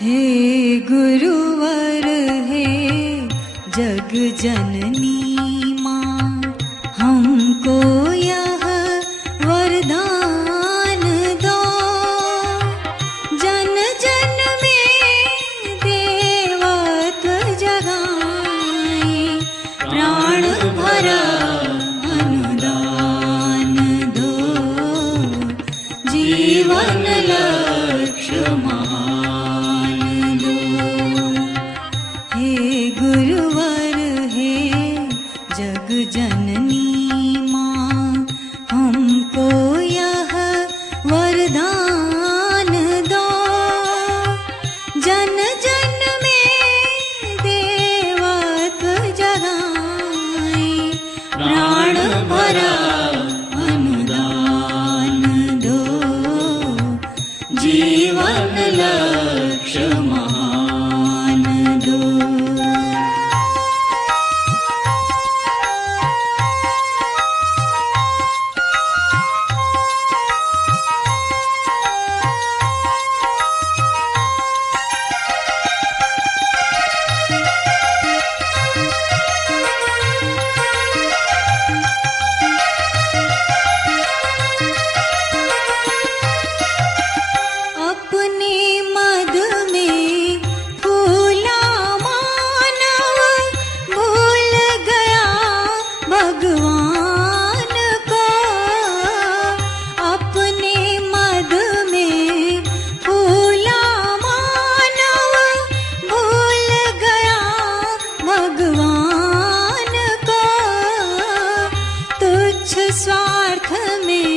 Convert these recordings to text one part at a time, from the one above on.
हे गुरुवर हे जग जननी माँ, हमको यह वरदान दो, जन जन में देवत्व जगाए, प्राण भरा अनुदान दो, जीवन लक्ष्य महान दो। हे गुरुवर हे जग जननी माँ, हमको यह वरदान दो, जन जन में देवत्व जगाए, प्राण भरा अनुदान दो, जीवन लक्ष्य महान दो। अपने मद में फूला मानव, भूल गया भगवान को। अपने मद में फूला मानव, भूल गया भगवान को। तुच्छ स्वार्थ में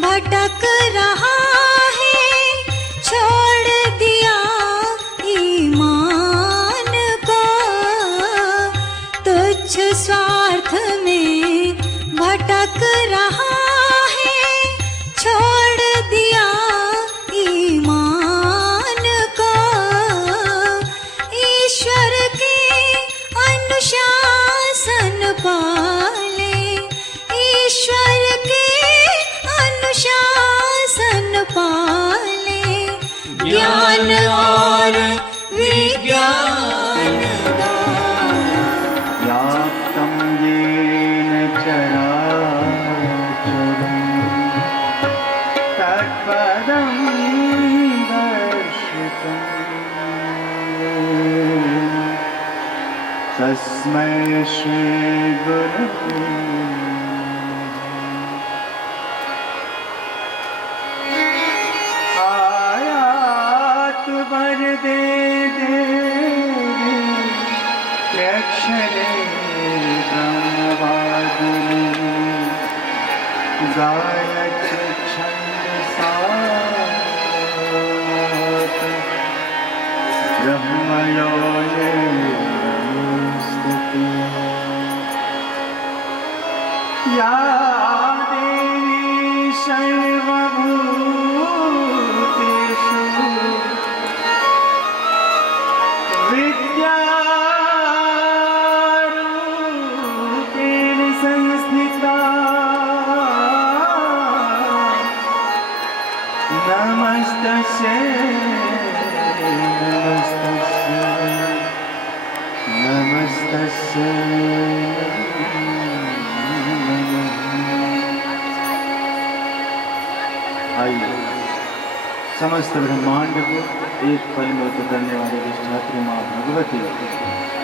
भटक रहा है, छोड़ दिया ईमान को। तुच्छ स्वार्थ में भटक रहा है, छोड़ दिया ईमान को। ईश्वर के अनुशासन पाले, ईश्वर के अनुशासन पाले, ज्ञान और विज्ञान दान। व्याप्तं येन चराचरं तत्पदं दर्शितं, तस्मै श्रीगुरवे आयात वर दे देवी, प्रेक्षणे ब्रह्मवादिनी, गायच छन्दसात् ब्रह्मयोने स्तुति। या देवी सर्वभूतेषु विद्यारूपेण संस्थिता, नमस्तस्यै नमस्तस्यै नमस्तस्यै। आइए समस्त ब्रह्मांड को एक पल में उतर करने वाले अधिष्ठात्री माँ भगवती,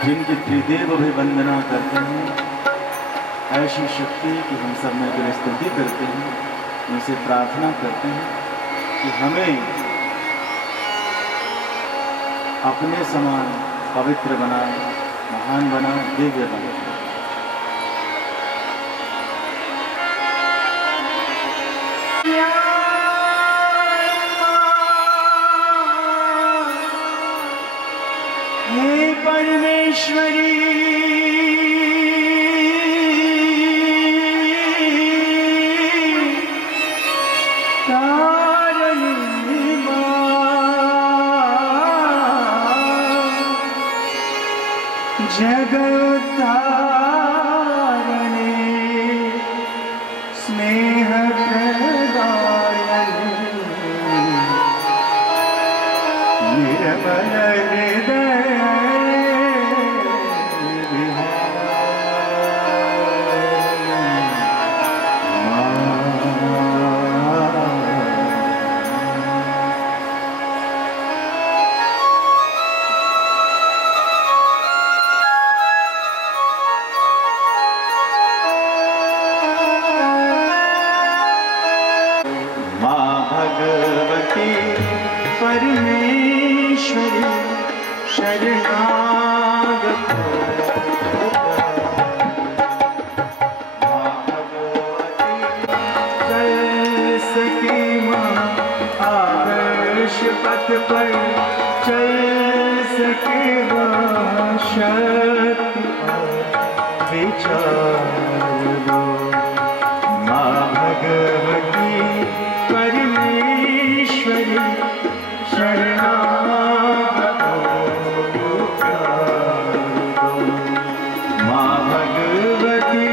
जिनकी त्रिदेव भी वंदना करते हैं, ऐसी शक्ति कि हम सब मिलकर स्तुति करते हैं, उनसे प्रार्थना करते हैं कि हमें अपने समान पवित्र बनाए, महान बनाए, दिव्य बनाए। हे परमेश्वरी, तारिणी माँ, जगोद्धारिणी, स्नेह प्रदायिनी, निर्मल परमेश्वरी शरणागत सकी माँ आदर्श पथ पर चल सके माँ शक्ति विचार दो माँ भगवती परमेश्वरी शरणागत माँ भगवती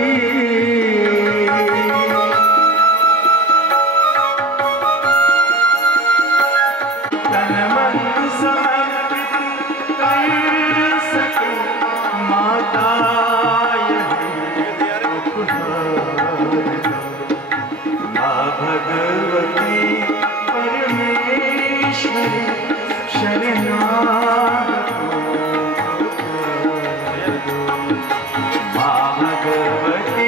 भगवती परमेश्वरी शरणागत माँ भगवती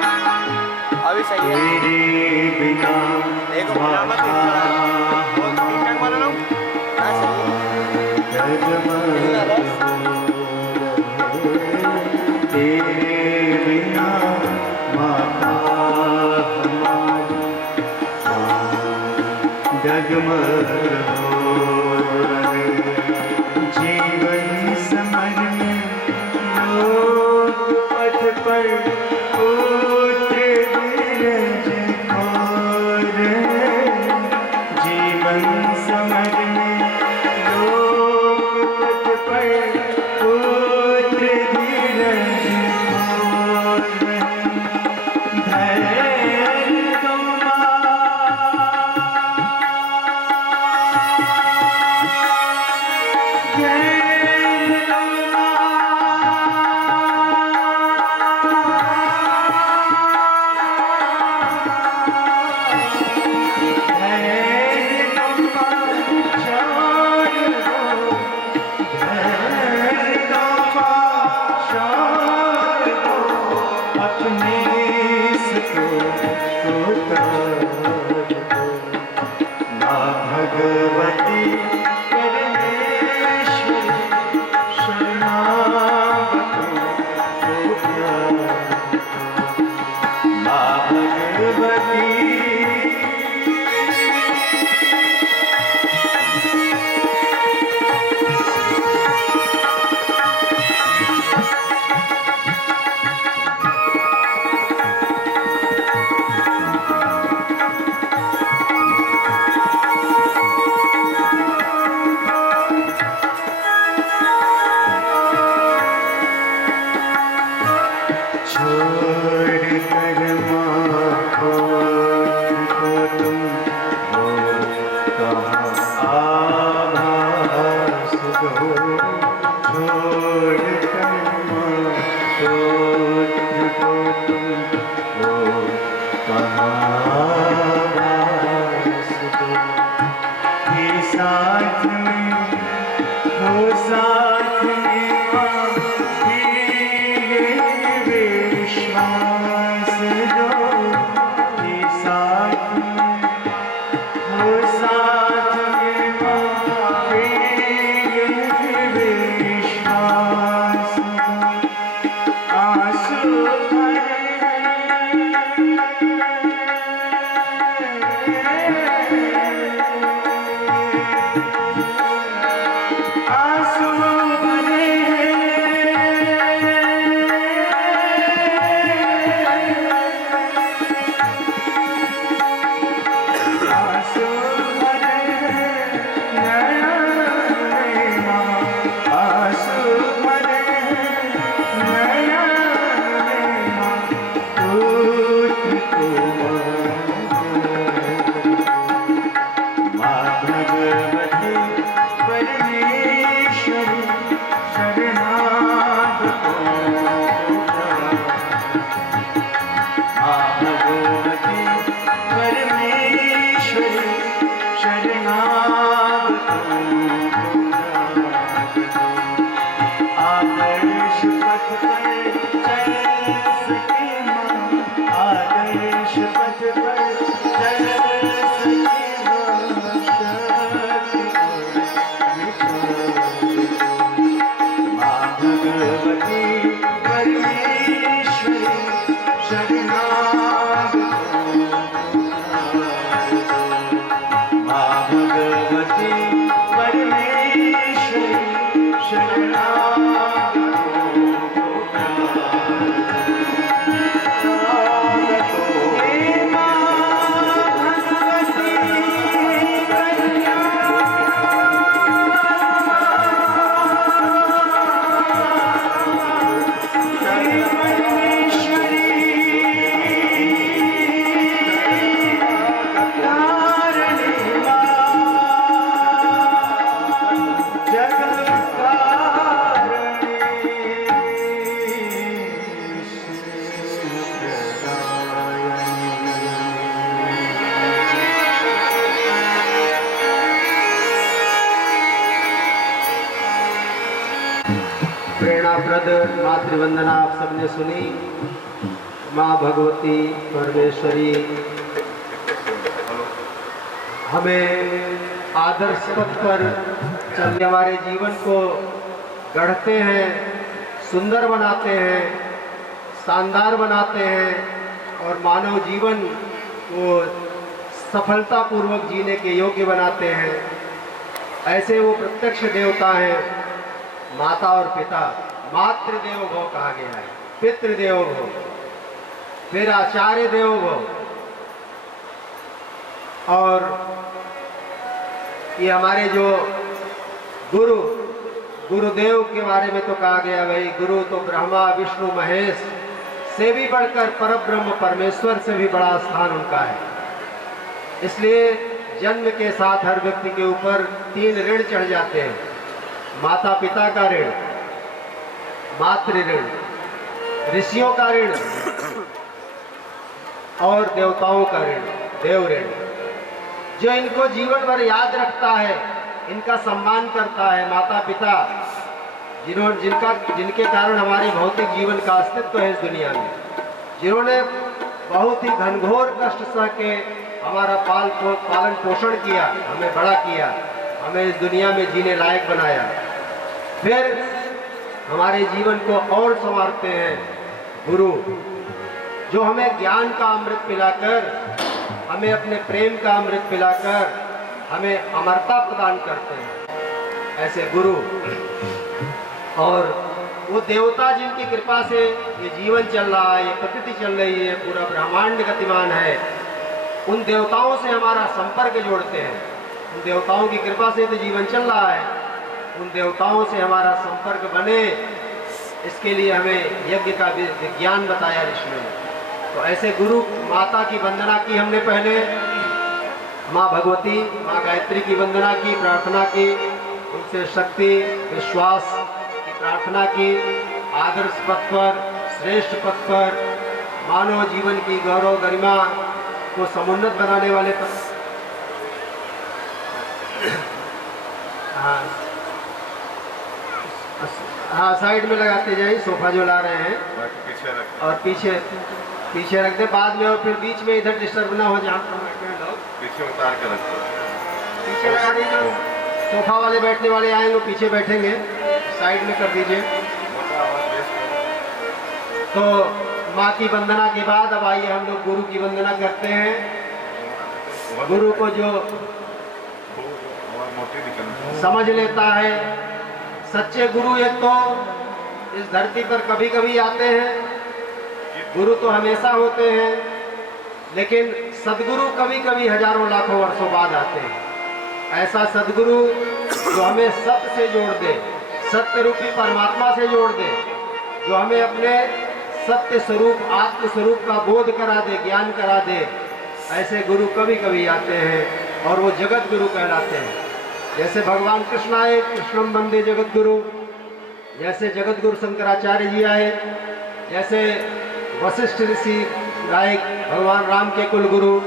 अभी सही है। तेरे बिना देखो मत तेरे बिना माता हमारी डगमग हो रहे जीवन समर में लोक पथ पर उतरे विरज खोर जीवन समर में लोक पथ पर उतरे विरज खोर धैर्य भगवती परमेश्वरी शरणागत माँ भगवती छोड़ कर माँ को पथ पर चल सके माँ भगवती परमेश्वरी शरणागत माँ भगवती परमेश्वरी शरणागत प्रेरणाप्रद मातृवंदना आप सबने सुनी। माँ भगवती परमेश्वरी हमें आदर्श पथ पर चलने हमारे जीवन को गढ़ते हैं, सुंदर बनाते हैं, शानदार बनाते हैं और मानव जीवन को सफलतापूर्वक जीने के योग्य बनाते हैं। ऐसे वो प्रत्यक्ष देवता हैं, माता और पिता। मातृदेवो भव कहा गया है, पितृदेवो भव, फिर आचार्य देवो भव। और ये हमारे जो गुरुदेव के बारे में तो कहा गया भाई, गुरु तो ब्रह्मा विष्णु महेश से भी बढ़कर परब्रह्म परमेश्वर से भी बड़ा स्थान उनका है। इसलिए जन्म के साथ हर व्यक्ति के ऊपर 3 ऋण चढ़ जाते हैं। माता पिता का ऋण, मातृ ऋण, ऋषियों का ऋण और देवताओं का ऋण, देव ऋण। जो इनको जीवन भर याद रखता है, इनका सम्मान करता है, माता पिता जिनके कारण हमारे भौतिक जीवन का अस्तित्व है इस दुनिया में, जिन्होंने बहुत ही घनघोर कष्ट सह के हमारा पालन पोषण किया, हमें बड़ा किया, हमें इस दुनिया में जीने लायक बनाया। फिर हमारे जीवन को और संवारते हैं गुरु, जो हमें ज्ञान का अमृत पिलाकर, हमें अपने प्रेम का अमृत पिलाकर हमें अमरता प्रदान करते हैं। ऐसे गुरु और वो देवता जिनकी कृपा से ये जीवन चल रहा है, ये प्रकृति चल रही है, पूरा ब्रह्मांड गतिमान है, उन देवताओं से हमारा संपर्क जोड़ते हैं। उन देवताओं की कृपा से तो जीवन चल रहा है, उन देवताओं से हमारा संपर्क बने, इसके लिए हमें यज्ञ का विज्ञान बताया ऋषियों ने। तो ऐसे गुरु माता की वंदना की हमने पहले, माँ भगवती माँ गायत्री की वंदना की, प्रार्थना की, उनसे शक्ति विश्वास की प्रार्थना की। आदर्श पथ पर, श्रेष्ठ पथ पर, मानव जीवन की गौरव गरिमा को समुन्नत बनाने वाले पथ। हाँ, साइड में लगाते जाइए, सोफा जो ला रहे हैं और पीछे रख दे बाद में, और फिर बीच में इधर डिस्टर्ब ना हो जहाँ पर बैठे हैं लोग, पीछे उतार के रखो, पीछे लगा दीजिए। सोफा वाले बैठने वाले आएंगे, वो पीछे बैठेंगे, साइड में कर दीजिए। तो माँ की वंदना के बाद अब आइए हम लोग गुरु की वंदना करते हैं। गुरु को जो समझ लेता है, सच्चे गुरु एक तो इस धरती पर कभी कभी आते हैं, गुरु तो हमेशा होते हैं, लेकिन सदगुरु कभी कभी हजारों लाखों वर्षों बाद आते हैं। ऐसा सदगुरु जो हमें सत्य से जोड़ दे, सत्य रूपी परमात्मा से जोड़ दे, जो हमें अपने सत्य स्वरूप आत्म स्वरूप का बोध करा दे, ज्ञान करा दे, ऐसे गुरु कभी कभी आते हैं और वो जगत गुरु कहलाते हैं। जैसे भगवान कृष्ण आए, कृष्णम वंदे जगत गुरु, जैसे जगत गुरु शंकराचार्य जी आए, जैसे वशिष्ठ ऋषि आए भगवान राम के कुल गुरु,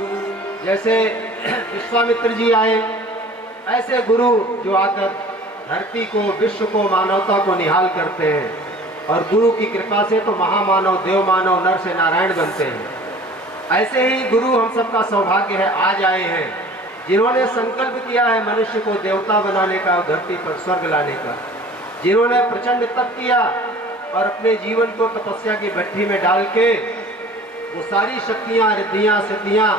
जैसे विश्वामित्र जी आए, ऐसे गुरु जो आकर धरती को, विश्व को, मानवता को निहाल करते हैं। और गुरु की कृपा से तो महामानव, देव मानव, नर से नारायण बनते हैं। ऐसे ही गुरु हम सबका सौभाग्य है, आज आए हैं, जिन्होंने संकल्प किया है मनुष्य को देवता बनाने का, धरती पर स्वर्ग लाने का, जिन्होंने प्रचंड तप किया और अपने जीवन को तपस्या की भट्ठी में डाल के वो सारी शक्तियाँ, रिद्धियाँ, सिद्धियाँ,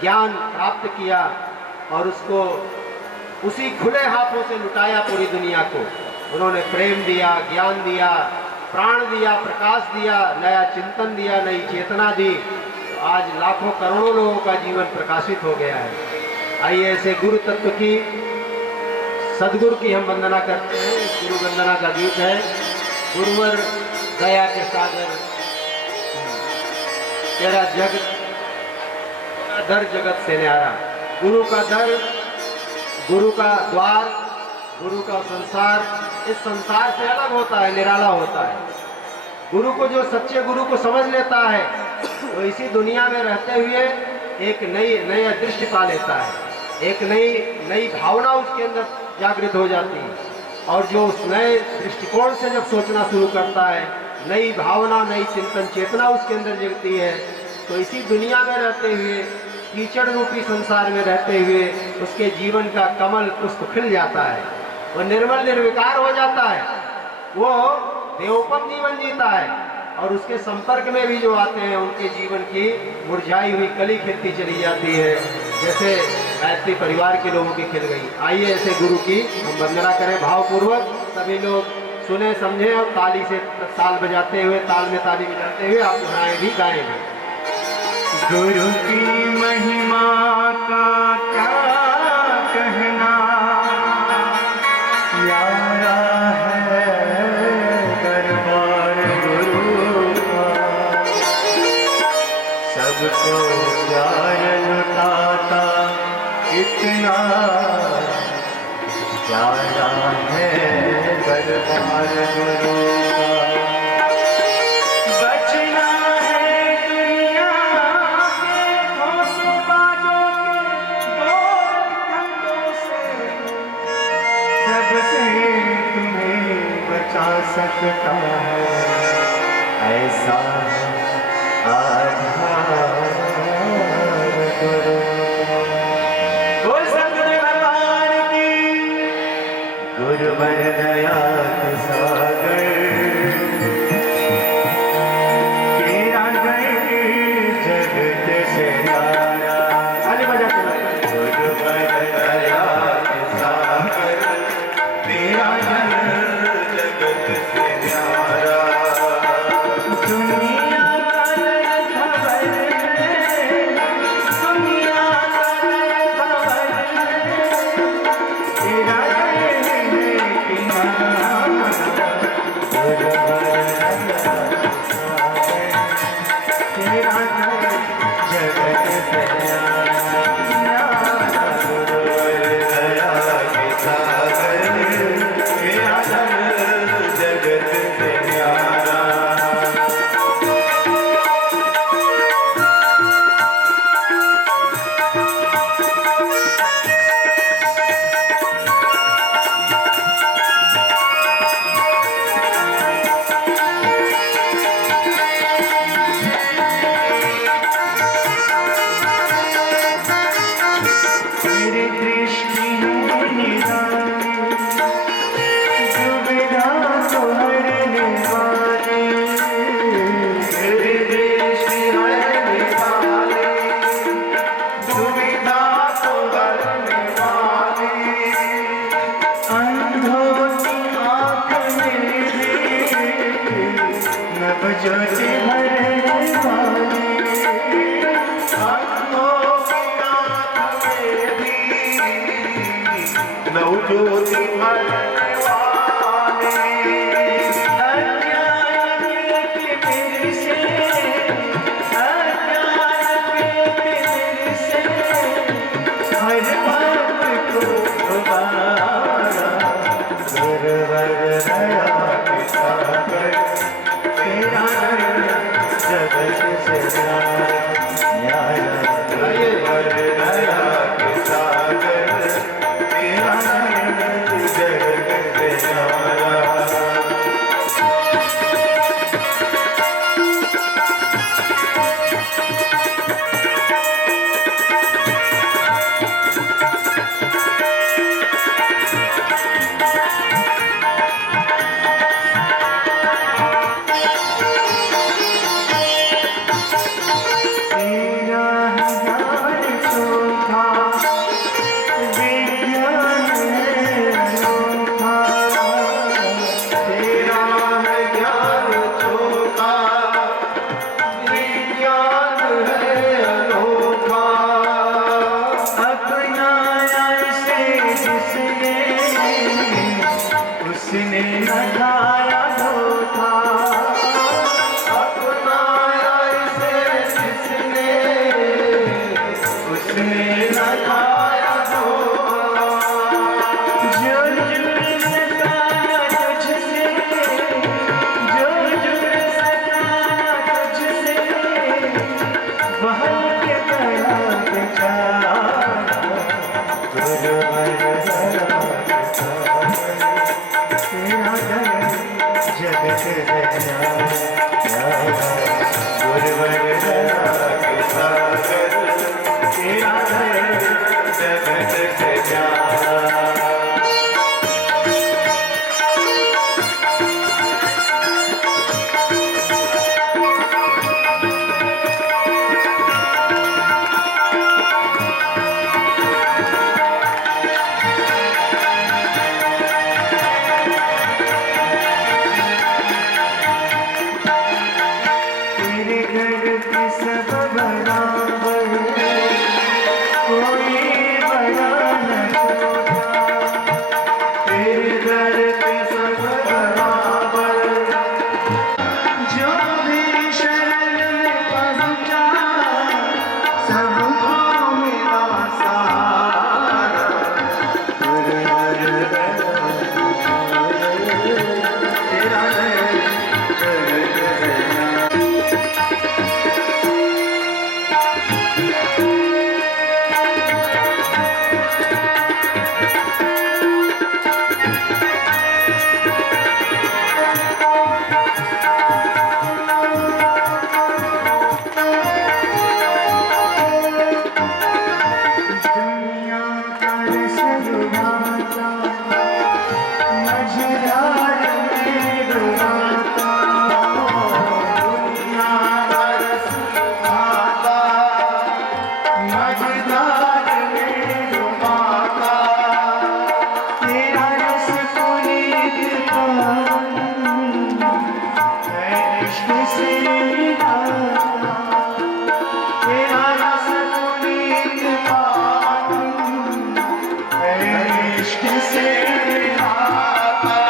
ज्ञान प्राप्त किया और उसको उसी खुले हाथों से लुटाया पूरी दुनिया को। उन्होंने प्रेम दिया, ज्ञान दिया, प्राण दिया, प्रकाश दिया, नया चिंतन दिया, नई चेतना दी। तो आज लाखों करोड़ों लोगों का जीवन प्रकाशित हो गया है। आइए ऐसे गुरु तत्व की, सदगुरु की हम वंदना करते हैं। इस गुरु वंदना का गीत है गुरुवर दया के सागर, तेरा दर जगत से न्यारा। गुरु का दर, गुरु का द्वार, गुरु का संसार इस संसार से अलग होता है, निराला होता है। गुरु को, जो सच्चे गुरु को समझ लेता है, तो इसी दुनिया में रहते हुए एक नई दृष्टि पा लेता है, एक नई भावना उसके अंदर जागृत हो जाती है। और जो उस नए दृष्टिकोण से जब सोचना शुरू करता है, नई भावना, नई चिंतन चेतना उसके अंदर जगती है, तो इसी दुनिया में रहते हुए, कीचड़ रूपी संसार में रहते हुए उसके जीवन का कमल पुष्प खिल जाता है, वो निर्मल निर्विकार हो जाता है, वो देवोपम जीवन जीता है। और उसके संपर्क में भी जो आते हैं उनके जीवन की मुरझाई हुई कली खिलती चली जाती है, जैसे गायत्री परिवार के लोगों की खिल गई। आइए ऐसे गुरु की हम वंदना करें भावपूर्वक। सभी लोग सुने, समझें और ताली से ताल बजाते हुए, ताल में ताली बजाते हुए आप दोहराएं भी, गाएं भी। गुरु की महिमा का क्या कहना, प्यारा है दरबार गुरु का, सबको प्यार लुटाता इतना प्यारा है दरबार गुरु का। बचना है दुनिया के धोखेबाजों के गोल धंधों से, सबसे तुम्हें बचा सकता है ऐसा आधार गुरु। बोल सतगुरु भगवान की, गुरुवर दया के सागर, तेरा दर जगत से न्यारा। ताली बजाते हुए। गुरुवर दया के सागर, तेरा दर जगत से न्यारा। दुनिया का नया खबर है, दुनिया का नया खबर है, तेरा दर है किनारा। गुरुवर दया के सागर, तेरा दर जगत से न्यारा। गुरुवर दया के सागर, तेरा दर जगत से न्यारा। मेरी दृष्टि निराली, दुविधा को हरने वाली, मेरी दृष्टि हरने वाली, दुविधा को हरने वाली, अंधों की आँख मेरी नवज्योति भरने वाली, अंधों की आँख मेरी नवज्योति भरने वाली, अज्ञान के मेरे से, अज्ञान के मेरे से, हर बात को दोबारा। गुरुवर दया के सागर, तेरा दर जगत से न्यारा। गुरुवर दया के सागर, तेरा दर जगत तेरे घर के सब बराबर, कोई बड़ा न छोटा। तेरे घर के सब बराबर, जो भी शरण में पहुंचा सबको मिला सहारा। तेरा दुनिया का रसलुभाता, मझधार में डुबाता। दुनिया का रसलुभाता, मझधार में डुबाता। तेरा रस पुनीत पान है इश्क से निभाता। तेरा रस पुनीत पान है इश्क से निभाता।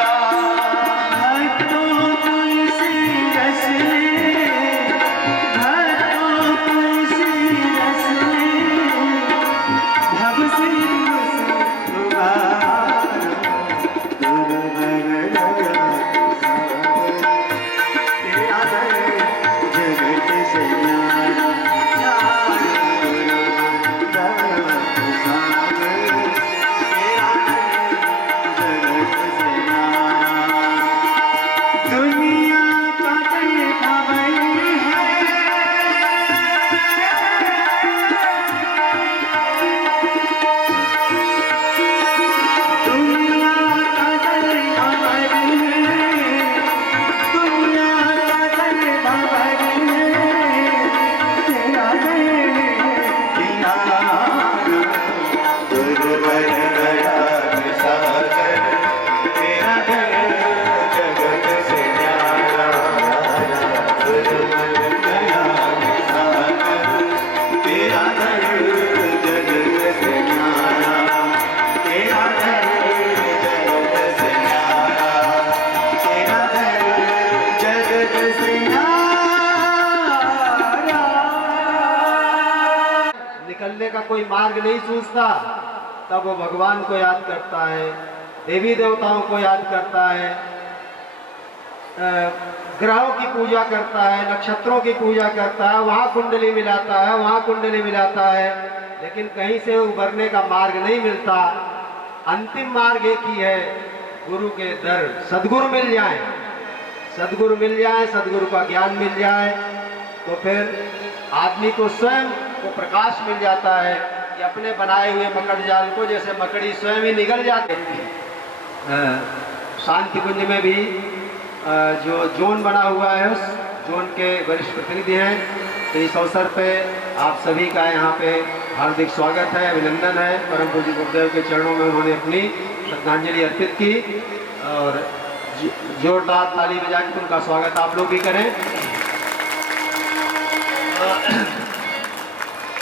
भक्तों को इसी रस ने, भक्तों को इसी रस ने भव सिंधु से उबारा। तेरा जगत से न्यारा, दुनिया का देखा बड़ी है, दुनिया का देखा बड़ी है, दुनिया का देखा बड़ी है। तेरा गुरुवर गया सागर, तेरा जगत से न्यारा। गुरुवर गया सागर, तेरा जगत से न्यारा। तेरा जगत से न्यारा, तेरा जगत से न्यारा। निकलने का कोई मार्ग नहीं सूझता, तब वो भगवान को याद करता है, देवी देवताओं को याद करता है, ग्रहों की पूजा करता है, नक्षत्रों की पूजा करता है, वहाँ कुंडली मिलाता है, वहाँ कुंडली मिलाता है, लेकिन कहीं से उभरने का मार्ग नहीं मिलता। अंतिम मार्ग एक ही है, गुरु के दर, सदगुरु मिल जाए, सदगुरु मिल जाए, सदगुरु का ज्ञान मिल जाए, तो फिर आदमी को स्वयं को प्रकाश मिल जाता है कि अपने बनाए हुए मकड़ जाल को जैसे मकड़ी स्वयं ही निगल जाती है। शांति कुंज में भी जो जोन बना हुआ है, उस जोन के वरिष्ठ प्रतिनिधि हैं, तो इस अवसर पे आप सभी का यहाँ पे हार्दिक स्वागत है, अभिनंदन है। परम पूज्य गुरुदेव के चरणों में उन्होंने अपनी श्रद्धांजलि अर्पित की और जोरदार ताली बजा के उनका स्वागत आप लोग भी करें।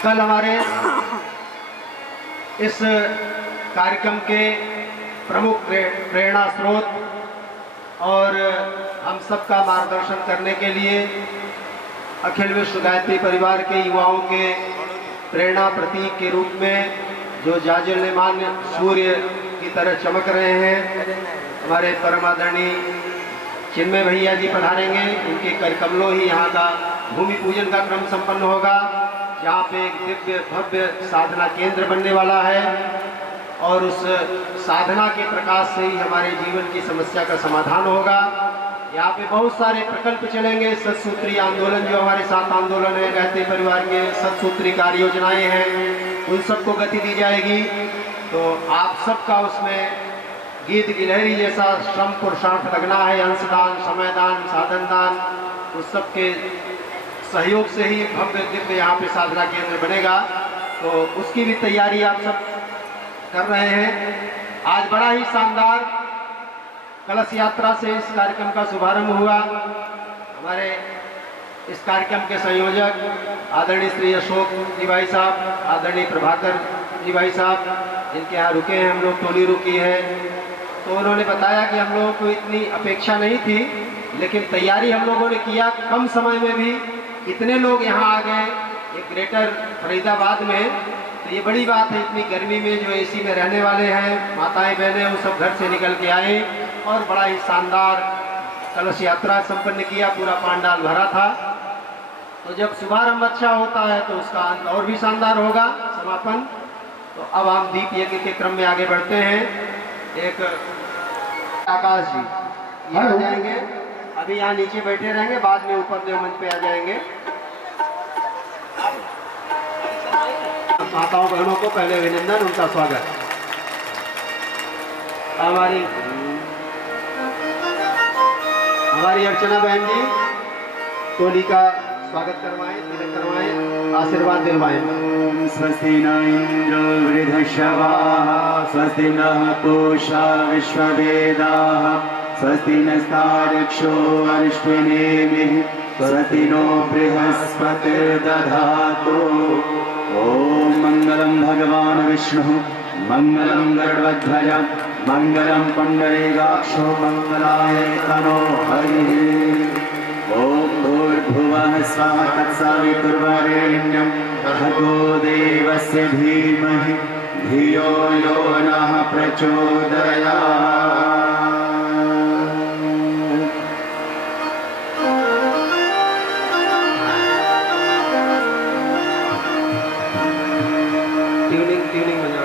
कल हमारे इस कार्यक्रम के प्रमुख प्रेरणा स्रोत और हम सबका मार्गदर्शन करने के लिए अखिल विश्व गायत्री परिवार के युवाओं के प्रेरणा प्रतीक के रूप में जो जाज्वल्यमान सूर्य की तरह चमक रहे हैं, हमारे परमादरणीय चिन्मय भैया जी पधारेंगे। उनके कर कमलों ही यहाँ का भूमि पूजन का क्रम संपन्न होगा, जहाँ पे एक दिव्य भव्य साधना केंद्र बनने वाला है और उस साधना के प्रकाश से ही हमारे जीवन की समस्या का समाधान होगा। यहाँ पे बहुत सारे प्रकल्प चलेंगे। सतसूत्री आंदोलन जो हमारे साथ आंदोलन है, गायत्री परिवार के सतसूत्री कार्य योजनाएं हैं, उन सबको गति दी जाएगी। तो आप सबका उसमें गीत गिलहरी जैसा श्रम पुरुषार्थ लगना है। अंशदान, समयदान, साधन दान, उस सबके सहयोग से ही भव्य दिव्य यहाँ पे साधना केंद्र बनेगा। तो उसकी भी तैयारी आप सब कर रहे हैं। आज बड़ा ही शानदार कलश यात्रा से इस कार्यक्रम का शुभारंभ हुआ। हमारे इस कार्यक्रम के संयोजक आदरणीय श्री अशोक जी भाई साहब, आदरणीय प्रभाकर जी भाई साहब, जिनके यहाँ रुके हैं, हम लोग टोली रुकी है। तो उन्होंने बताया कि हम लोगों को इतनी अपेक्षा नहीं थी, लेकिन तैयारी हम लोगों ने किया। कम समय में भी इतने लोग यहाँ आ गए एक ग्रेटर फरीदाबाद में, तो ये बड़ी बात है। इतनी गर्मी में जो एसी में रहने वाले हैं माताएं बहनें, वो सब घर से निकल के आए और बड़ा ही शानदार कलश यात्रा संपन्न किया। पूरा पंडाल भरा था। तो जब शुभारंभ अच्छा होता है तो उसका अंत और भी शानदार होगा, समापन। तो अब हम दीप यज्ञ के क्रम में आगे बढ़ते हैं। एक आकाश जी ये आ जाएंगे, अभी यहाँ नीचे बैठे रहेंगे, बाद में ऊपर देव मंच पे आ जाएंगे। माताओं बहनों को पहले अभिनंदन, उनका स्वागत। हमारी अर्चना बहन जी टोली का स्वागत करवाएं, तिलक करवाएं, आशीर्वाद दिलवाएं। स्वस्ति न इंद्रो वृद्धश्रवाः, स्वस्ति नः पूषा विश्ववेदाः, स्वस्ति नस्तार्क्ष्यो अरिष्टनेमिः, स्वस्ति नो बृहस्पतिर्दधातु। ॐ मंगलम भगवान विष्णु, मंगलम गरुड़ध्वज, मंगलम पुंडरीकाक्षो, मंगलाय तनो हरिः। ओम भूर्भुवः स्वः तत्सवितुर्वरेण्यं भर्गो देवस्य धीमहि धियो यो नः प्रचोदयात्। ट्यूनिंग बजा।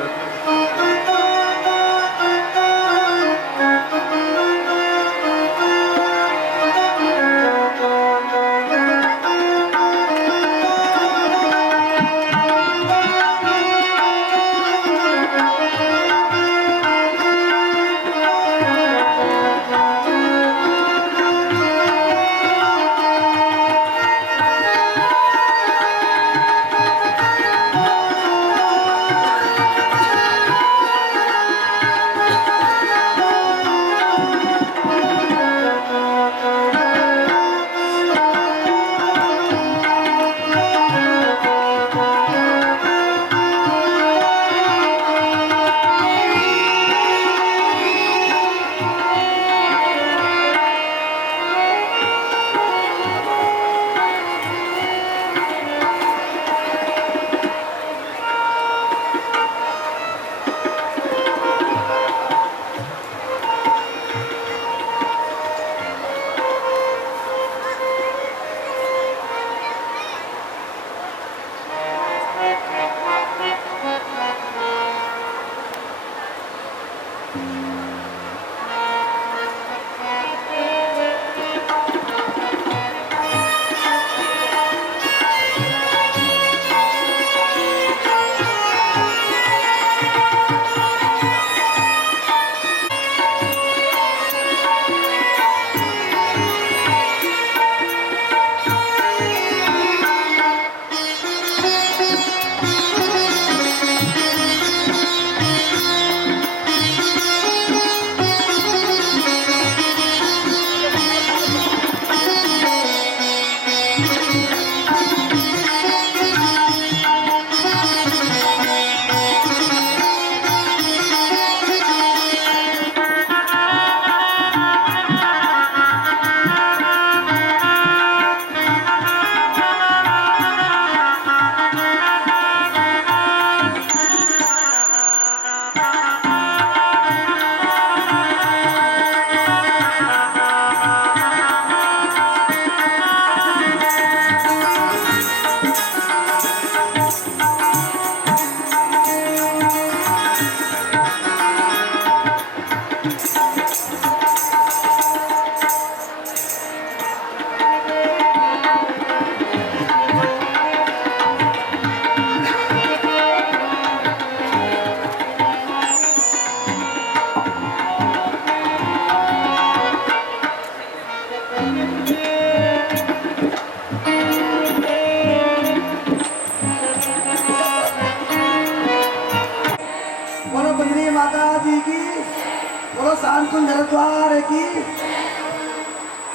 स्मशान कुंज हरिद्वार की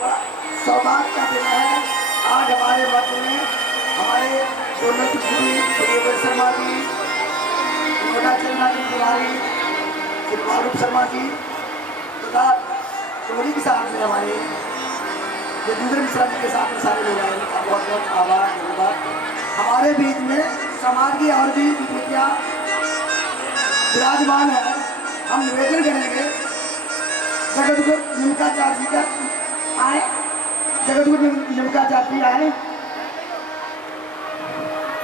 बड़ा सौभाग्य का दिन है। आज हमारे मध्य में हमारे सोनत श्री शर्मा जी, चंद्रा जी कुमारी, श्री मारूफ शर्मा जी तथा टोरी के साथ में हमारे दूसरे मिश्रा जी के साथ में सारे लोग आए। उनका बहुत बहुत आभार धन्यवाद। हमारे बीच में समाज की और भी विभूतियाँ विराजमान है। हम निवेदन करेंगे जगतगुरु निमकाचार्य जी का आए, जगतगुरु निमकाचार्य जी आए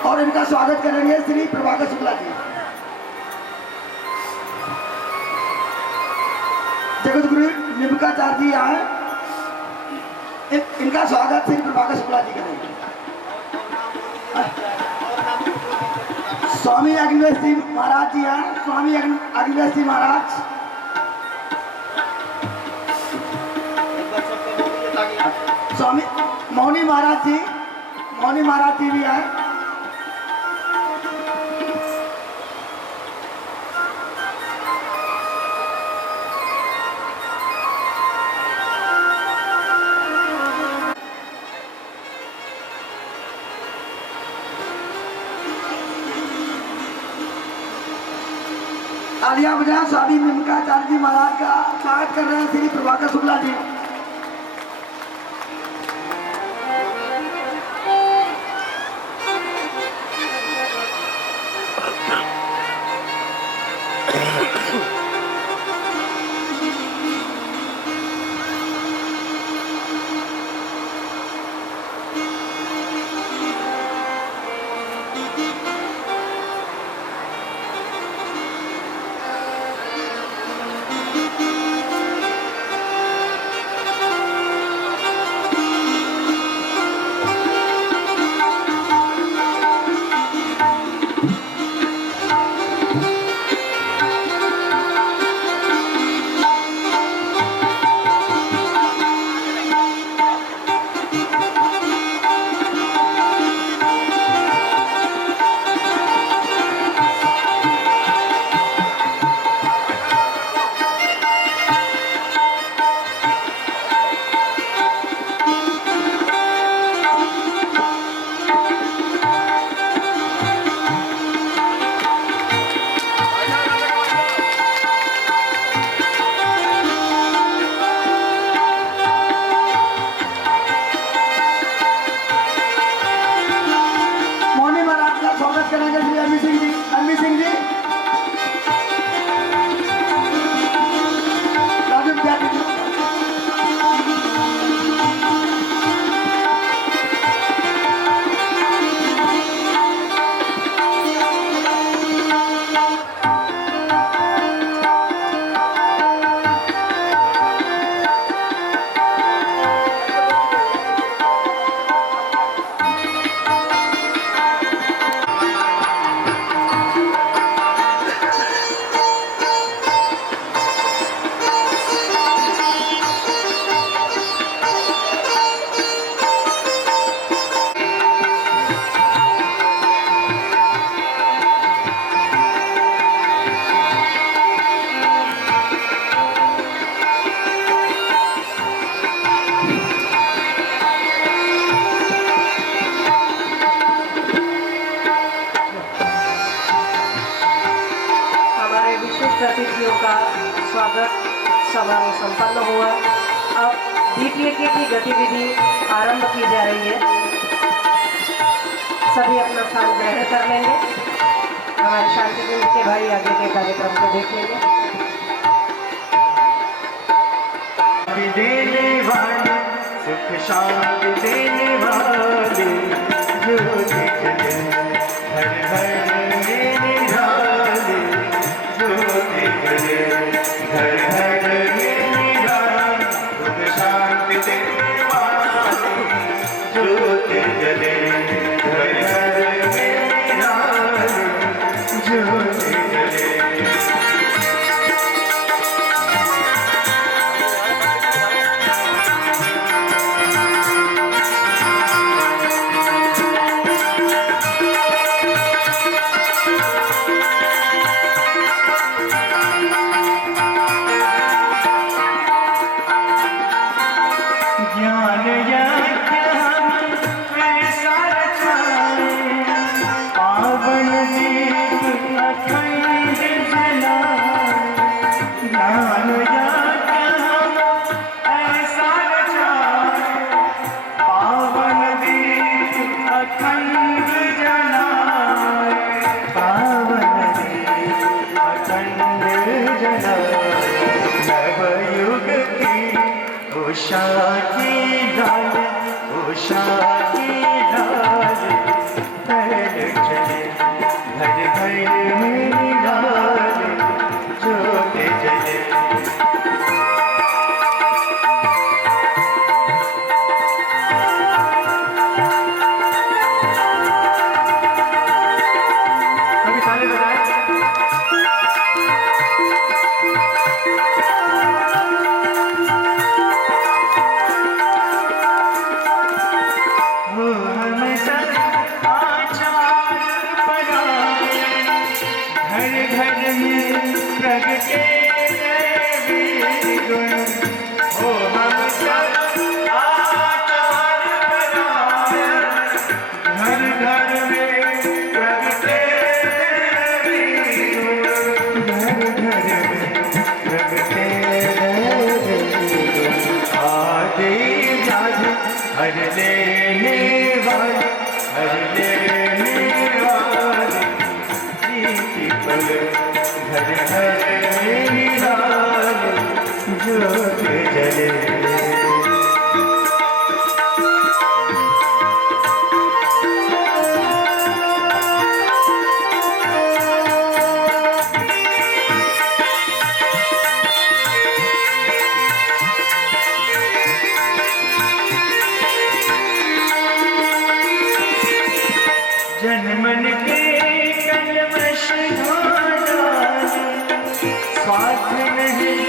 और इनका स्वागत करेंगे श्री प्रभाकर शुक्ला जी। जगतगुरु निमकाचार्य जी आए, इनका स्वागत श्री प्रभाकर शुक्ला जी करेंगे। स्वामी अग्निवेश जी महाराज जी आए, स्वामी अग्निवेश जी महाराज। स्वामी मौनी महाराज जी, मौनी महाराज जी भी आए। तालियां बजाएं, स्वामी निमकाचार्य जी महाराज का स्वागत कर रहे हैं श्री प्रभाकर शुक्ला जी। अतिथियों का स्वागत समारोह संपन्न हुआ। अब दीप यज्ञ की गतिविधि आरंभ की जा रही है। सभी अपना स्थान ग्रहण कर लेंगे। हमारे शांति कुंज के भाई आगे के कार्यक्रम को देख लेंगे। देने वाले सुख शांति देने वाले ज्योति जले हर हर मेरे लाले ज्योति जले हर हर मेरे लाले सुख शांति देने वाले ज्योति जले हर हर मेरे लाले ज्योति जले। नवयुग की उषा की डाल, उषा की डाल तैर चले, घर घर में डाल ज्योत जले। अभी ताली बजाएं। हो हम सब आचार बनाए, घर घर में प्रगटे दैवी गुण। हो हम सब आचार बनाए, घर घर में प्रगटे दैवी गुण। घर घर में प्रगटे दैवी गुण। आदि जाति हर लेने वाले, हर लेने वाले जीती पल घर घर मेरी लाल ज्योत जले। जनमन के कलमश धाराए, स्वार्थ नहीं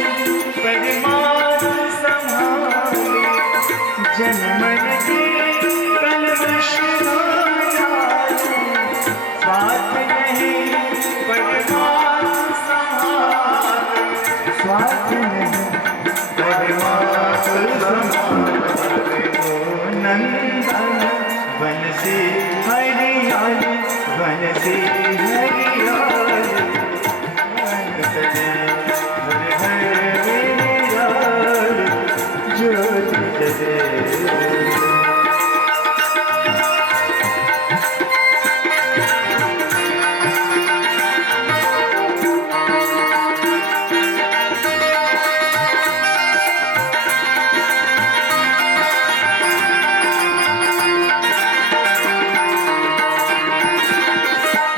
परमार्थ संभाले। जनमन के कलमश धाराए, स्वार्थ नहीं परमार्थ संभाले। स्वार्थ नहीं परमार्थ संभाले। ओ नंदन वन से हरियाली, वन से हरियाली वन तले, घर घर मेरी लाल ज्योत जले।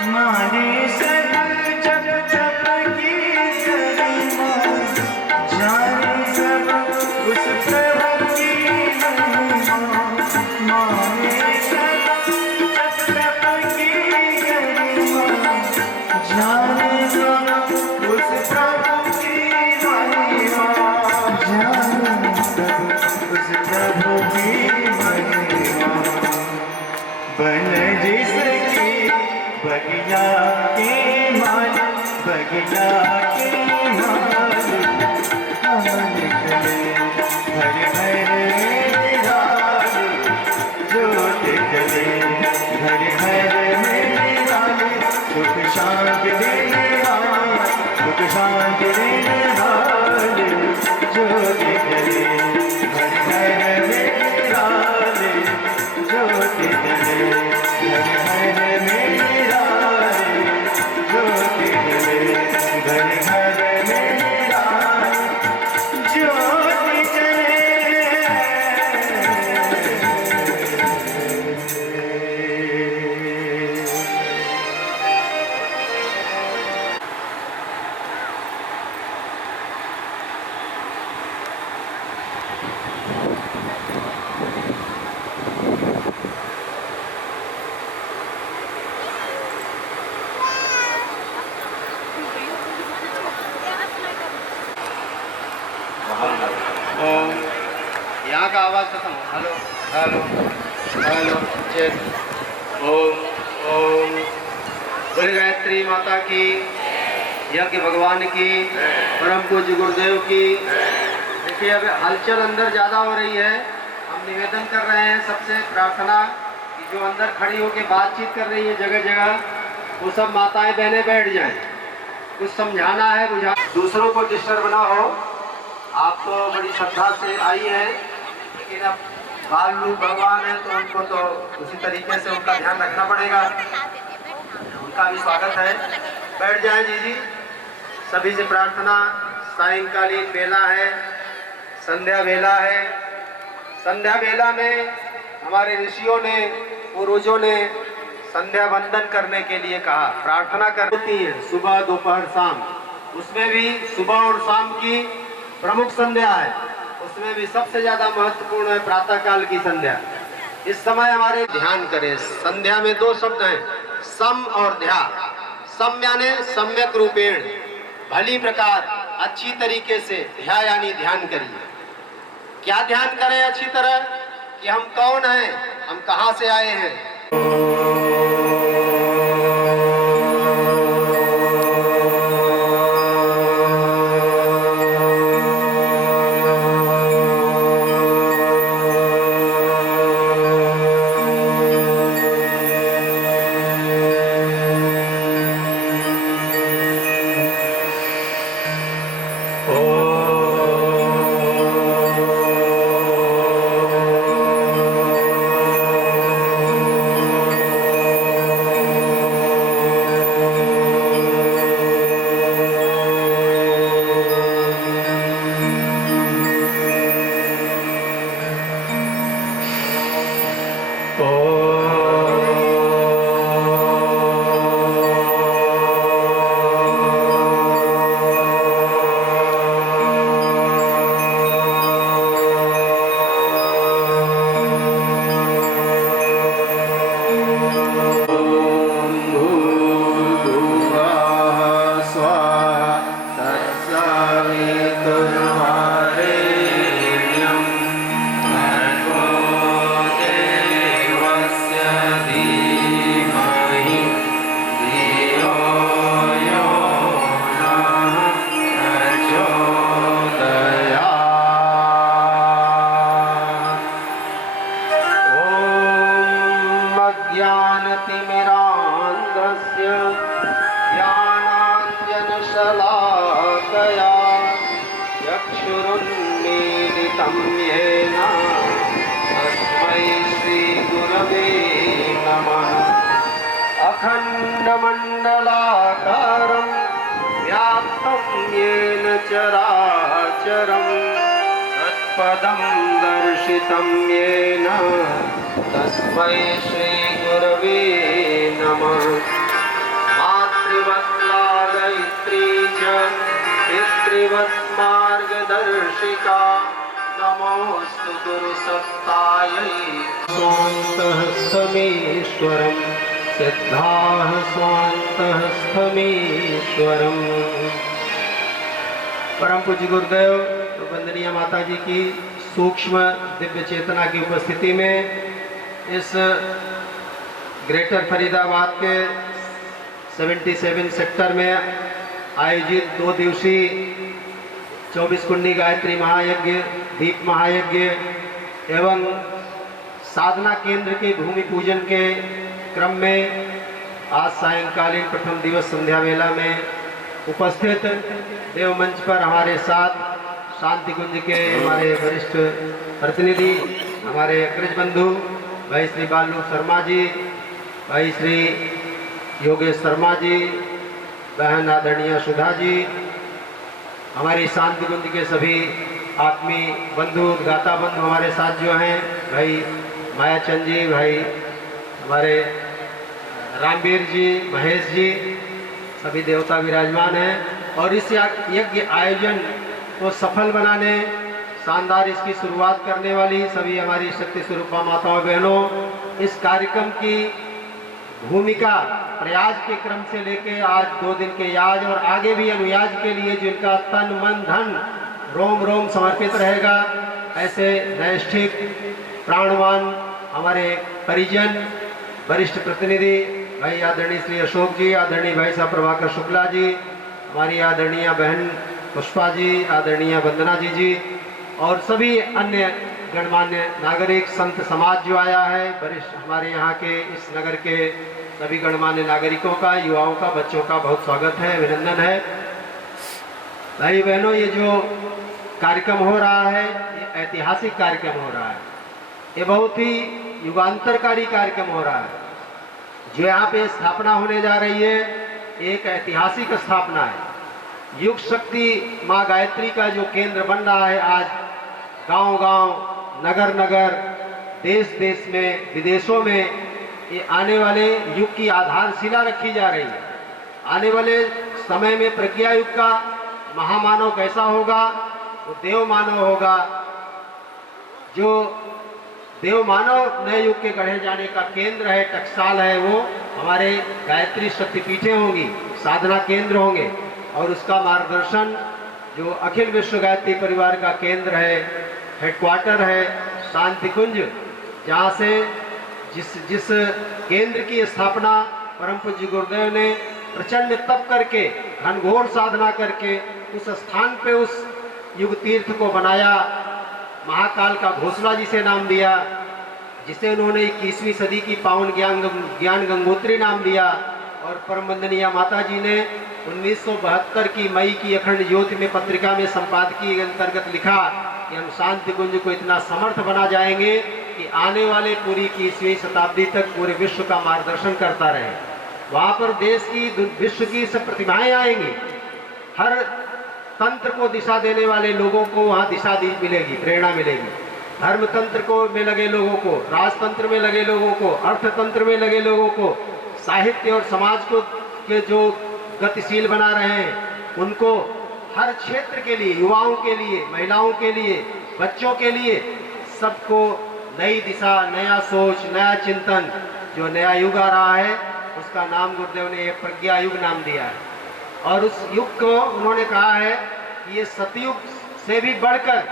माने सब जप तप की गरिमा, जाने सब उस प्रभु की महिमा। माने सब जप तप की गरिमा, जाने सब उस प्रभु की महिमा। जाने सब उस प्रभु की महिमा। बन जिसकी बगिया के माल, बगिया के माल हम निकले, घर घर में डाल ज्योत जले। घर घर में डाल सुख शांति देने वाला, सुख शांति देने वाले ज्योत जले। घर घर में डाल ज्योत जले। घर घर में डाल ज्योत जले। घर घर में डाल ज्योत जले। यहाँ का आवाज़ खत्म हो। Hello hello hello check. Om Om. बोले गायत्री माता की, यज्ञ भगवान की, परम पूज्य गुरुदेव की। देखिए अब हलचल अंदर ज़्यादा हो रही है। हम निवेदन कर रहे हैं सबसे प्रार्थना कि जो अंदर खड़ी होकर बातचीत कर रही है जगह जगह, वो सब माताएं बहनें बैठ जाएं। कुछ समझाना है, बुझा, दूसरों को डिस्टर्ब ना हो। आप तो बड़ी श्रद्धा से आई हैं, लेकिन अब बाल रूप भगवान है तो उनको तो उसी तरीके से उनका ध्यान रखना पड़ेगा। उनका भी स्वागत है। बैठ जाए जी जी। सभी से प्रार्थना, सायंकालीन बेला है, संध्या बेला है। संध्या बेला में हमारे ऋषियों ने, पूर्वजों ने संध्या वंदन करने के लिए कहा, प्रार्थना करती है सुबह दोपहर शाम। उसमें भी सुबह और शाम की प्रमुख संध्या है, उसमें भी सबसे ज्यादा महत्वपूर्ण है प्रातः काल की संध्या। इस समय हमारे ध्यान करें। संध्या में दो शब्द हैं, सम और ध्या। सम यानी सम्यक रूपेण, भली प्रकार, अच्छी तरीके से। ध्या यानी ध्यान करिए। क्या ध्यान करें अच्छी तरह कि हम कौन हैं, हम कहां से आए हैं। ज्ञानतिमिरान्धस्य ज्ञानाञ्जनशलाकया चक्षुरुन्मीलितं येन तस्मै श्रीगुरवे नमः। अखण्डमण्डलाकारं व्याप्तं येन चराचरं तत्पदं दर्शितं येन तस्मै श्रीगुरवे नमः। मातृवत् लालयित्री च पितृवत् मार्गदर्शिका नमोऽस्तु गुरुसत्तायै। स्वान्तः स्थमीश्वरं सिद्धाः स्वान्तः स्थमीश्वरम्। परम पूज्य गुरुदेव वंदनीय माता जी की सूक्ष्म दिव्य चेतना की उपस्थिति में इस ग्रेटर फरीदाबाद के 77 सेक्टर में आयोजित 2 दिवसीय 24 कुंडी गायत्री महायज्ञ, दीप महायज्ञ एवं साधना केंद्र के भूमि पूजन के क्रम में आज सायंकालीन प्रथम दिवस संध्या वेला में उपस्थित देव मंच पर हमारे साथ शांति कुंज के हमारे वरिष्ठ प्रतिनिधि, हमारे अग्रज बंधु भाई श्री बालू शर्मा जी, भाई श्री योगेश शर्मा जी, बहन आदरणीय सुधा जी, हमारी शांति कुंज के सभी आत्मीय बंधु, गाता बंधु हमारे साथ जो हैं, भाई मायाचंद जी, भाई हमारे रामवीर जी, महेश जी, सभी देवता विराजमान हैं। और इस यज्ञ आयोजन को सफल बनाने, शानदार इसकी शुरुआत करने वाली सभी हमारी शक्ति स्वरूपा माताओं बहनों, इस कार्यक्रम की भूमिका प्रयास के क्रम से लेके आज 2 दिन के याज और आगे भी अनुयाज के लिए जिनका तन मन धन रोम रोम समर्पित रहेगा, ऐसे नैष्ठिक प्राणवान हमारे परिजन, वरिष्ठ प्रतिनिधि भाई आदरणीय श्री अशोक जी, आदरणीय भाई साहब प्रभाकर शुक्ला जी, हमारी आदरणीय बहन पुष्पा जी, आदरणीय वंदना जी और सभी अन्य गणमान्य नागरिक संत समाज जो आया है, वरिष्ठ हमारे यहाँ के इस नगर के सभी गणमान्य नागरिकों का, युवाओं का, बच्चों का बहुत स्वागत है, अभिनंदन है। भाई बहनों, ये जो कार्यक्रम हो रहा है ये ऐतिहासिक कार्यक्रम हो रहा है। ये बहुत ही युगांतरकारी कार्यक्रम हो रहा है। जो यहाँ पे स्थापना होने जा रही है एक ऐतिहासिक स्थापना है। युग शक्ति माँ गायत्री का जो केंद्र बन रहा है, आज गांव-गांव, नगर-नगर, देश-देश में, विदेशों में ये आने वाले युग की आधारशिला रखी जा रही है। आने वाले समय में प्रज्ञा युग का महामानव कैसा होगा? वो देव मानव होगा। जो देव मानव नए युग के गढ़े जाने का केंद्र है, टकसाल है, वो हमारे गायत्री शक्तिपीठें होंगी, साधना केंद्र होंगे। और उसका मार्गदर्शन जो अखिल विश्व गायत्री परिवार का केंद्र है, हेडक्वार्टर है शांति कुंज, जहाँ से जिस केंद्र की स्थापना परम पूज्य गुरुदेव ने प्रचंड तप करके, घनघोर साधना करके उस स्थान पे उस युग तीर्थ को बनाया, महाकाल का घोसला जिसे नाम दिया, जिसे उन्होंने 21वीं सदी की पावन ज्ञान गंगोत्री नाम दिया। और परम वंदनीय माता जी ने 1972 की मई की अखंड ज्योति में पत्रिका में संपादकीय के अंतर्गत लिखा कि हम शांति कुंज को इतना समर्थ बना जाएंगे कि आने वाले पूरी 21वीं शताब्दी तक पूरे विश्व का मार्गदर्शन करता रहे। वहाँ पर देश की, विश्व की सब प्रतिभाएं आएंगी। हर तंत्र को दिशा देने वाले लोगों को वहाँ दिशा मिलेगी, प्रेरणा मिलेगी। धर्म तंत्र को में लगे लोगों को, राजतंत्र में लगे लोगों को, अर्थतंत्र में लगे लोगों को, साहित्य और समाज को के जो गतिशील बना रहे हैं उनको, हर क्षेत्र के लिए, युवाओं के लिए, महिलाओं के लिए, बच्चों के लिए, सबको नई दिशा, नया सोच, नया चिंतन, जो नया युग आ रहा है उसका नाम गुरुदेव ने प्रज्ञा युग नाम दिया है। और उस युग को उन्होंने कहा है कि ये सतयुग से भी बढ़कर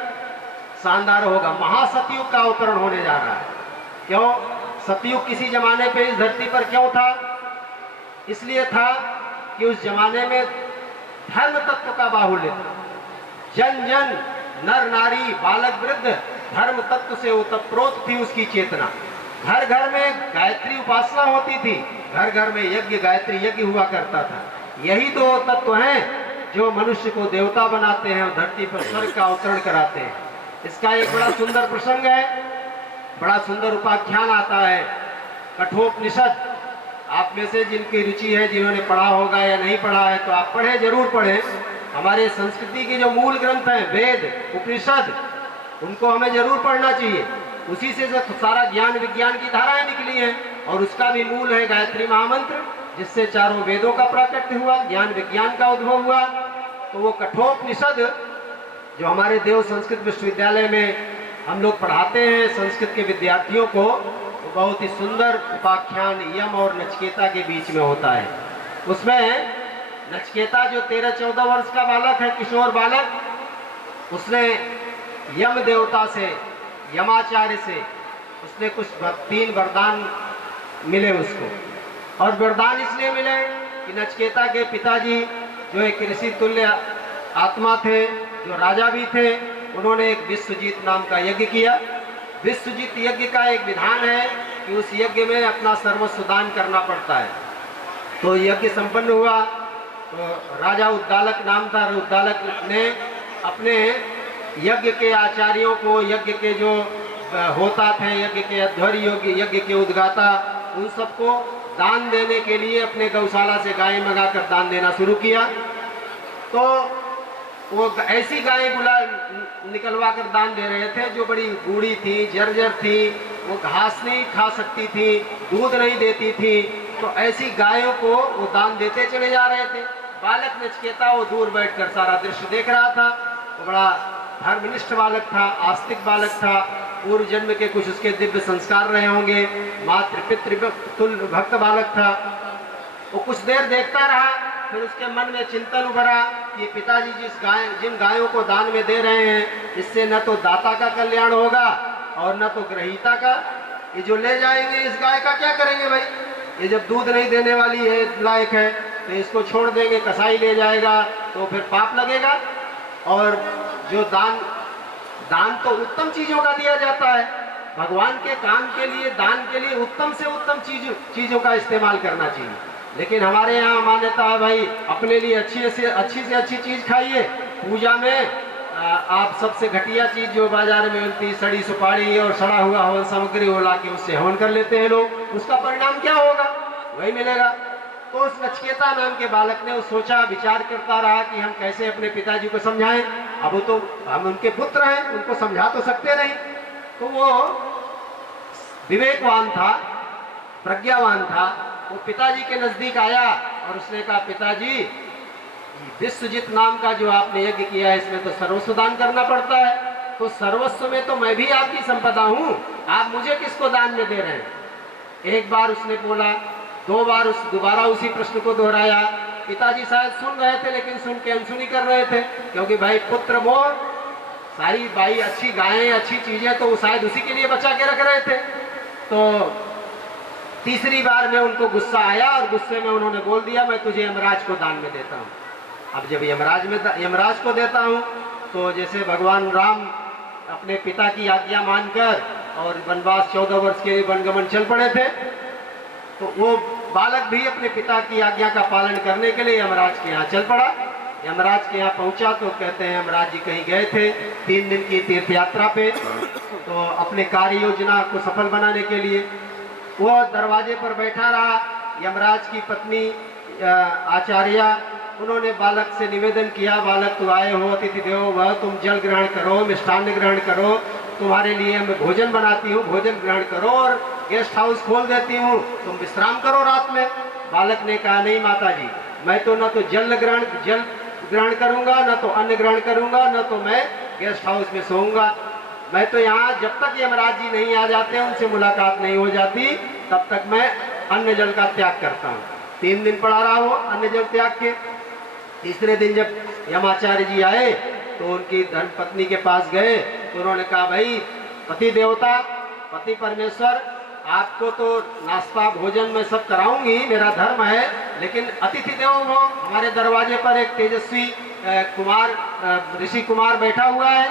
शानदार होगा, महासतयुग का अवतरण होने जा रहा है। क्यों? सतयुग किसी जमाने पे इस धरती पर क्यों था? इसलिए था कि उस जमाने में धर्म तत्व का बाहुल्य था। जन जन, नर नारी, बालक वृद्ध धर्म तत्व से ओतप्रोत थी उसकी चेतना। घर घर में गायत्री उपासना होती थी, घर घर में यज्ञ, गायत्री यज्ञ हुआ करता था। यही दो तत्व हैं जो मनुष्य को देवता बनाते हैं और धरती पर स्वर्ग का अवतरण कराते हैं। इसका एक बड़ा सुंदर प्रसंग है, बड़ा सुंदर उपाख्यान आता है कठोपनिषद। आप में से जिनकी रुचि है, जिन्होंने पढ़ा होगा या नहीं पढ़ा है, तो आप पढ़ें, जरूर पढ़ें। हमारे संस्कृति के जो मूल ग्रंथ हैं, वेद, उपनिषद, उनको हमें जरूर पढ़ना चाहिए। उसी से सारा ज्ञान विज्ञान की धाराएं निकली हैं और उसका भी मूल है गायत्री महामंत्र, जिससे चारों वेदों का प्राकट्य हुआ, ज्ञान विज्ञान का उद्भव हुआ। तो वो कठोपनिषद जो हमारे देव संस्कृत विश्वविद्यालय में हम लोग पढ़ाते हैं संस्कृत के विद्यार्थियों को, वो बहुत ही सुंदर उपाख्यान यम और नचिकेता के बीच में होता है। उसमें नचिकेता जो 13-14 वर्ष का बालक है, किशोर बालक, उसने यम देवता से, यमाचार्य से उसने कुछ 3 वरदान मिले उसको। और वरदान इसलिए मिले कि नचिकेता के पिताजी जो एक ऋषि तुल्य आत्मा थे, जो राजा भी थे, उन्होंने एक विश्वजीत नाम का यज्ञ किया। विश्वजीत यज्ञ का एक विधान है कि उस यज्ञ में अपना सर्वस्व दान करना पड़ता है। तो यज्ञ संपन्न हुआ तो राजा उद्दालक नाम था, उद्दालक ने अपने यज्ञ के आचार्यों को, यज्ञ के जो होता थे, यज्ञ के अध्वर्य, यज्ञ के उद्गाता, उन सबको दान देने के लिए अपने गौशाला से गाय मंगाकर दान देना शुरू किया। तो वो ऐसी गाय निकलवा कर दान दे रहे थे जो बड़ी बूढ़ी थी, जर्जर थी, वो घास नहीं खा सकती थी, दूध नहीं देती थी। तो ऐसी गायों को वो दान देते चले जा रहे थे। बालक नचिकेता वो दूर बैठकर सारा दृश्य देख रहा था। वो बड़ा धर्मनिष्ठ बालक था, आस्तिक बालक था, पूर्व जन्म के कुछ उसके दिव्य संस्कार रहे होंगे, मातृ पितृ तुल्य भक्त बालक था। वो कुछ देर देखता रहा, फिर उसके मन में चिंतन उभरा कि पिताजी जिन गायों को दान में दे रहे हैं, इससे न तो दाता का कल्याण होगा और न तो ग्रहीता का। ये जो ले जाएंगे इस गाय का क्या करेंगे भाई? ये जब दूध नहीं देने वाली है, लायक है, तो इसको छोड़ देंगे, कसाई ले जाएगा तो फिर पाप लगेगा। और जो दान तो उत्तम चीजों का दिया जाता है। भगवान के काम के लिए, दान के लिए उत्तम से उत्तम चीजों का इस्तेमाल करना चाहिए। लेकिन हमारे यहाँ मान्यता है भाई, अपने लिए अच्छी से अच्छी चीज खाइए। पूजा में आप सबसे घटिया चीज जो बाजार में मिलती, सड़ी सुपारी और सड़ा हुआ हवन सामग्री वो ला के उससे हवन कर लेते हैं लोग। उसका परिणाम क्या होगा? वही मिलेगा। तो उस नचिकेता नाम के बालक ने सोचा, विचार करता रहा कि हम कैसे अपने पिताजी को समझाएं। अब वो तो हम उनके पुत्र हैं, उनको समझा तो सकते नहीं। तो वो विवेकवान था, प्रज्ञावान था। वो पिताजी के नजदीक आया और उसने कहा, पिताजी विश्वजित नाम का जो आपने यज्ञ किया है इसमें तो सर्वस्व दान करना पड़ता है, तो सर्वस्व में तो मैं भी आपकी संपदा हूँ, आप मुझे किसको दान में दे रहे हैं? एक बार उसने बोला, दो बार दोबारा उसी प्रश्न को दोहराया। पिताजी शायद सुन रहे थे लेकिन सुन के अनसुनी कर रहे थे, क्योंकि भाई पुत्र मोह, सारी भाई अच्छी गायें अच्छी चीजें तो वो शायद उसी के लिए बचा के रख रहे थे। तो तीसरी बार में उनको गुस्सा आया और गुस्से में उन्होंने बोल दिया, मैं तुझे यमराज को दान में देता हूँ। अब जब यमराज को देता हूँ तो जैसे भगवान राम अपने पिता की आज्ञा मानकर और वनवास 14 वर्ष के लिए वनगमन चल पड़े थे, तो वो बालक भी अपने पिता की आज्ञा का पालन करने के लिए यमराज के यहाँ चल पड़ा। यमराज के यहाँ पहुंचा तो कहते हैं यमराज जी कहीं गए थे 3 दिन की तीर्थ यात्रा पे, तो अपने कार्य योजना को सफल बनाने के लिए वो दरवाजे पर बैठा रहा। यमराज की पत्नी आचार्या, उन्होंने बालक से निवेदन किया, बालक तू आए हो, अतिथि देवो भव, तुम जल ग्रहण करो, मिष्ठान्न ग्रहण करो, तुम्हारे लिए मैं भोजन बनाती हूँ, भोजन ग्रहण करो और गेस्ट हाउस खोल देती हूँ, तुम विश्राम करो रात में। बालक ने कहा, नहीं माता जी, मैं तो न तो जल ग्रहण करूंगा, न तो अन्न ग्रहण करूंगा, न तो मैं गेस्ट हाउस में सोऊंगा। मैं तो यहाँ जब तक यमराज जी नहीं आ जाते, उनसे मुलाकात नहीं हो जाती, तब तक मैं अन्न जल का त्याग करता हूँ। 3 दिन पड़ा रहा वो अन्न जल त्याग के। तीसरे दिन जब यमाचार्य जी आए तो उनकी धर्म पत्नी के पास गए तो उन्होंने कहा, भाई पति देवता, पति परमेश्वर, आपको तो नाश्ता भोजन मैं सब कराऊंगी, मेरा धर्म है, लेकिन अतिथि देवो भव, हमारे दरवाजे पर एक तेजस्वी कुमार ऋषि कुमार बैठा हुआ है,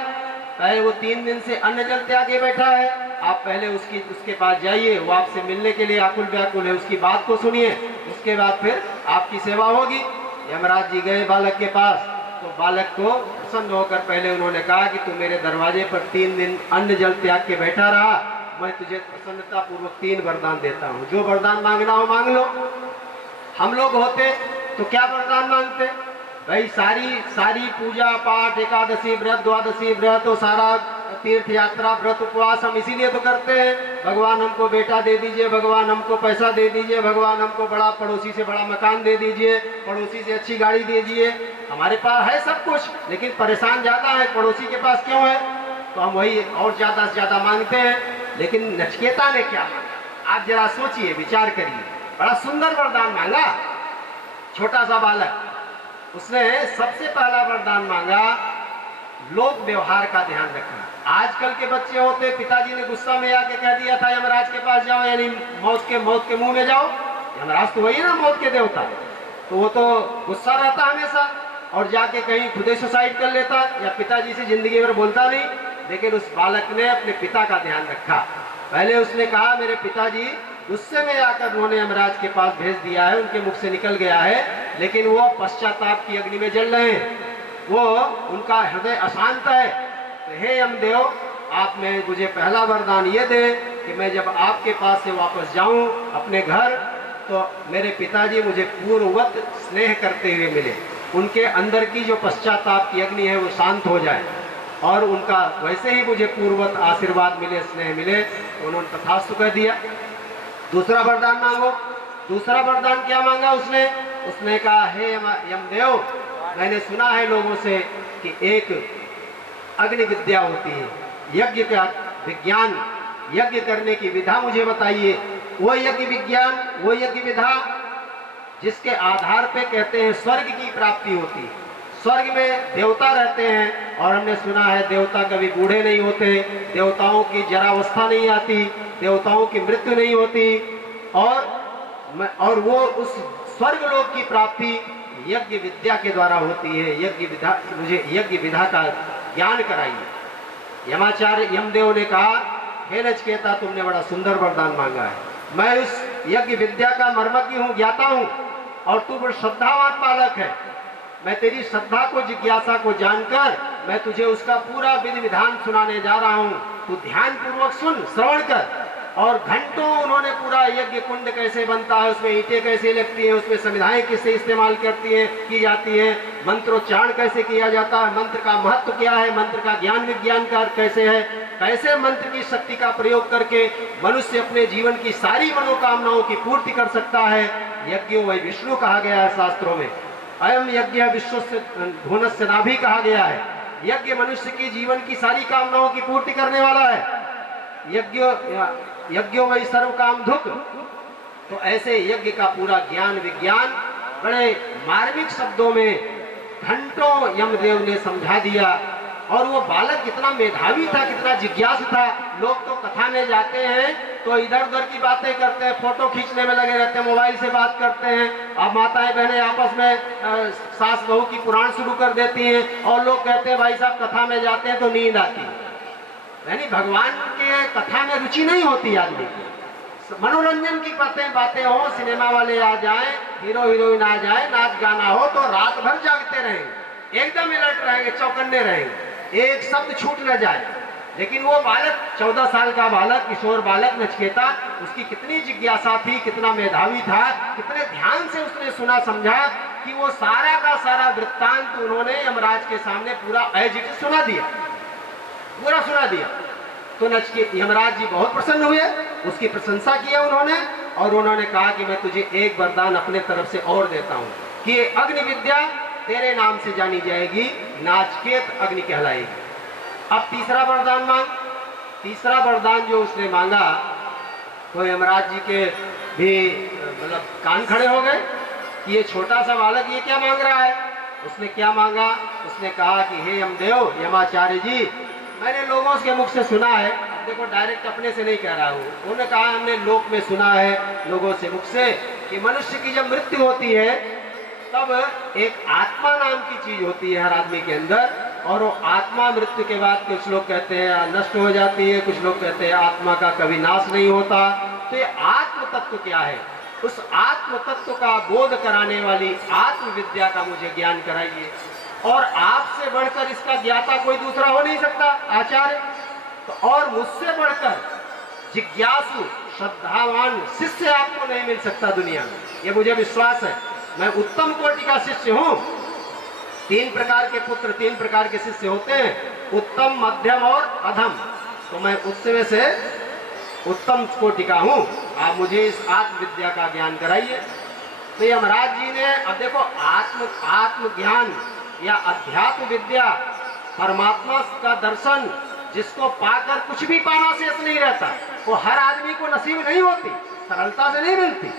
पहले वो 3 दिन से अन्न जल त्यागे बैठा है, आप पहले उसके पास जाइए, वो आपसे मिलने के लिए आकुल व्याकुल है, उसकी बात को सुनिए, उसके बाद फिर आपकी सेवा होगी। यमराज जी गए बालक के पास, तो बालक को प्रसन्न होकर पहले उन्होंने कहा कि तू मेरे दरवाजे पर 3 दिन अन्न जल त्याग के बैठा रहा, मैं तुझे प्रसन्नता पूर्वक 3 वरदान देता हूँ, जो वरदान मांगना हो मांग लो। हम लोग होते तो क्या वरदान मांगते? भाई सारी पूजा पाठ, एकादशी व्रत, द्वादशी व्रत, तो सारा तीर्थ यात्रा व्रत उपवास हम इसीलिए तो करते हैं, भगवान हमको बेटा दे दीजिए, भगवान हमको पैसा दे दीजिए, भगवान हमको बड़ा पड़ोसी से बड़ा मकान दे दीजिए, पड़ोसी से अच्छी गाड़ी दे दीजिए। हमारे पास है सब कुछ, लेकिन परेशान ज्यादा है, पड़ोसी के पास क्यों है? तो हम वही और ज्यादा से ज्यादा मांगते हैं। लेकिन नचिकेता ने क्या मांगा? आप जरा सोचिए, विचार करिए। बड़ा सुंदर वरदान मांगा छोटा सा बालक। उसने सबसे पहला वरदान मांगा, लोक व्यवहार का ध्यान रखना। आजकल के बच्चे होते, पिताजी ने गुस्सा में आके कह दिया था यमराज के पास जाओ, यानी मौत के मुंह में जाओ। यमराज तो वही ना, मौत के देवता, तो वो तो गुस्सा रहता हमेशा और जाके कहीं खुदे सुसाइड कर लेता या पिताजी से जिंदगी भर बोलता नहीं। लेकिन उस बालक ने अपने पिता का ध्यान रखा। पहले उसने कहा, मेरे पिताजी गुस्से में आकर उन्होंने यमराज के पास भेज दिया है, उनके मुख से निकल गया है, लेकिन वो पश्चाताप की अग्नि में जल रहे हैं, वो उनका हृदय अशांत है। तो हे यमदेव, आप में मुझे पहला वरदान ये दे कि मैं जब आपके पास से वापस जाऊं अपने घर, तो मेरे पिताजी मुझे पूर्ववत स्नेह करते हुए मिले, उनके अंदर की जो पश्चाताप की अग्नि है वो शांत हो जाए और उनका वैसे ही मुझे पूर्ववत आशीर्वाद मिले, स्नेह मिले। उन्होंने तथास्तु कह दिया। दूसरा वरदान मांगो। दूसरा वरदान क्या मांगा उसने कहा, हे यमदेव, मैंने सुना है लोगों से कि एक अग्नि विद्या होती है, यज्ञ का विज्ञान, यज्ञ करने की विधा मुझे बताइए। वो यज्ञ विज्ञान, वो यज्ञ विधा जिसके आधार पे कहते हैं स्वर्ग की प्राप्ति होती है। स्वर्ग में देवता रहते हैं और हमने सुना है देवता कभी बूढ़े नहीं होते, देवताओं की जरावस्था नहीं आती, देवताओं की मृत्यु नहीं होती, और वो उस स्वर्ग लोक की प्राप्ति यज्ञ विद्या के द्वारा होती है। यज्ञ विधा, मुझे यज्ञ विधा का ज्ञान कराइए। यमाचार्य यमदेव ने कहा, हे नचिकेता, तुमने बड़ा सुंदर वरदान मांगा है, मैं उस यज्ञ विद्या का मर्मज्ञ हूँ, ज्ञाता हूँ, और तू बड़ा श्रद्धावान बालक है। मैं तेरी श्रद्धा को, जिज्ञासा को जानकर मैं तुझे उसका पूरा विधि विधान सुनाने जा रहा हूँ। तू ध्यान पूर्वक सुन, श्रवण कर। और घंटों उन्होंने पूरा यज्ञ कुंड कैसे बनता है, उसमें ईंटें कैसे लगती हैं, उसमें संविधाएं किससे इस्तेमाल की जाती है, मंत्रोच्चारण कैसे किया जाता है, मंत्र का महत्व क्या है, मंत्र का ज्ञान विज्ञान का कैसे है, कैसे मंत्र की शक्ति का प्रयोग करके मनुष्य अपने जीवन की सारी मनोकामनाओं की पूर्ति कर सकता है। यज्ञ वही विष्णु कहा गया है शास्त्रों में। अयम यज्ञ विश्व से धूनस्य नाभि कहा गया है। यज्ञ मनुष्य की जीवन की सारी कामनाओं की पूर्ति करने वाला है। यज्ञो वही सर्व काम धुक। तो ऐसे यज्ञ का पूरा ज्ञान विज्ञान बड़े मार्मिक शब्दों में घंटों यमदेव ने समझा दिया। और वो बालक कितना मेधावी था, कितना जिज्ञासु था। लोग तो कथा में जाते हैं तो इधर उधर की बातें करते हैं, फोटो खींचने में लगे रहते हैं, मोबाइल से बात करते हैं। अब माताएं बहनें आपस में सास बहू की पुराण शुरू कर देती हैं और लोग कहते हैं भाई साहब कथा में जाते हैं तो नींद आती है। यानी भगवान के कथा में रुचि नहीं होती आदमी की। मनोरंजन की बातें हो, सिनेमा वाले आ जाए, हीरो हीरोइन आ जाए, नाच गाना हो तो रात भर जागते रहेंगे, एकदम अलर्ट रहेंगे, चौकन्ने रहेंगे, एक शब्द छूट न जाए। लेकिन वो बालक 14 साल का बालक, किशोर बालक नचिकेता, उसकी कितनी जिज्ञासा थी, कितना मेधावी था, कितने ध्यान से उसने सुना समझा कि वो सारा का सारा वृत्तांत उन्होंने यमराज के सामने पूरा एज इट इज सुना दिया, पूरा सुना दिया। तो नचिकेता यमराज जी बहुत प्रसन्न हुए, उसकी प्रशंसा किया उन्होंने और उन्होंने कहा कि मैं तुझे एक वरदान अपने तरफ से और देता हूँ कि अग्नि विद्या तेरे नाम से जानी जाएगी, नाचिकेत अग्नि कहलाएगी। अब तीसरा वरदान मांग। तीसरा वरदान जो उसने मांगा तो यमराज जी के भी मतलब कान खड़े हो गए कि ये छोटा सा बालक ये क्या मांग रहा है। उसने क्या मांगा, उसने कहा कि हे यमदेव, यमाचार्य जी, मैंने लोगों के मुख से सुना है, देखो डायरेक्ट अपने से नहीं कह रहा हूँ, उन्होंने कहा हमने लोक में सुना है लोगों से मुख से कि मनुष्य की जब मृत्यु होती है तब एक आत्मा नाम की चीज होती है हर आदमी के अंदर, और वो आत्मा मृत्यु के बाद कुछ लोग कहते हैं नष्ट हो जाती है, कुछ लोग कहते हैं आत्मा का कभी नाश नहीं होता। तो ये आत्म तत्व क्या है, उस आत्म तत्व का बोध कराने वाली आत्म विद्या का मुझे ज्ञान कराइए, और आपसे बढ़कर इसका ज्ञाता कोई दूसरा हो नहीं सकता आचार्य। तो और मुझसे बढ़कर जिज्ञासु श्रद्धावान शिष्य आपको नहीं मिल सकता दुनिया में, ये मुझे विश्वास है। मैं उत्तम कोटि का शिष्य हूँ। 3 प्रकार के पुत्र, 3 प्रकार के शिष्य होते हैं, उत्तम, मध्यम और अधम। तो मैं उसमें से उत्तम कोटि का हूँ, आप मुझे इस आत्म विद्या का ज्ञान कराइए। तो यमराज जी ने, अब देखो आत्म ज्ञान या अध्यात्म विद्या, परमात्मा का दर्शन जिसको पाकर कुछ भी पाना शेष नहीं रहता, वो हर आदमी को नसीब नहीं होती, सरलता से नहीं मिलती।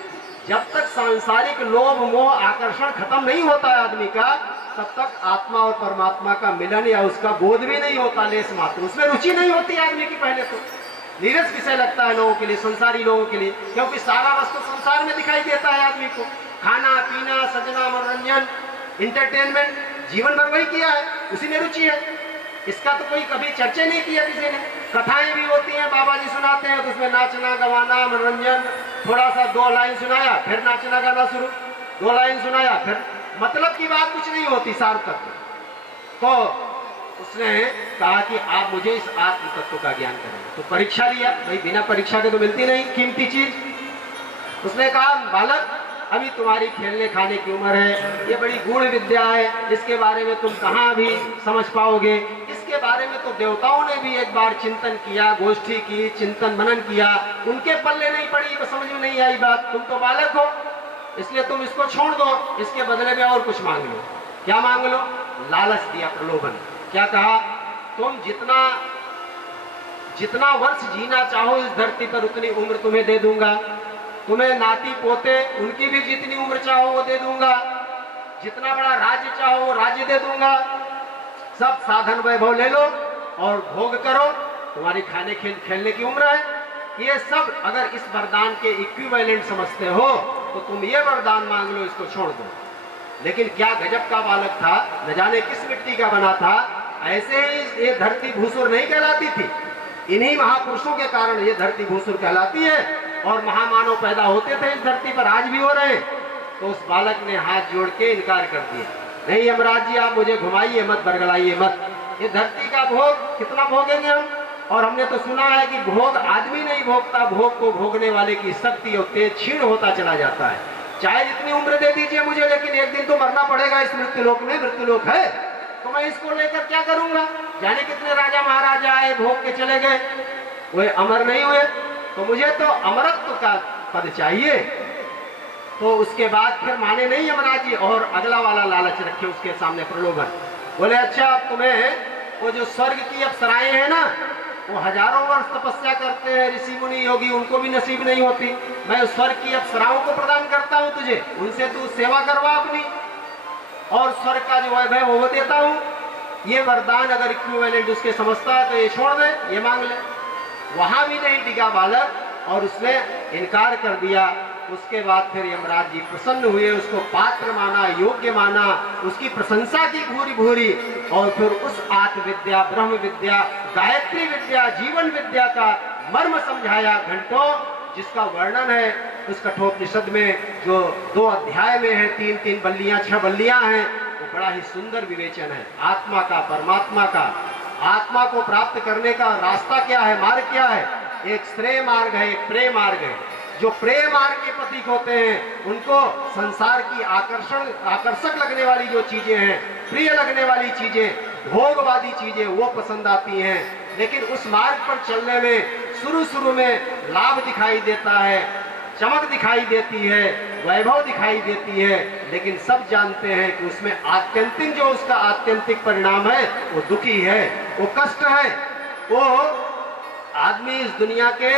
जब तक सांसारिक लोभ मोह आकर्षण खत्म नहीं होता है आदमी का, तब तक आत्मा और परमात्मा का मिलन या उसका बोध भी नहीं होता लेस मात्र, उसमें रुचि नहीं होती आदमी की। पहले तो नीरस विषय लगता है लोगों के लिए, संसारी लोगों के लिए, क्योंकि सारा वस्तु संसार में दिखाई देता है आदमी को। खाना पीना, सजना, मनोरंजन, इंटरटेनमेंट, जीवन भर वही किया है, उसी में रुचि है। इसका तो कोई कभी चर्चा नहीं किया किसी ने। कथाएं भी होती हैं, बाबा जी सुनाते हैं तो उसमें नाचना गवाना मनोरंजन, थोड़ा सा 2 लाइन सुनाया फिर नाचना गाना शुरू, 2 लाइन सुनाया फिर, मतलब की बात कुछ नहीं होती सार्थक। तो उसने कहा कि आप मुझे इस आत्म तत्व का ज्ञान करें। तो परीक्षा लिया, भाई बिना परीक्षा के तो मिलती नहीं कीमती चीज। उसने कहा बालक, अभी तुम्हारी खेलने खाने की उम्र है, ये बड़ी गूढ़ विद्या है, इसके बारे में तुम कहाँ भी समझ पाओगे। इसके बारे में तो देवताओं ने भी एक बार चिंतन किया, गोष्ठी की, चिंतन मनन किया, उनके पल्ले नहीं पड़ी, समझ में नहीं आई बात। तुम तो बालक हो, इसलिए तुम इसको छोड़ दो, इसके बदले में और कुछ मांग लो। क्या मांग लो? लालच दिया, प्रलोभन। क्या कहा? तुम जितना वर्ष जीना चाहो इस धरती पर उतनी उम्र तुम्हें दे दूंगा, तुम्हें नाती पोते उनकी भी जितनी उम्र चाहो वो दे दूंगा, जितना बड़ा राज्य चाहो वो राज्य दे दूंगा, सब साधन वैभव ले लो और भोग करो, तुम्हारी खाने खेलने की उम्र है। ये सब अगर इस वरदान के इक्विवेलेंट समझते हो तो तुम ये वरदान मांग लो, इसको छोड़ दो। लेकिन क्या गजब का बालक था, न जाने किस मिट्टी का बना था। ऐसे ही ये धरती भूसुर नहीं कहलाती थी, इन्हीं महापुरुषों के कारण ये धरती भूसुर कहलाती है और महामानव पैदा होते थे इस धरती पर, आज भी हो रहे। तो उस बालक ने हाथ जोड़ के इनकार कर दिया, नहीं यमराज जी आप मुझे घुमाइए मत, बरगलाइए मत, ये धरती का भोग कितना भोगेंगे हम, और हमने तो सुना है कि भोग आदमी नहीं भोगता, भोग को भोगने वाले की शक्ति और तेज क्षीण होता चला जाता है। चाहे जितनी उम्र दे दीजिए मुझे, लेकिन एक दिन तो मरना पड़ेगा इस मृत्युलोक में। मृत्युलोक है तो मैं इसको लेकर क्या करूंगा? जाने कितने राजा महाराजा आए, भोग के चले गए, वे अमर नहीं हुए, तो मुझे तो अमरत्व का पद चाहिए। तो उसके बाद फिर माने नहीं यमराज जी, और अगला वाला लालच रखे उसके सामने, प्रलोभन। बोले अच्छा अब तुम्हें वो जो स्वर्ग की अप्सराएं हैं ना, वो हजारों वर्ष तपस्या करते हैं ऋषि मुनि योगी, उनको भी नसीब नहीं होती। मैं उस स्वर्ग की अप्सराओं को प्रदान करता हूँ तुझे, उनसे तू सेवा करवा अपनी, और स्वर्ग का जो वैभव वो देता हूँ। ये वरदान अगर इक्विवेलेंट उसके समझता है तो ये छोड़ दे, ये मांग ले। वहां भी नहीं टिका बालक, और उसने इनकार कर दिया। उसके बाद फिर यमराज जी प्रसन्न हुए, उसको पात्र माना, योग्य माना, उसकी प्रशंसा की भूरी भूरी, और फिर उस आत्मविद्या, ब्रह्म विद्या, गायत्री विद्या, जीवन विद्या का मर्म समझाया घंटों, जिसका वर्णन है उस कठोपनिषद में, जो 2 अध्याय में है, 3-3 बल्लियां, 6 बल्लियां हैं। वो बड़ा ही सुंदर विवेचन है आत्मा का, परमात्मा का। आत्मा को प्राप्त करने का रास्ता क्या है, मार्ग क्या है? एक श्रेय मार्ग है, एक प्रेम मार्ग है। जो प्रेम मार्ग के प्रतीक होते हैं उनको संसार की आकर्षक लगने वाली जो चीजें हैं, प्रिय लगने वाली चीजें, भोगवादी चीजें वो पसंद आती हैं। लेकिन उस मार्ग पर चलने में शुरू में लाभ दिखाई देता है, चमक दिखाई देती है, वैभव दिखाई देती है, लेकिन सब जानते हैं कि उसमें आत्यंतिक जो उसका आत्यंतिक परिणाम है वो दुखी है, वो कष्ट है। वो आदमी इस दुनिया के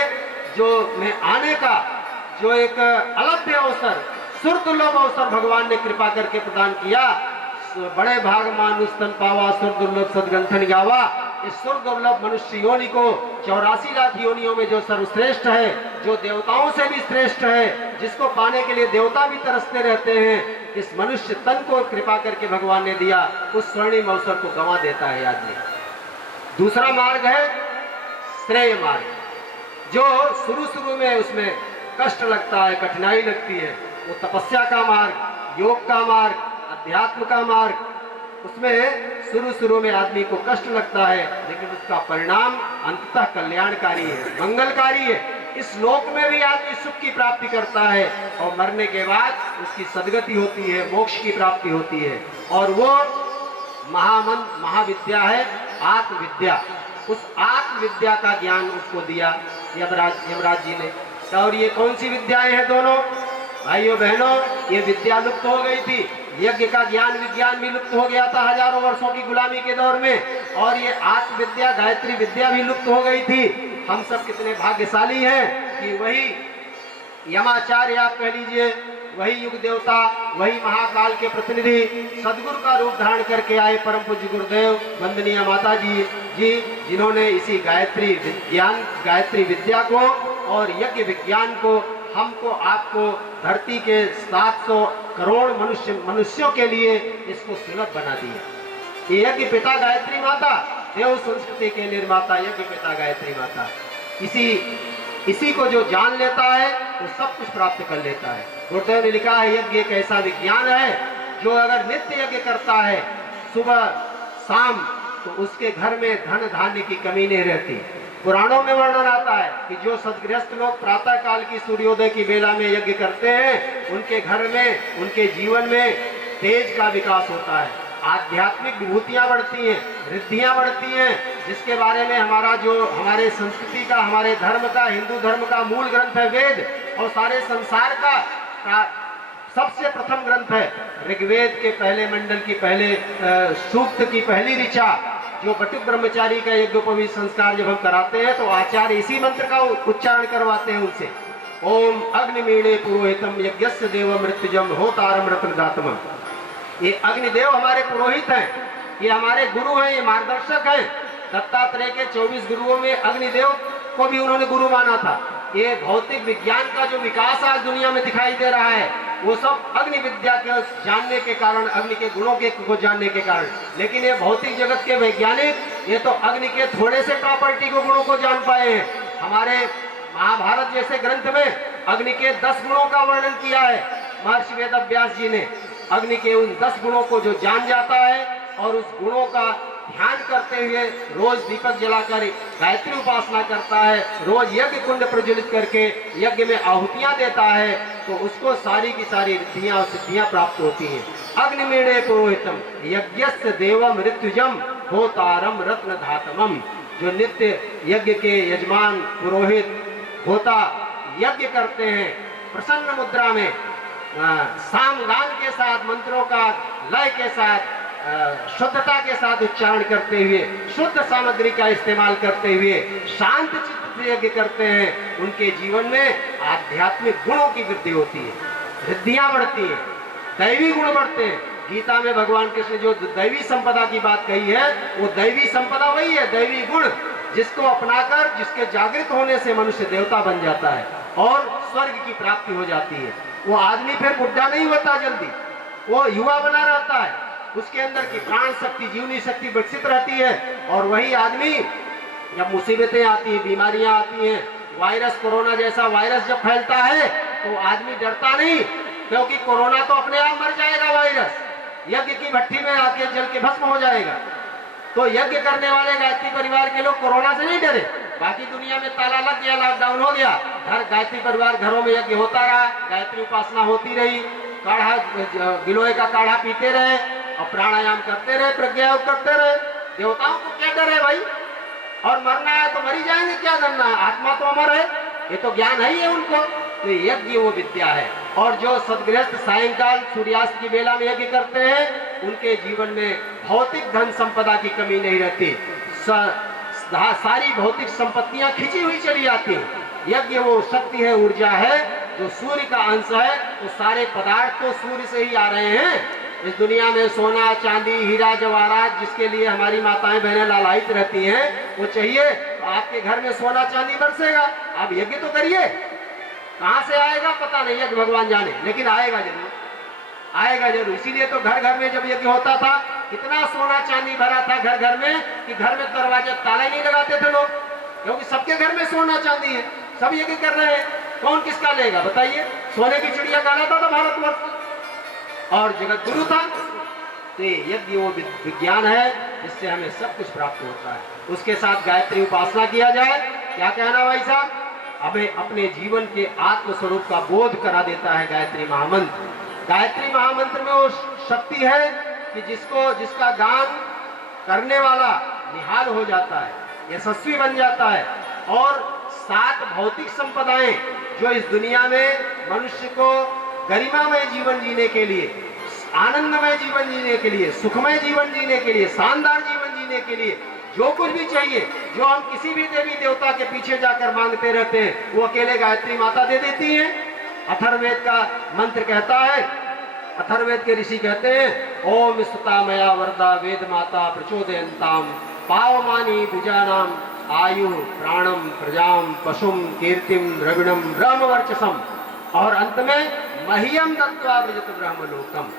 जो में आने का जो एक अलभ्य अवसर, सुरदुर्लभ अवसर भगवान ने कृपा करके प्रदान किया। बड़े भाग मानुष तन पावा, सुरदुर्लभ सदग्रंथन गावा। इस सुरदुर्लभ मनुष्य योनि को 84 लाख योनियों में जो सर्वश्रेष्ठ है, जो देवताओं से भी श्रेष्ठ है, जिसको पाने के लिए देवता भी तरसते रहते हैं, इस मनुष्य तन को कृपा करके भगवान ने दिया। उस स्वर्णिम अवसर को गंवा देता है आदमी। दूसरा मार्ग है श्रेय मार्ग, जो शुरू में उसमें कष्ट लगता है, कठिनाई लगती है। वो तपस्या का मार्ग, योग का मार्ग, अध्यात्म का मार्ग, उसमें शुरू में आदमी को कष्ट लगता है, लेकिन उसका परिणाम अंततः कल्याणकारी है, मंगलकारी है। इस लोक में भी आदमी सुख की प्राप्ति करता है, और मरने के बाद उसकी सदगति होती है, मोक्ष की प्राप्ति होती है। और वो महाविद्या है आत्मविद्या। उस आत्मविद्या का ज्ञान उसको दिया यमराज जी ने। और ये कौन सी विद्याएं हैं दोनों भाइयों बहनों? ये विद्या लुप्त हो गई थी। यज्ञ का ज्ञान विज्ञान भी लुप्त हो गया था हजारों वर्षों की गुलामी के दौर में, और ये आत्मविद्या, गायत्री विद्या भी लुप्त हो गई थी। हम सब कितने भाग्यशाली हैं कि वही यमाचार्य आप कह लीजिए, वही युग देवता, वही महाकाल के प्रतिनिधि सदगुरु का रूप धारण करके आए परम पूज्य गुरुदेव वंदनीय माता जी, जिन्होंने इसी गायत्री विद्या को और यज्ञ विज्ञान को हमको, आपको, धरती के 700 करोड़ मनुष्यों के लिए इसको सुलभ बना दिया। यज्ञ पिता गायत्री माता, देव संस्कृति के निर्माता यज्ञ पिता गायत्री माता। इसी को जो जान लेता है वो सब कुछ प्राप्त कर लेता है। गुरुदेव ने लिखा है यज्ञ एक ऐसा विज्ञान है जो अगर नित्य यज्ञ करता है सुबह शाम, तो उसके घर में धन धान्य की कमी नहीं रहती। पुराणों में वर्णन आता है कि जो सदगृहस्थ लोग प्रातः काल की सूर्योदय की बेला में यज्ञ करते हैं, उनके घर में, उनके जीवन में तेज का विकास होता है, आध्यात्मिक विभूतियां बढ़ती हैं, रिद्धियां बढ़ती हैं, जिसके बारे में हमारे संस्कृति का, हमारे धर्म का, हिंदू धर्म का मूल ग्रंथ है वेद, और सारे संसार का सबसे प्रथम ग्रंथ है ऋग्वेद के पहले मंडल की पहले सूक्त की पहली ऋचा। जो बटुक ब्रह्मचारी का यज्ञोपवीत संस्कार जब हम कराते हैं तो आचार्य इसी मंत्र का उच्चारण करवाते हैं उनसे, ओम अग्निमीणे पुरोहितम यज्ञस्य देव मृत्युजम होतारम रत्नदातमम। ये अग्निदेव हमारे पुरोहित हैं, ये हमारे गुरु हैं, ये मार्गदर्शक हैं। दत्तात्रेय के 24 गुरुओं में अग्निदेव को भी उन्होंने गुरु माना था। ये भौतिक विज्ञान का जो विकास आज दुनिया में दिखाई दे रहा है वो सब अग्नि विद्या के जानने के कारण, अग्नि के गुणों को जानने के कारण। लेकिन ये भौतिक जगत के वैज्ञानिक ये तो अग्नि के थोड़े से प्रॉपर्टी को, गुणों को जान पाए हैं। हमारे महाभारत जैसे ग्रंथ में अग्नि के 10 गुणों का वर्णन किया है महर्षि वेदव्यास जी ने। अग्नि के उन 10 गुणों को जो जान जाता है और उस गुणों का ध्यान करते हुए रोज दीपक जलाकर गायत्री उपासना करता है, रोज यज्ञ कुंड प्रज्वलित करके यज्ञ में आहुतियां देता है, तो उसको सारी की सारी रिद्धियां और सिद्धियां प्राप्त होती हैं। अग्निमीणे पुरोहितम यज्ञस्य देवम ऋत्युजम होतारम रत्न धातमम। जो नित्य यज्ञ के यजमान पुरोहित होता यज्ञ करते हैं प्रसन्न मुद्रा में, सामगान के साथ, मंत्रों का लय के साथ, शुद्धता के साथ उच्चारण करते हुए, शुद्ध सामग्री का इस्तेमाल करते हुए शांत चित्त से यज्ञ करते हैं, उनके जीवन में आध्यात्मिक गुणों की वृद्धि होती है, रिद्धियां बढ़ती हैं, दैवी गुण बढ़ते हैं। गीता में भगवान कृष्ण जो दैवी संपदा की बात कही है, वो दैवी संपदा वही है, दैवी गुण, जिसको अपनाकर, जिसके जागृत होने से मनुष्य देवता बन जाता है और स्वर्ग की प्राप्ति हो जाती है। वो आदमी फिर बुढ़ा नहीं होता जल्दी, वो युवा बना रहता है, उसके अंदर की प्राण शक्ति, जीवनी शक्ति विकसित रहती है। और वही आदमी जब मुसीबतें आती हैं, बीमारियां आती हैं, वायरस, कोरोना जैसा वायरस जब फैलता है, तो आदमी डरता नहीं, क्योंकि कोरोना तो अपने आप मर जाएगा, वायरस यज्ञ की भट्टी में आके जल के भस्म हो जाएगा। तो यज्ञ करने वाले गायत्री परिवार के लोग कोरोना से नहीं डरे। बाकी दुनिया में ताला लग गया, लॉकडाउन हो गया, घर गायत्री परिवार घरों में यज्ञ होता रहा, गायत्री उपासना होती रही, काढ़ा, गिलोय का काढ़ा पीते रहे और प्राणायाम करते रहे, प्रज्ञा योग करते रहे। देवताओं को क्या डर है भाई? और मरना है तो मरी जाएंगे, क्या करना है, आत्मा तो अमर है, ये तो ज्ञान है ही है उनको। तो यज्ञ वो विद्या है। और जो सदगृहस्थ सायंकाल सूर्यास्त की बेला में यज्ञ करते हैं, उनके जीवन में भौतिक धन संपदा की कमी नहीं रहती, सारी भौतिक संपत्तियां खिंची हुई चली आती हैं। यज्ञ वो शक्ति है, ऊर्जा है, जो सूर्य का अंश है। तो सारे पदार्थ तो सूर्य से ही आ रहे हैं। इस दुनिया में सोना, चांदी, हीरा, जवाहरात, जिसके लिए हमारी माताएं बहनें लालायित रहती हैं, वो चाहिए तो आपके घर में सोना चांदी बरसेगा। आप यज्ञ तो करिए, कहां से आएगा पता नहीं, यज्ञ भगवान जाने, लेकिन आएगा जरूर, आएगा जरूर। इसीलिए तो घर घर में जब यज्ञ होता था, कितना सोना चांदी भरा था घर घर में, कि घर में दरवाजा ताला नहीं लगाते थे लोग, क्योंकि सबके घर में सोना चांदी है, सब यज्ञ कर रहे हैं, कौन किसका लेगा बताइए। सोने की चिड़िया कहलाता था भारतवर्ष और जगत गुरु था। तो यज्ञ वो विज्ञान है जिससे हमें सब कुछ प्राप्त होता है। उसके साथ गायत्री उपासना किया जाए। क्या कहना भाई साहब? हमें अपने जीवन के आत्म स्वरूप का बोध करा देता है गायत्री महामंत्र। गायत्री महामंत्र में वो शक्ति है कि जिसका गान करने वाला निहाल हो जाता है, यशस्वी बन जाता है। और 7 भौतिक संपदाएं जो इस दुनिया में मनुष्य को गरिमामय जीवन जीने के लिए, आनंदमय जीवन जीने के लिए, सुखमय जीवन जीने के लिए, शानदार जीवन जीने के लिए जो कुछ भी चाहिए, जो हम किसी भी देवी देवता के पीछे जाकर मांगते रहते हैं, वो अकेले गायत्री माता दे देती है। अथर्ववेद का मंत्र कहता है, अथर्ववेद के ऋषि कहते हैं, ओम स्तुता मया वरदा वेद माता प्रचोदयन्ताम पावमानी भुजानाम आयु प्राणम प्रजाम पशुम कीर्तिम द्रविणम ब्रह्मवर्चसम। और अंत में मह्यम दत्त्वा व्रजत ब्रह्मलोकम।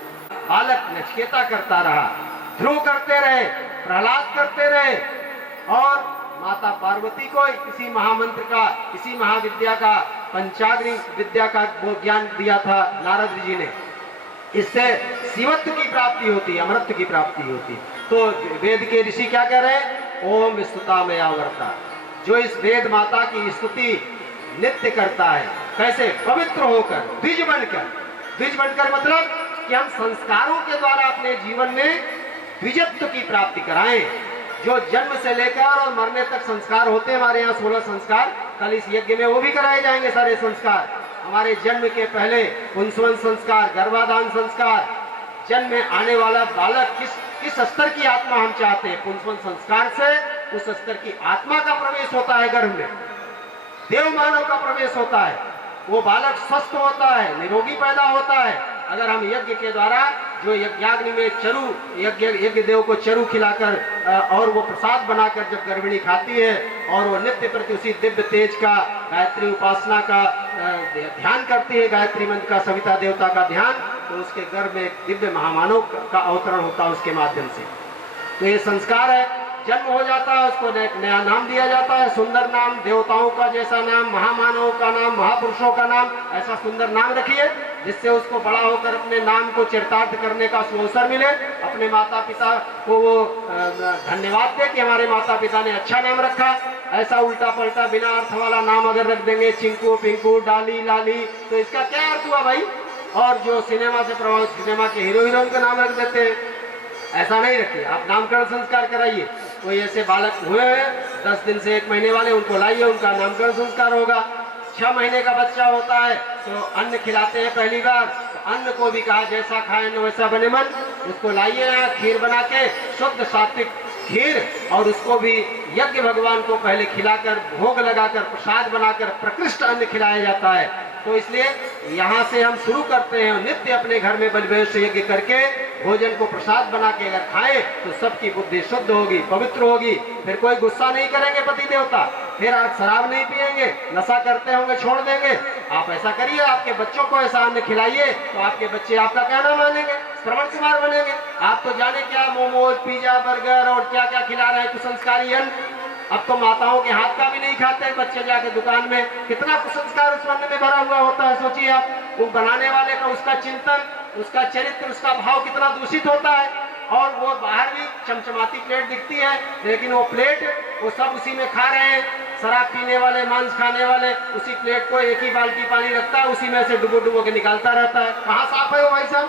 बालक नचिकेता करता रहा, ध्रुव करते रहे, प्रहलाद करते रहे, और माता पार्वती को इसी महामंत्र का, इसी महाविद्या का, पंचाग्नि विद्या का वो ज्ञान दिया था नारद जी ने। इससे शिवत्व की प्राप्ति होती है, अमरत्व की प्राप्ति होती है। तो वेद के ऋषि क्या कह रहे हैं? ओम स्तुता मया वर्ता। जो इस वेद माता की स्तुति नित्य करता है, कैसे? पवित्र होकर, द्विज बनकर। द्विज बनकर मतलब कि हम संस्कारों के द्वारा अपने जीवन में द्विजत्व की प्राप्ति कराएं। जो जन्म से लेकर और मरने तक संस्कार होते हैं, हमारे यहाँ 16 संस्कार, कल इस यज्ञ में वो भी कराए जाएंगे सारे संस्कार। हमारे जन्म के पहले पुंसवन संस्कार, गर्भाधान संस्कार, जन्म में आने वाला बालक किस स्तर की आत्मा हम चाहते हैं, पुंसवन संस्कार से उस स्तर की आत्मा का प्रवेश होता है गर्भ में, देव मानव का प्रवेश होता है, वो बालक स्वस्थ होता है, निरोगी पैदा होता है। अगर हम यज्ञ के द्वारा, जो यज्ञाग्नि में चरु, यज्ञ देव को चरु खिलाकर और वो प्रसाद बनाकर जब गर्भिणी खाती है और वो नित्य प्रति उसी दिव्य तेज का, गायत्री उपासना का ध्यान करती है, गायत्री मंत्र का, सविता देवता का ध्यान, तो उसके गर्भ में दिव्य महामानव का अवतरण होता है उसके माध्यम से। तो ये संस्कार है। जन्म हो जाता है, उसको नया नाम दिया जाता है, सुंदर नाम, देवताओं का जैसा नाम, महामानवों का नाम, महापुरुषों का नाम, ऐसा सुंदर नाम रखिए जिससे उसको बड़ा होकर अपने नाम को चरितार्थ करने का अवसर मिले। अपने माता पिता को वो धन्यवाद दे कि हमारे माता पिता ने अच्छा नाम रखा। ऐसा उल्टा पलटा बिना अर्थ वाला नाम अगर रख देंगे, चिंकू पिंकू डाली लाली, तो इसका क्या अर्थ हुआ भाई? और जो सिनेमा से प्रभावित सिनेमा के हीरो हीरोइन का नाम रख देते हैं, ऐसा नहीं रखिए। आप नामकरण संस्कार कराइए। कोई ऐसे बालक हुए हैं 10 दिन से 1 महीने वाले, उनको लाइए, उनका नामकरण संस्कार होगा। 6 महीने का बच्चा होता है तो अन्न खिलाते हैं पहली बार, तो अन्न को भी कहा जैसा खाए न वैसा बने मन। उसको लाइए यहाँ खीर बना के, शुद्ध सात्विक खीर, और उसको भी यज्ञ भगवान को पहले खिलाकर, भोग लगाकर, प्रसाद बनाकर प्रकृष्ट अन्न खिलाया जाता है। तो इसलिए यहाँ से हम शुरू करते हैं, नित्य अपने घर में बलिवेश यज्ञ करके भोजन को प्रसाद बना के अगर खाएं तो सबकी बुद्धि शुद्ध होगी, पवित्र होगी। फिर कोई गुस्सा नहीं करेंगे पति देवता, फिर आप शराब नहीं पिएंगे, नशा करते होंगे छोड़ देंगे। आप ऐसा करिए, आपके बच्चों को ऐसा अन्न खिलाइए तो आपके बच्चे आपका कहना मानेंगे, श्रवण कुमार बनेंगे। आप तो जाने क्या मोमोज, पिज्जा, बर्गर और क्या क्या खिला रहे हैं कुसंस्कारी अन्न। अब तो माताओं के हाथ का भी नहीं खाते बच्चे, जाके दुकान में कितना कुसंस्कार उस अन्न में भरा हुआ होता है। सोचिए आप, वो बनाने वाले का, उसका चिंतन, उसका चरित्र, उसका भाव कितना दूषित होता है। और वो बाहर भी चमचमाती प्लेट दिखती है, लेकिन वो प्लेट वो सब उसी में खा रहे हैं। शराब पीने वाले, मांस खाने वाले उसी प्लेट को एक ही बाल्टी पानी रखता है, उसी में से डुबो डुबो के निकालता रहता है। कहाँ साफ है वो भाई साहब?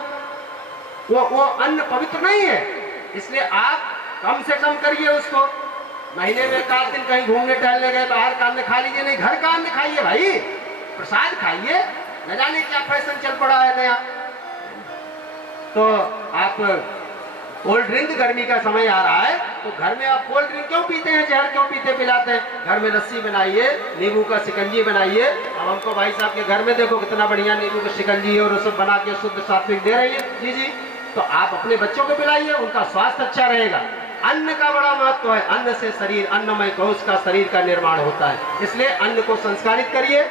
वो अन्न पवित्र नहीं है। इसलिए आप कम से कम करिए उसको। महीने में 1 दिन कहीं घूमने टहलने गए, बाहर का अन्न खा लीजिए, नहीं घर का अन्न खाइए भाई, प्रसाद खाइए। न जाने क्या फैशन चल पड़ा है नया। तो आप कोल्ड ड्रिंक, गर्मी का समय आ रहा है तो घर में आप कोल्ड ड्रिंक क्यों पीते हैं, जहर क्यों पीते पिलाते हैं? घर में लस्सी बनाइए, नींबू का शिकंजी बनाइए। अब हमको भाई साहब के घर में देखो कितना बढ़िया नींबू का शिकंजी है और वो सब बना के शुद्ध सात्विक दे रही है। जी जी, तो आप अपने बच्चों को पिलाइए, उनका स्वास्थ्य अच्छा रहेगा। अन्न का बड़ा महत्व है। अन्न से शरीर, अन्नमय कोश का शरीर का निर्माण होता है। इसलिए अन्न को संस्कारित करिए।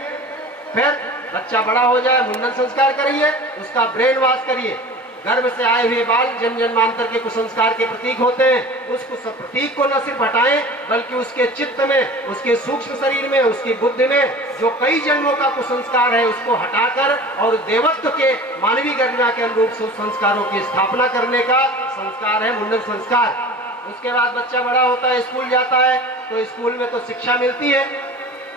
फिर बच्चा बड़ा हो जाए, मुंडन संस्कार करिए, उसका ब्रेन वॉश करिए। गर्भ से आए हुए बाल जन्म जन्मांतर के कुसंस्कार के प्रतीक होते हैं। उस प्रतीक को न सिर्फ हटाएं, बल्कि उसके चित्त में, उसके सूक्ष्म शरीर में, उसकी बुद्धि में जो कई जन्मों का कुसंस्कार है उसको हटाकर और देवत्व के, मानवीय गरिमा के अनुरूप संस्कारों की स्थापना करने का संस्कार है मुंडन संस्कार। उसके बाद बच्चा बड़ा होता है, स्कूल जाता है, तो स्कूल में तो शिक्षा मिलती है।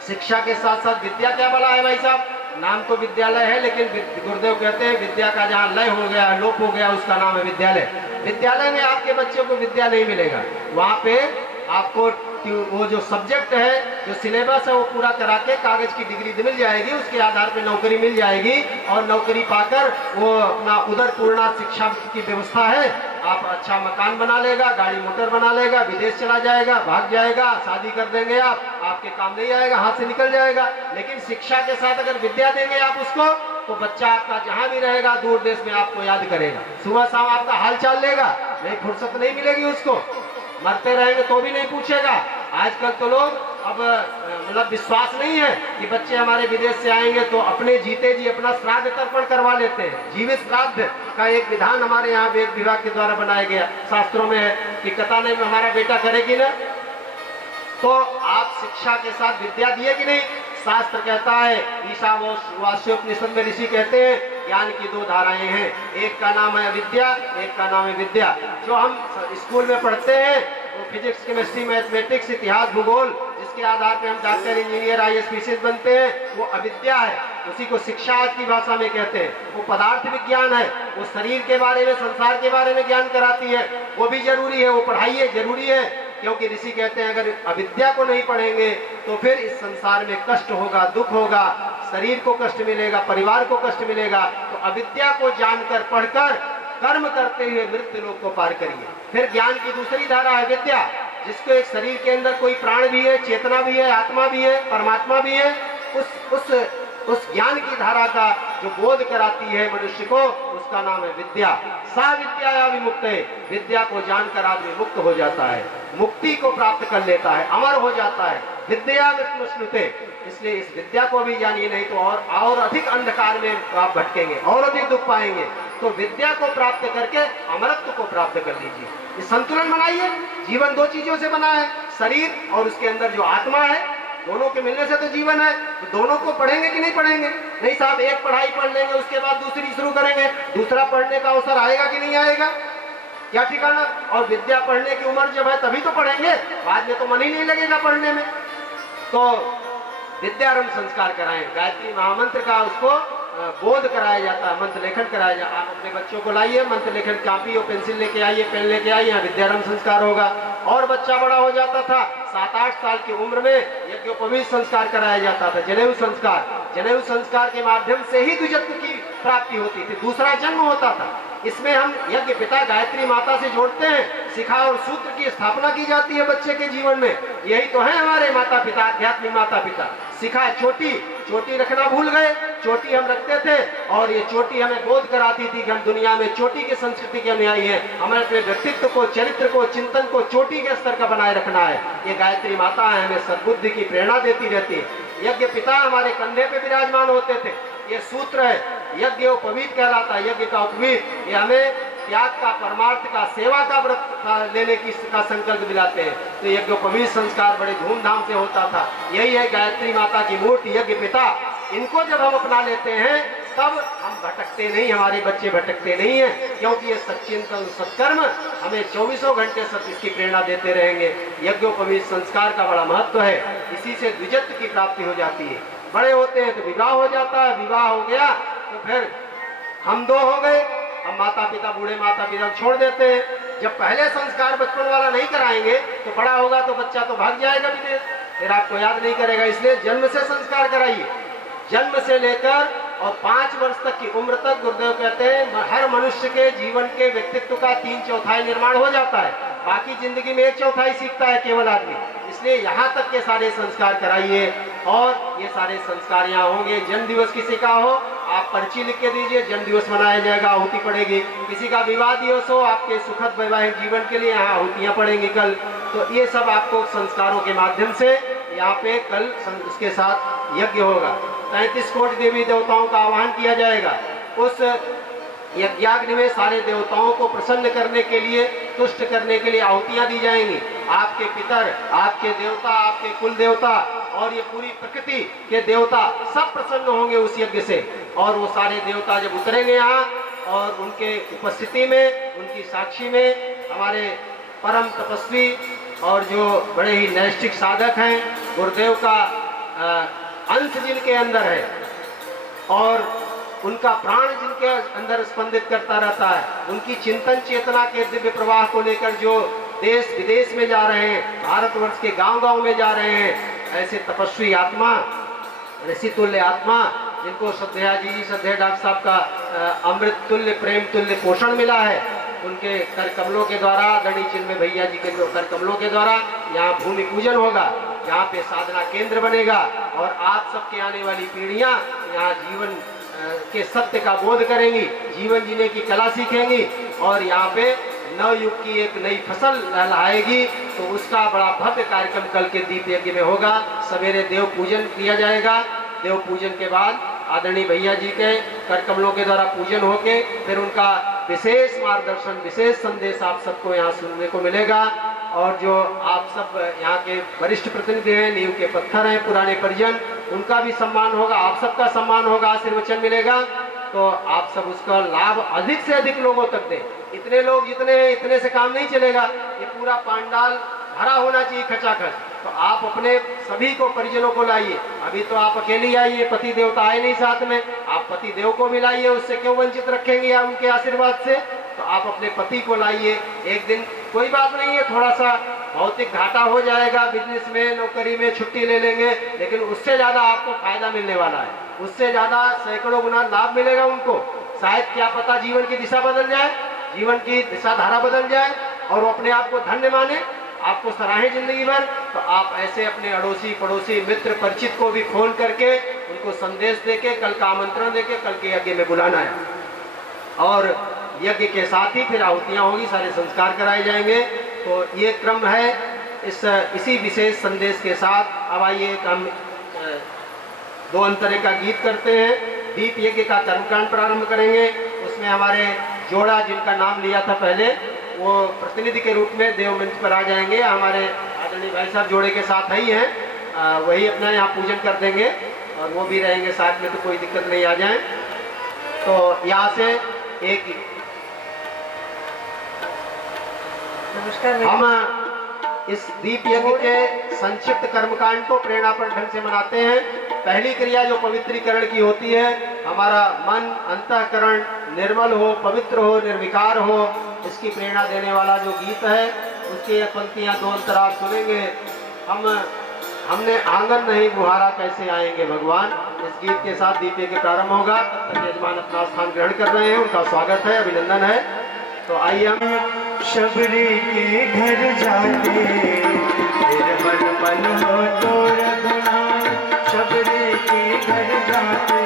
शिक्षा के साथ साथ विद्या क्या बला है भाई साहब? नाम तो विद्यालय है, लेकिन गुरुदेव कहते हैं विद्या का जहाँ लय हो गया, लोप हो गया, उसका नाम है विद्यालय। विद्यालय में आपके बच्चों को विद्या नहीं मिलेगा। वहाँ पे आपको वो जो सब्जेक्ट है, जो सिलेबस है, वो पूरा करा के कागज की डिग्री मिल जाएगी, उसके आधार पे नौकरी मिल जाएगी और नौकरी पाकर वो अपना उदर पूर्णा शिक्षा की व्यवस्था है। आप अच्छा मकान बना लेगा, गाड़ी मोटर बना लेगा, विदेश चला जाएगा, भाग जाएगा, शादी कर देंगे आप, आपके काम नहीं आएगा, हाथ से निकल जाएगा। लेकिन शिक्षा के साथ अगर विद्या देंगे आप उसको, तो बच्चा आपका जहाँ भी रहेगा दूर देश में आपको याद करेगा, सुबह शाम आपका हाल चाल लेगा, नहीं फुर्सत नहीं मिलेगी उसको, मरते रहेंगे तो भी नहीं पूछेगा। आजकल तो लोग अब मतलब विश्वास नहीं है कि बच्चे हमारे विदेश से आएंगे तो अपने जीते जी अपना श्राद्ध तर्पण करवा लेते हैं। जीवित श्राद्ध का एक विधान हमारे यहाँ वेद विभाग के द्वारा बनाया गया, शास्त्रों में है कि कथा नहीं में हमारा बेटा करेगी ना। तो आप शिक्षा के साथ विद्या दिए कि नहीं? शास्त्र कहता है, ईशावास्योपनिषद में ऋषि कहते हैं ज्ञान की 2 धाराएं हैं, एक का नाम है अविद्या, एक का नाम है विद्या। जो हम स्कूल में पढ़ते हैं वो फिजिक्स, केमिस्ट्री, मैथमेटिक्स, इतिहास, भूगोल, जिसके आधार पे हम डॉक्टर, इंजीनियर, IAS, PCS बनते हैं, वो अविद्या है। उसी को शिक्षा आज की भाषा में कहते हैं। वो पदार्थ विज्ञान है, वो शरीर के बारे में, संसार के बारे में ज्ञान कराती है, वो भी जरूरी है, वो पढ़ाइए जरूरी है। क्योंकि ऋषि कहते हैं अगर अविद्या को नहीं पढ़ेंगे तो फिर इस संसार में कष्ट होगा, दुख होगा, शरीर को कष्ट मिलेगा, परिवार को कष्ट मिलेगा। तो अविद्या को जानकर, पढ़कर, कर्म करते हुए मृत्यु लोक को पार करिए। फिर ज्ञान की दूसरी धारा है विद्या, जिसको एक शरीर के अंदर कोई प्राण भी है, चेतना भी है, आत्मा भी है, परमात्मा भी है। उस ज्ञान की धारा का जो बोध कराती है मनुष्य को, उसका नाम है विद्या। सा विद्या विमुक्त है, विद्या को जानकर आदमी मुक्त हो जाता है, मुक्ति को प्राप्त कर लेता है, अमर हो जाता है। विद्या विस्मृते, इसलिए इस विद्या को भी जानिए, नहीं तो और अधिक अंधकार में आप भटकेंगे, और अधिक दुख पाएंगे। तो विद्या को प्राप्त करके अमरत्व को प्राप्त कर लीजिए। ये संतुलन बनाइए। जीवन 2 चीजों से बना है, शरीर और उसके अंदर जो आत्मा है, दोनों के मिलने से तो जीवन है। तो दोनों को पढ़ेंगे कि नहीं पढ़ेंगे? नहीं साहब, एक पढ़ाई पढ़ लेंगे, उसके बाद दूसरी शुरू करेंगे, दूसरा पढ़ने का अवसर आएगा कि नहीं आएगा, क्या ठिकाना। और विद्या पढ़ने की उम्र जब है तभी तो पढ़ेंगे, बाद में तो मन ही नहीं लगेगा पढ़ने में। तो विद्यारंभ संस्कार कराएं, गायत्री महामंत्र का उसको बोध कराया जाता है, मंत्र लेखन कराया जाता है। आप अपने बच्चों को लाइए, मंत्र लेखन कापी और पेंसिल लेके आइए, पेन लेके आइए, यहाँ विद्यारंभ संस्कार होगा। और बच्चा बड़ा हो जाता था 7-8 साल की उम्र में यज्ञोपवीत संस्कार कराया जाता था, जनेऊ संस्कार। जनेऊ संस्कार के माध्यम से ही द्विजत्व की प्राप्ति होती थी, दूसरा जन्म होता था। इसमें हम यज्ञ पिता गायत्री माता से जोड़ते हैं, शिखा और सूत्र की स्थापना की जाती है बच्चे के जीवन में। यही तो है हमारे माता पिता, आध्यात्मिक माता पिता। शिखा चोटी रखना भूल गए, चोटी हम रखते थे और ये चोटी हमें बोध कराती थी कि हम दुनिया में चोटी की संस्कृति के अनुयायी हैं। हमें अपने व्यक्तित्व को, चरित्र को, चिंतन को चोटी के स्तर का बनाए रखना है। ये गायत्री माता है, हमें सद्बुद्धि की प्रेरणा देती रहती है। यज्ञ पिता हमारे कंधे पे विराजमान होते थे। ये सूत्र है, यज्ञ उपवीत कहलाता है, यज्ञ का उपवीत। ये हमें त्याग का, परमार्थ का, सेवा का व्रत लेने का संकल्प दिलाते हैं। तो यज्ञोपवीत संस्कार बड़े धूमधाम से होता था। यही है गायत्री माता की मूर्ति, यज्ञ पिता। इनको जब हम अपना लेते हैं तब हम भटकते नहीं, हमारे बच्चे भटकते नहीं हैं, क्योंकि ये सच्चिंतन सत्कर्म हमें 24 घंटे सब इसकी प्रेरणा देते रहेंगे। यज्ञोपवीत संस्कार का बड़ा महत्व है, इसी से द्विजत्व की प्राप्ति हो जाती है। बड़े होते हैं तो विवाह हो जाता है, विवाह हो गया तो फिर हम दो हो गए, हम माता पिता, बूढ़े माता पिता छोड़ देते हैं। जब पहले संस्कार बचपन वाला नहीं कराएंगे तो बड़ा होगा तो बच्चा तो भाग जाएगा विदेश, फिर आपको याद नहीं करेगा। इसलिए जन्म से संस्कार कराइए, जन्म से लेकर और 5 वर्ष तक की उम्र तक गुरुदेव कहते हैं हर मनुष्य के जीवन के व्यक्तित्व का 3/4 निर्माण हो जाता है, बाकी जिंदगी में 1/4 सीखता है केवल आदमी। इसलिए यहाँ तक के सारे संस्कार कराइए और ये सारे संस्कार यहाँ होंगे। जन्म दिवस किसी का हो, आप पर्ची लिख के दीजिए, जन्म दिवस मनाया जाएगा, आहुति पड़ेगी। किसी का विवाह दिवस हो, आपके सुखद वैवाहिक जीवन के लिए यहाँ आहुतियाँ पड़ेंगी कल। तो ये सब आपको संस्कारों के माध्यम से यहाँ पे कल उसके साथ यज्ञ होगा। 33 कोटि देवी देवताओं का आह्वान किया जाएगा। उस यज्ञाग्नि में सारे देवताओं को प्रसन्न करने के लिए, तुष्ट करने के लिए आहुतियां दी जाएंगी। आपके पितर, आपके देवता, आपके कुल देवता और ये पूरी प्रकृति के देवता सब प्रसन्न होंगे उस यज्ञ से। और वो सारे देवता जब उतरेंगे यहाँ और उनके उपस्थिति में, उनकी साक्षी में हमारे परम तपस्वी और जो बड़े ही नैष्ठिक साधक हैं, गुरुदेव का अंश जिनके अंदर है और उनका प्राण जिनके अंदर स्पंदित करता रहता है, उनकी चिंतन चेतना के दिव्य प्रवाह को लेकर जो देश विदेश में जा रहे हैं, भारतवर्ष के गांव-गांव में जा रहे हैं, ऐसे तपस्वी आत्मा, ऋषि तुल्य आत्मा, जिनको श्रद्धेया जी, श्रद्धेया डॉक्टर साहब का अमृत तुल्य, प्रेम तुल्य पोषण मिला है, उनके कर कमलों के द्वारा, दड़ी चिन्मय भैया जी के कर कमलों के द्वारा यहाँ भूमि पूजन होगा, यहाँ पे साधना केंद्र बनेगा और आप सबके आने वाली पीढ़ियाँ यहाँ जीवन के सत्य का बोध करेंगी, जीवन जीने की कला सीखेंगी और यहाँ पे नव युग की एक नई फसल लहलाएगी। तो उसका बड़ा भव्य कार्यक्रम कल के दीप यज्ञ में होगा। सवेरे देव पूजन किया जाएगा, देव पूजन के बाद आदरणीय भैया जी के कर कमलों के द्वारा पूजन होके फिर उनका विशेष मार्गदर्शन, विशेष संदेश आप सबको यहाँ सुनने को मिलेगा। और जो आप सब यहाँ के वरिष्ठ प्रतिनिधि हैं, नींव के पत्थर हैं, पुराने परिजन, उनका भी सम्मान होगा, आप सबका सम्मान होगा, आशीर्वचन मिलेगा। तो आप सब उसका लाभ अधिक से अधिक लोगों तक दें। इतने लोग जितने हैं, इतने से काम नहीं चलेगा, ये पूरा पांडाल भरा होना चाहिए खचाखच। तो आप अपने सभी को, परिजनों को लाइए। अभी तो आप अकेले आइए, पति देवता आए नहीं साथ में, आप पति देव को भी लाइए, उससे क्यों वंचित रखेंगे आप उनके आशीर्वाद से। तो आप अपने पति को लाइए। एक दिन कोई बात नहीं है, थोड़ा सा भौतिक घाटा हो जाएगा, बिजनेस में, नौकरी में छुट्टी ले लेंगे, लेकिन उससे ज्यादा आपको फायदा मिलने वाला है, उससे ज्यादा सैकड़ों गुना लाभ मिलेगा उनको। शायद क्या पता जीवन की दिशा बदल जाए, जीवन की दिशा धारा बदल जाए और वो अपने आप को धन्य माने, आपको सराहे जिंदगी भर। तो आप ऐसे अपने अड़ोसी पड़ोसी मित्र परिचित को भी फोन करके उनको संदेश देके कल का आमंत्रण देके कल के यज्ञ में बुलाना है। और यज्ञ के साथ ही फिर आहुतियाँ होगी, सारे संस्कार कराए जाएंगे। तो ये क्रम है। इसी विशेष संदेश के साथ अब आइए हम 2 अंतरे का गीत करते हैं। दीप यज्ञ का कर्मकांड प्रारंभ करेंगे। उसमें हमारे जोड़ा जिनका नाम लिया था पहले, वो प्रतिनिधि के रूप में देव मंच पर आ जाएंगे। हमारे आदरणीय भाई साहब जोड़े के साथ ही हैं, वही अपना यहाँ पूजन कर देंगे और वो भी रहेंगे साथ में, तो कोई दिक्कत नहीं आ जाए। तो यहाँ से एक नमस्कार। हम इस दीप यज्ञ के संक्षिप्त कर्मकांड को प्रेरणापर ढंग से मनाते हैं। पहली क्रिया जो पवित्रीकरण की होती है, हमारा मन अंतःकरण निर्मल हो, पवित्र हो, निर्विकार हो, इसकी प्रेरणा देने वाला जो गीत है उसकी ये पंक्तियां दो अंतराल सुनेंगे। हमने आंगन नहीं बुहारा कैसे आएंगे भगवान, इस गीत के साथ दीप यज्ञ प्रारंभ होगा। तब तक यजमान अपना स्थान ग्रहण कर रहे हैं, उनका स्वागत है, अभिनंदन है। तो आइए हम शबरी के घर जाते निर्मल मन हो तो रघुनाथ, शबरी के घर जाते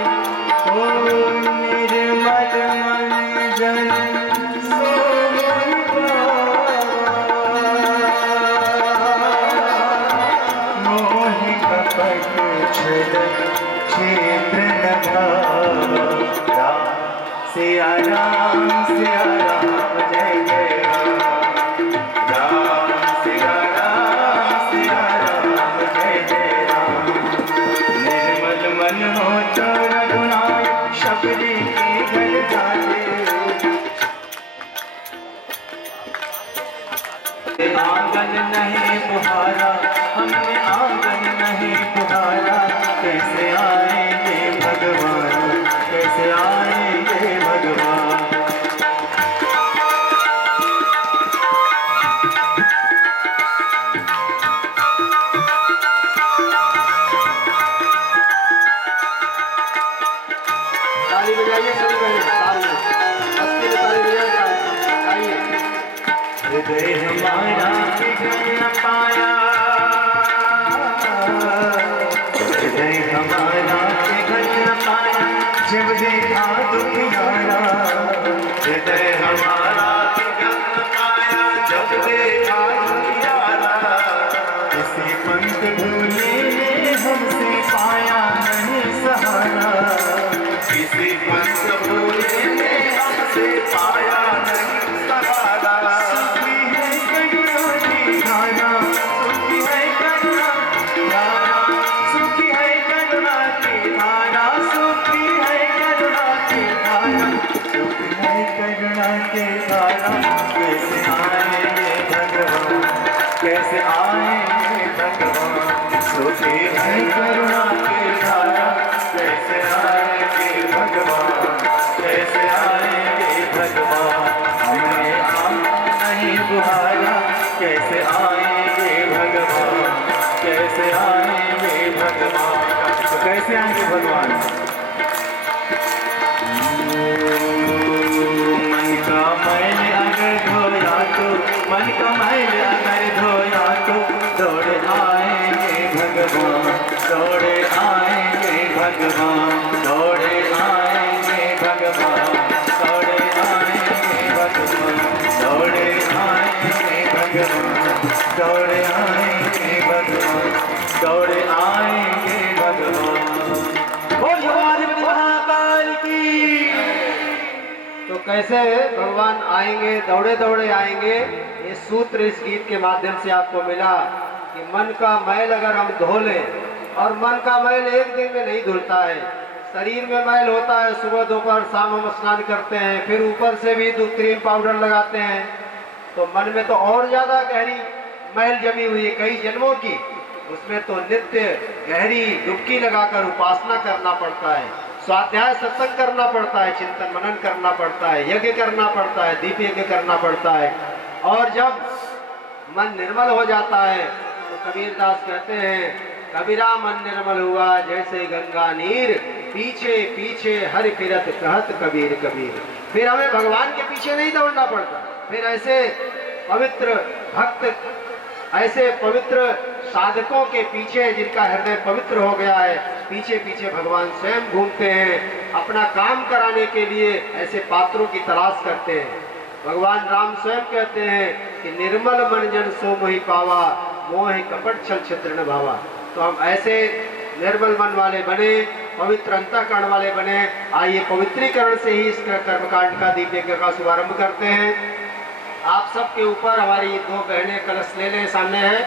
हो निर्मल मन जन सो मोहि कपट छल क्षेत्र नभावा, सिया राम जय जय राम, सिया राम जय जय राम। निर्मल मन हो तो रघुनाथ, शबरी के घर जाते आंगन नहीं बुहारा, हमने आंगन नहीं बुहारा, कैसे आएंगे भगवान, कैसे आएंगे भगवान। ताली बजाइए सभी बहन, ताली अस्सी में ताली बजाइए। हृदय हमारा बिगड़ न पाया, हृदय हमारा बिगड़ न पाया, जब देखा दुखियारा, हृदय हमारा बिगड़ न पाया, जब देखा दुखियारा। किसी पंथ भूले ने हमसे पाया नहीं सहारा, किसी पंथ भूले ने हमसे पाया नहीं सहारा। सुखी है करुणा की धारा, सुखी है करुणा की धारा, सुखी है करुणा की धारा, सुखी है करुणा की धारा, सुखी है करुणा की धारा। कैसे आएंगे भगवान, कैसे आएंगे भगवान, सुखी है करुणा की धारा, कैसे आएंगे भगवान, कैसे आएंगे भगवान। हमने आंगन नहीं बुहारा, कैसे आएंगे भगवान, कैसे आएंगे भगवान। तो कैसे आएंगे भगवान? मन का मैल अगर धोया तो, मन का मैल अगर धोया तो, दौड़ आएंगे भगवान, दौड़े आएंगे भगवान, दौड़े आएंगे भगवान, दौड़े आएंगे भगवान, दौड़े आएंगे भगवान, दौड़े आएंगे भगवान, दौड़े आएंगे भगवान। बोल भगवान महाकाल की। तो कैसे भगवान आएंगे, दौड़े दौड़े आएंगे, ये सूत्र इस गीत के माध्यम से आपको मिला कि मन का मैल अगर हम धो लें, और मन का मैल एक दिन में नहीं धुलता है, शरीर में मैल होता है, सुबह दोपहर शाम हम स्नान करते हैं, फिर ऊपर से भी क्रीम पाउडर लगाते हैं, तो मन में तो और ज्यादा गहरी मैल जमी हुई है कई जन्मों की, उसमें तो नित्य गहरी डुबकी लगाकर उपासना करना पड़ता है, स्वाध्याय सत्संग करना पड़ता है, चिंतन मनन करना पड़ता है, यज्ञ करना पड़ता है, दीप यज्ञ करना पड़ता है। और जब मन निर्मल हो जाता है तो कबीरदास कहते हैं, कबीरा मन निर्मल हुआ जैसे गंगा नीर, पीछे पीछे हरि फिरत कहत कबीर कबीर। फिर हमें भगवान के पीछे नहीं दौड़ना पड़ता, फिर ऐसे पवित्र भक्त, ऐसे पवित्र साधकों के पीछे जिनका हृदय पवित्र हो गया है, पीछे पीछे भगवान स्वयं घूमते हैं, अपना काम कराने के लिए ऐसे पात्रों की तलाश करते हैं। भगवान राम स्वयं कहते हैं कि निर्मल मन जन सो मोहि पावा, मोहि कपट छल छिद्र न भावा। तो हम ऐसे निर्मल मन वाले बने, पवित्र अंतःकरण वाले बने। आइए पवित्रीकरण से ही इस कर्मकांड का दीप यज्ञ का शुभारंभ करते हैं। आप सबके ऊपर हमारी दो बहनें कलश ले लें, सामने है,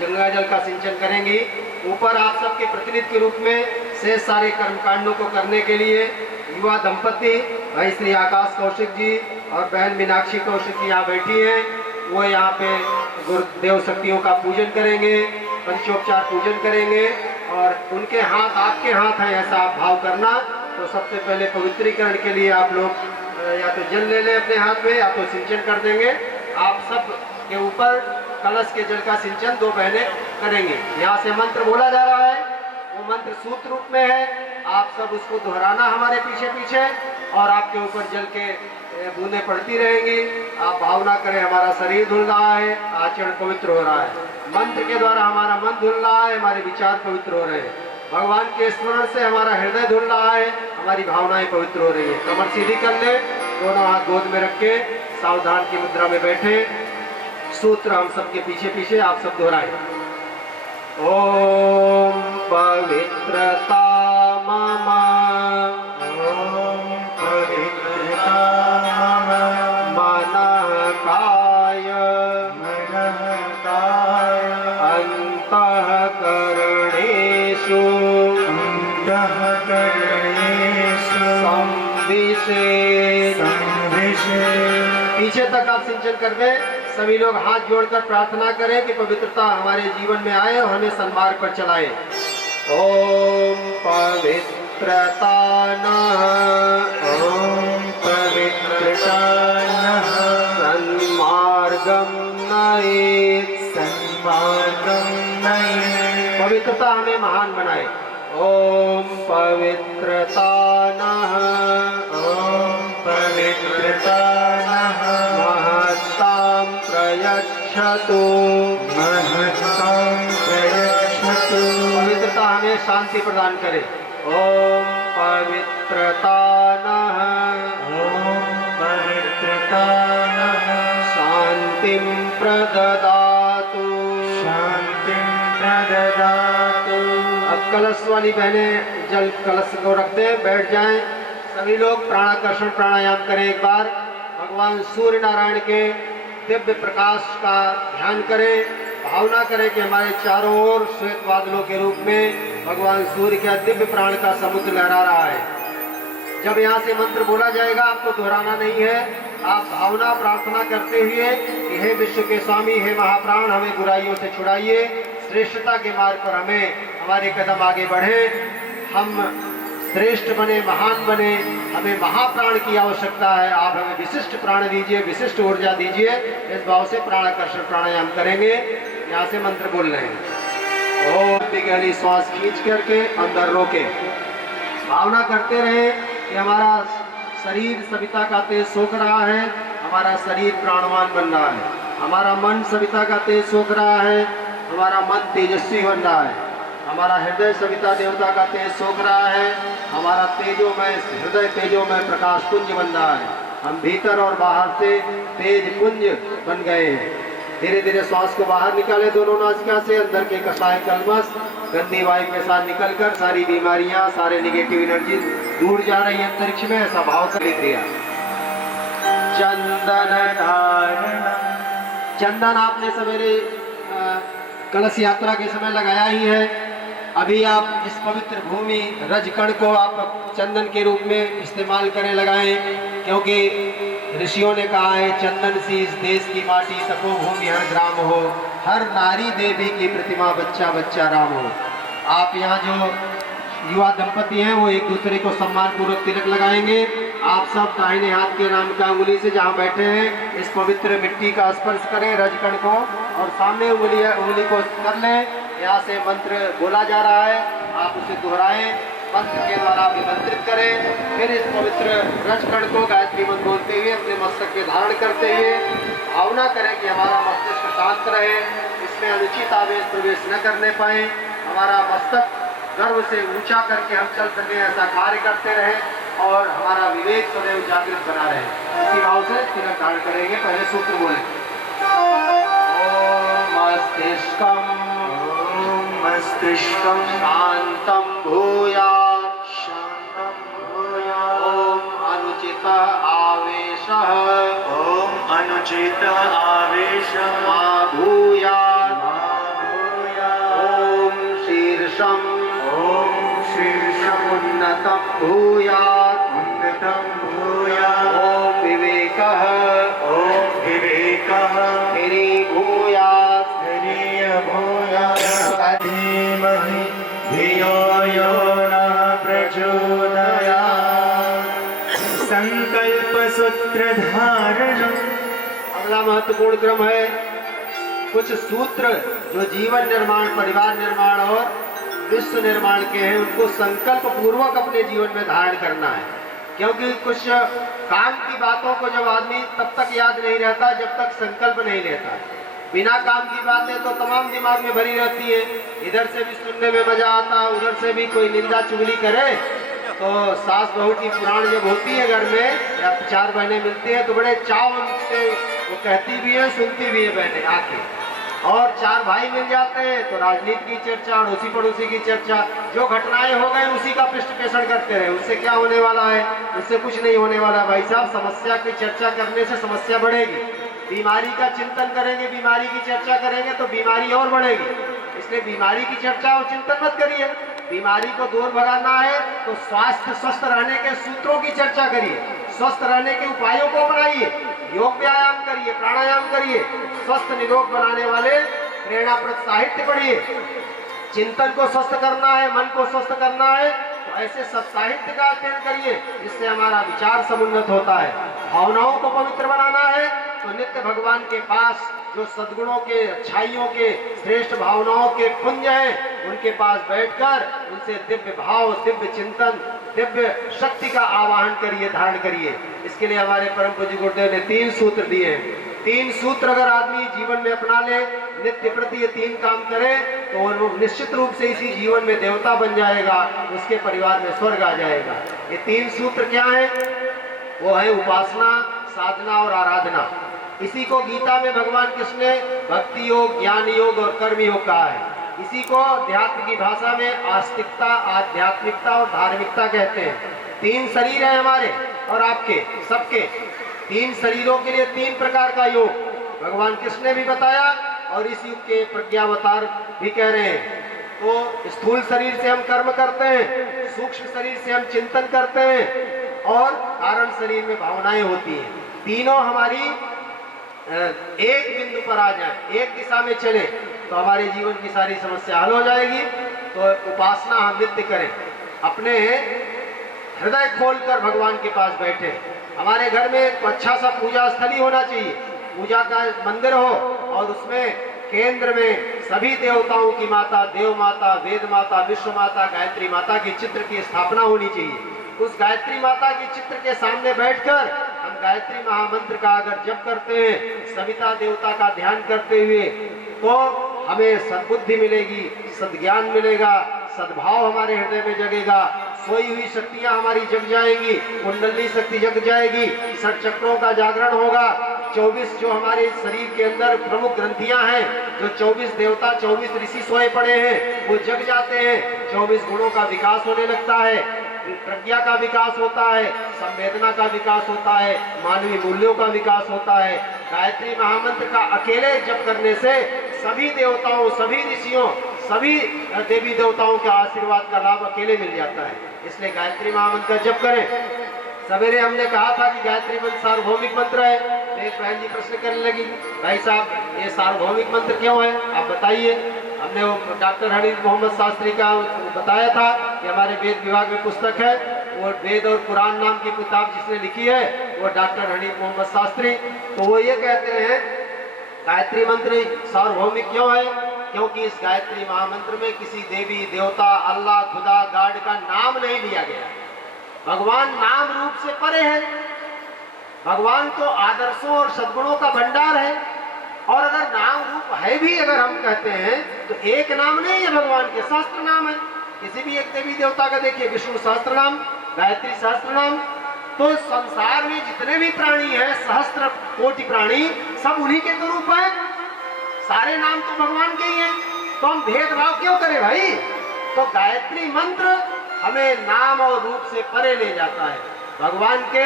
गंगा जल का सिंचन करेंगी। ऊपर आप सबके प्रतिनिधि के रूप में शेष सारे कर्मकांडों को करने के लिए युवा दंपति भाई श्री आकाश कौशिक जी और बहन मीनाक्षी कौशिक जी यहाँ बैठी हैं, वो यहाँ पे गुरुदेव शक्तियों का पूजन करेंगे, पंचोपचार पूजन करेंगे और उनके हाथ आपके हाथ हैं ऐसा आप भाव करना। तो सबसे पहले पवित्रीकरण के लिए आप लोग या तो जल ले लें अपने हाथ में या तो सिंचन कर देंगे। आप सब के ऊपर कलश के जल का सिंचन दो बहनें करेंगे। यहाँ से मंत्र बोला जा रहा है, वो मंत्र सूत्र रूप में है, आप सब उसको दोहराना हमारे पीछे पीछे और आपके ऊपर जल के बूंदें पड़ती रहेंगी। आप भावना करें हमारा शरीर धुल रहा है, आचरण पवित्र हो रहा है, मंत्र के द्वारा हमारा मन धुल रहा है, हमारे विचार पवित्र हो रहे हैं, भगवान के स्मरण से हमारा हृदय धुल रहा है, हमारी भावनाएं पवित्र हो रही है। कमर सीधी कर ले, दोनों हाथ गोद में रख के सावधान की मुद्रा में बैठे। सूत्र हम सबके पीछे पीछे आप सब दोहराएं। ओम पवित्रता मम, ओम पवित्रता मम, मनः काय मनः काय, अंतःकरणेषु अंतःकरणेषु संविशेषः। संविशेषः। पीछे तक आप सिंचन कर दें। सभी लोग हाथ जोड़कर प्रार्थना करें कि पवित्रता हमारे जीवन में आए और हमें सन्मार्ग पर चलाए। ओम पवित्रता नः, ओम पवित्रता नः, सन्मार्गं नयेत्, सन्मार्गं नयेत्। पवित्रता हमें महान बनाए। ओम पवित्रता नः, ओम पवित्रता नः, महत्तां प्रयच्छतु, महत्तां प्रयच्छतु। पवित्रता हमें शांति प्रदान करे। ओम पवित्रता नः, ओम पवित्रता नः, शांतिं प्रददातु। शांतिं प्रददातु। अब कलश वाली बहनें जल कलश को रख दें, बैठ जाएं। सभी लोग प्राणाकर्षण प्राणायाम करें। एक बार भगवान सूर्य नारायण के दिव्य प्रकाश का ध्यान करें, भावना करें कि हमारे चारों ओर श्वेत बादलों के रूप में भगवान सूर्य का दिव्य प्राण का समुद्र लहरा रहा है। जब यहाँ से मंत्र बोला जाएगा आपको दोहराना नहीं है, आप भावना प्रार्थना करते हुए कि हे विश्व के स्वामी, हे महाप्राण, हमें बुराइयों से छुड़ाइए, श्रेष्ठता के मार्ग पर हमें हमारे कदम आगे बढ़े, हम श्रेष्ठ बने, महान बने, हमें महाप्राण की आवश्यकता है। आप हमें विशिष्ट प्राण दीजिए, विशिष्ट ऊर्जा दीजिए। इस भाव से प्राणाकर्षण प्राणायाम करेंगे। यहाँ से मंत्र बोल रहे हैं। ओम गहरी श्वास खींच करके अंदर रोके, भावना करते रहे कि हमारा शरीर सविता का तेज सोख रहा है, हमारा शरीर प्राणवान बन रहा है, हमारा मन सविता का तेज सोख रहा है, हमारा मन तेजस्वी बन रहा है, हमारा हृदय सविता देवता का तेज सोख रहा है, हमारा तेजोमय हृदय तेजोमय प्रकाश पुंज बन रहा है। हम भीतर और बाहर से तेज पुंज बन गए हैं। धीरे धीरे श्वास को बाहर निकाले दोनों नासिका से। अंदर के कसाय कलमश गंदी वायु के साथ निकलकर सारी बीमारियां, सारे निगेटिव एनर्जी दूर जा रही है अंतरिक्ष में, ऐसा भाव कर दिया। चंदन धारण, चंदन आपने सवेरे कलश यात्रा के समय लगाया ही है। अभी आप इस पवित्र भूमि रजकण को आप चंदन के रूप में इस्तेमाल करें, लगाएं, क्योंकि ऋषियों ने कहा है चंदन सी इस देश की माटी तपोभूमि हर ग्राम हो, हर नारी देवी की प्रतिमा बच्चा बच्चा राम हो। आप यहाँ जो युवा दंपति हैं वो एक दूसरे को सम्मान पूर्वक तिलक लगाएंगे। आप सब दाहिने हाथ के नाम का उंगली से जहाँ बैठे हैं इस पवित्र मिट्टी का स्पर्श करें रजकण को, और सामने उंगली को कर लें। यहाँ से मंत्र बोला जा रहा है, आप उसे दोहराएं, मंत्र के द्वारा अभिमंत्रित करें। फिर इस पवित्र रजकण को गायत्री मंत्र बोलते हुए अपने मस्तक पे धारण करते हुए भावना करें कि हमारा मस्तिष्क शांत रहे, इसमें अनुचित आवेश प्रवेश न करने पाए, हमारा मस्तक गर्व से ऊंचा करके हम चल सके, ऐसा कार्य करते रहे और हमारा विवेक सदैव जागृत बना रहे। इसी भाव से तिलक धारण करेंगे। पहले सूत्र बोले। ओम मस्तिष्कम, ओम मस्तिष्कम शांतं भूयात्, शांतं भूयात्। ओम अनुचित आवेशः, ओम अनुचित आवेशः मा भूयात्, मा भूयात्। ओम शीर्षं, ओम शीर्षम् उन्नतं भूयात्, उन्नतं भूयात्। ओम विवेकः, ओम विवेकः गिरीभूयात्, सूत्रधारणम्। अगला महत्वपूर्ण क्रम है कुछ सूत्र जो जीवन निर्माण, परिवार निर्माण और विश्व निर्माण के हैं, उनको संकल्प पूर्वक अपने जीवन में धारण करना है। क्योंकि कुछ काम की बातों को जब आदमी तब तक याद नहीं रहता जब तक संकल्प नहीं लेता। बिना काम की बातें तो तमाम दिमाग में भरी रहती है, इधर से भी सुनने में मजा आता, उधर से भी कोई निंदा चुगली करे। तो सास बहू की पुराण जब होती है घर में या चार बहनें मिलती हैं तो बड़े चाव से वो कहती भी है, सुनती भी है बहनें आके। और चार भाई मिल जाते हैं तो राजनीति की चर्चा, अड़ोसी पड़ोसी की चर्चा, जो घटनाएं हो गई उसी का पृष्ठपोषण करते रहे। उससे क्या होने वाला है, उससे कुछ नहीं होने वाला है। भाई साहब, समस्या की चर्चा करने से समस्या बढ़ेगी। बीमारी का चिंतन करेंगे, बीमारी की चर्चा करेंगे तो बीमारी और बढ़ेगी। इसलिए बीमारी की चर्चा और चिंतन मत करिए। बीमारी को दूर भगाना है तो स्वास्थ्य, स्वस्थ रहने के सूत्रों की चर्चा करिए, स्वस्थ रहने के उपायों को अपनाइए, योग व्यायाम करिए, प्राणायाम करिए, स्वस्थ निरोग बनाने वाले प्रेरणाप्रद साहित्य पढ़िए। चिंतन को स्वस्थ करना है, मन को स्वस्थ करना है तो ऐसे सब साहित्य का अध्ययन करिए, जिससे हमारा विचार समुन्नत होता है। भावनाओं को पवित्र बनाना है तो नित्य भगवान के पास जो सद्गुणों के, अच्छाइयों के, श्रेष्ठ भावनाओं के पुंज हैं, उनके पास बैठकर उनसे दिव्य भाव, दिव्य चिंतन, दिव्य शक्ति का आवाहन करिए, धारण करिए। इसके लिए हमारे परम पूज्य गुरुदेव ने 3 सूत्र दिए हैं। 3 सूत्र अगर आदमी जीवन में अपना ले, नित्य प्रति ये 3 काम करे तो वो निश्चित रूप से इसी जीवन में देवता बन जाएगा, उसके परिवार में स्वर्ग आ जाएगा। ये 3 सूत्र क्या है? वो है उपासना, साधना और आराधना। इसी को गीता में भगवान कृष्ण ने भक्ति योग, ज्ञान योग और कर्म योग कहा है। इसी को अध्यात्म की भाषा में आस्तिकता, आध्यात्मिकता और धार्मिकता कहते हैं। 3 शरीर है हमारे और आपके सबके। 3 शरीरों के लिए 3 प्रकार का योग भगवान कृष्ण ने भी बताया और इस युग के प्रज्ञावतार भी कह रहे हैं। तो स्थूल शरीर से हम कर्म करते हैं, सूक्ष्म शरीर से हम चिंतन करते हैं और कारण शरीर में भावनाएं होती हैं। तीनों हमारी एक बिंदु पर आ जाए, एक दिशा में चले तो हमारे जीवन की सारी समस्या हल हो जाएगी। तो उपासना हम नित्य करें, अपने हृदय खोलकर भगवान के पास बैठे। हमारे घर में एक अच्छा सा पूजा स्थली होना चाहिए, पूजा का मंदिर हो और उसमें केंद्र में सभी देवताओं की माता, देव माता, वेद माता, विश्व माता, गायत्री माता के चित्र की स्थापना होनी चाहिए। उस गायत्री माता के चित्र के सामने बैठकर हम गायत्री महामंत्र का अगर जप करते हैं, सविता देवता का ध्यान करते हुए, तो हमें सद्बुद्धि मिलेगी, सद्ज्ञान मिलेगा, सद्भाव हमारे हृदय में जगेगा, सोई हुई शक्तियां हमारी जग जाएंगी, कुंडली शक्ति जग जाएगी, षट चक्रों का जागरण होगा। 24 जो हमारे शरीर के अंदर प्रमुख ग्रंथियां हैं, जो 24 देवता, 24 ऋषि सोए पड़े हैं, वो जग जाते हैं। 24 गुणों का विकास होने लगता है, प्रज्ञा का विकास होता है, संवेदना का विकास होता है, मानवीय मूल्यों का विकास होता है। गायत्री महामंत्र का अकेले जप करने से सभी देवताओं, सभी ऋषियों, सभी देवी देवताओं के आशीर्वाद का लाभ अकेले मिल जाता है। इसलिए गायत्री महामंत्र का जप करें। सवेरे हमने कहा था कि गायत्री मंत्र सार्वभौमिक मंत्र है। एक बहन जी प्रश्न करने लगी, भाई साहब ये सार्वभौमिक मंत्र क्यों है, आप बताइए। हमने वो डॉक्टर हनीफ मोहम्मद शास्त्री का बताया था कि हमारे वेद विभाग में पुस्तक है, वो वेद और कुरान नाम की किताब जिसने लिखी है वो डॉक्टर हनीफ मोहम्मद शास्त्री। तो वो ये कहते हैं गायत्री मंत्र सार्वभौमिक क्यों है, क्योंकि इस गायत्री महामंत्र में किसी देवी देवता, अल्लाह, खुदा, गॉड का नाम नहीं लिया गया। भगवान नाम रूप से परे है। भगवान तो आदर्शों और सद्गुणों का भंडार है। और अगर नाम रूप है भी अगर हम कहते हैं तो एक नाम नहीं है भगवान के, सहस्त्र नाम है। किसी भी एक देवी देवता का देखिए, विष्णु सहस्त्र नाम, गायत्री सहस्त्र नाम। तो संसार में जितने भी प्राणी हैं, सहस्त्र कोटि प्राणी, सब उन्हीं के तो रूप है। सारे नाम तो भगवान के ही हैं, तो हम भेदभाव क्यों करें भाई। तो गायत्री मंत्र हमें नाम और रूप से परे ले जाता है। भगवान के,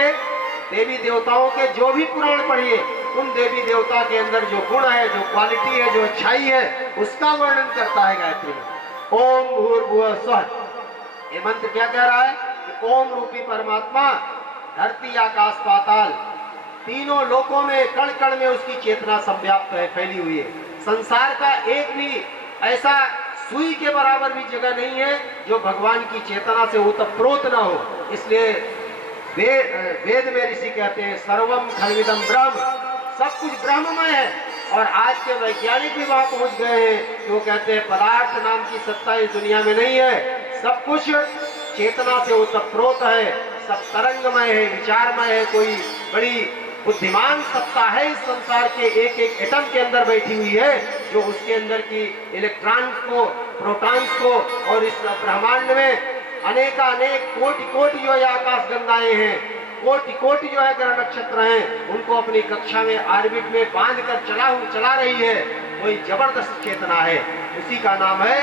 देवी देवताओं के जो भी पुराण पढ़िए, उन देवी देवता के अंदर जो गुण है, जो क्वालिटी है, जो अच्छाई है, उसका वर्णन करता है गायत्री मंत्र। ओम भूर्भुवः स्वः। ये मंत्र क्या कह रहा है कि ओम रूपी परमात्मा धरती, आकाश, पाताल, तीनों लोकों में, कण कण में उसकी चेतना संव्याप्त है, फैली हुई है। संसार का एक भी ऐसा सुई के बराबर भी जगह नहीं है जो भगवान की चेतना से ओतप्रोत ना हो। इसलिए वेद में ऋषि कहते हैं सर्वम खलविदम ब्रह्म, सब कुछ ब्रह्ममय है। और आज के वैज्ञानिक भी वहां पहुंच गए हैं, जो कहते हैं पदार्थ नाम की सत्ता इस दुनिया में नहीं है, सब कुछ चेतना से ओतप्रोत है, सब तरंगमय है, विचारमय है। कोई बड़ी बुद्धिमान सत्ता है इस संसार के एक एक एटम के अंदर बैठी हुई है, जो उसके अंदर की इलेक्ट्रॉन्स को, प्रोटॉन्स को, और इस ब्रह्मांड में अनेक कोटि कोटि जो है आकाश गंगाएं हैं, कोटि कोटि जो है ग्रह नक्षत्र हैं, उनको अपनी कक्षा में ऑर्बिट में बांध कर चला रही है। कोई जबरदस्त चेतना है, उसी का नाम है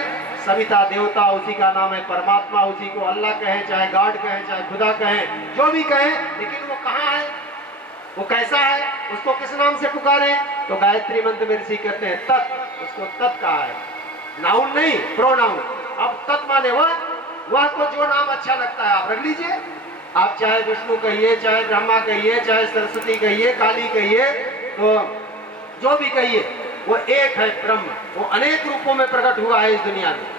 सविता देवता, उसी का नाम है परमात्मा। उसी को अल्लाह कहें, चाहे गॉड कहें, चाहे खुदा कहें, जो भी कहें, लेकिन वो कहाँ है, वो कैसा है, उसको किस नाम से पुकारे? तो गायत्री मंत्र में ऋषि कहते हैं तत्, उसको तत् कहा है, नाउन नहीं, प्रोनाउन। अब तत् माने वह को जो नाम अच्छा लगता है आप रख लीजिए। आप चाहे विष्णु कहिए, चाहे ब्रह्मा कहिए, चाहे सरस्वती कहिए, काली कहिए, तो जो भी कहिए, वो एक है ब्रह्म। वो अनेक रूपों में प्रकट हुआ है इस दुनिया में।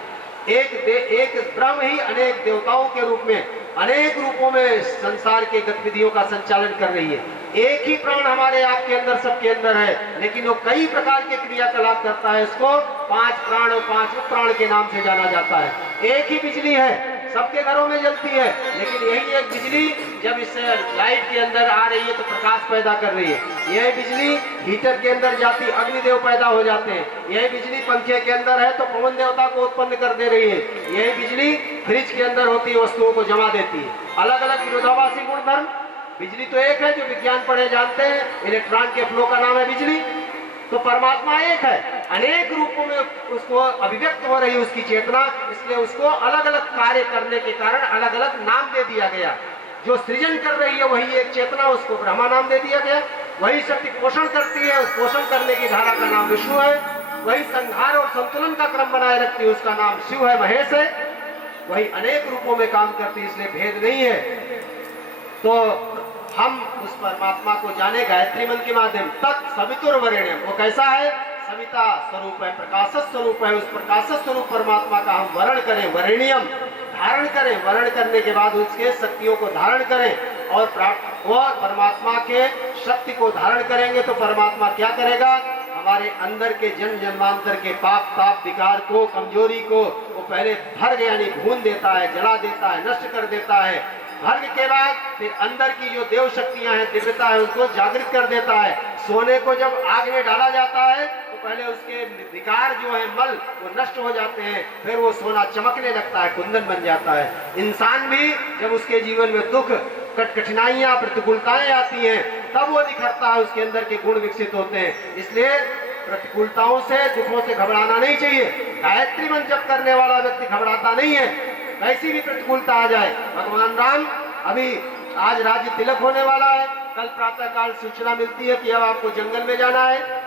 एक ब्रह्म ही अनेक देवताओं के रूप में, अनेक रूपों में संसार के गतिविधियों का संचालन कर रही है। एक ही प्राण हमारे आपके अंदर, सबके अंदर है, लेकिन वो कई प्रकार के क्रियाकलाप करता है। इसको 5 प्राण और 5 प्राण के नाम से जाना जाता है। एक ही बिजली है, सबके घरों में जलती है, लेकिन यही एक बिजली जब इस लाइट के अंदर आ रही है तो प्रकाश पैदा कर रही है। यही बिजली हीटर के अंदर जाती, अग्निदेव पैदा हो जाते हैं। यही बिजली पंखे के अंदर है तो पवन देवता को उत्पन्न कर दे रही है। यही बिजली फ्रिज के अंदर होती है, वस्तुओं को जमा देती है। अलग अलग विरोधाभासी गुणधर्म, बिजली तो एक है, जो विज्ञान पढ़े जानते हैं, इलेक्ट्रॉन के फ्लो का नाम है बिजली। तो परमात्मा एक है, अनेक रूपों में उसको अभिव्यक्त हो रही है उसकी चेतना, इसलिए उसको अलग अलग कार्य करने के कारण अलग अलग नाम दे दिया गया। जो सृजन कर रही है वही एक चेतना, उसको ब्रह्मा नाम दे दिया गया। वही शक्ति पोषण करती है, उस पोषण करने की धारा का नाम विष्णु है। वही संहार और संतुलन का क्रम बनाए रखती है, उसका नाम शिव है, महेश है। वही अनेक रूपों में काम करती है, इसलिए भेद नहीं है। तो हम उस परमात्मा को जाने गायत्री मंत्र के माध्यम। तत् सवितुर्वरेण्यम, वो कैसा है? सविता स्वरूप है, प्रकाश स्वरूप है। उस प्रकाश स्वरूप परमात्मा का हम वर्ण करें, वरेण्यम धारण करें। वर्ण करने के बाद उसके शक्तियों को धारण करें और परमात्मा के शक्ति को धारण करेंगे तो परमात्मा क्या करेगा? हमारे अंदर के जन्म जन्मांतर के पाप ताप विकार को, कमजोरी को वो पहले भर्ग यानी भून देता है, जला देता है, नष्ट कर देता है। भर्ग के बाद फिर अंदर की जो देव शक्तियां हैं, दिव्यता है, उसको जागृत कर देता है। सोने को जब आग में डाला जाता है तो पहले उसके विकार जो है, मल, वो नष्ट हो जाते हैं, फिर वो सोना चमकने लगता है, कुंदन बन जाता है। इंसान भी जब उसके जीवन में दुख, कठिनाइयां, प्रतिकूलताएं आती हैं, तब वो निखरता है, उसके अंदर के गुण विकसित होते हैं। इसलिए प्रतिकूलताओं से, दुखों से घबराना नहीं चाहिए। गायत्री मंत्र जप करने वाला व्यक्ति घबराता नहीं है, कैसी भी प्रतिकूलता आ जाए। भगवान राम, अभी आज राज्य तिलक होने वाला है, कल प्रातः काल सूचना मिलती है कि अब आपको जंगल में जाना है।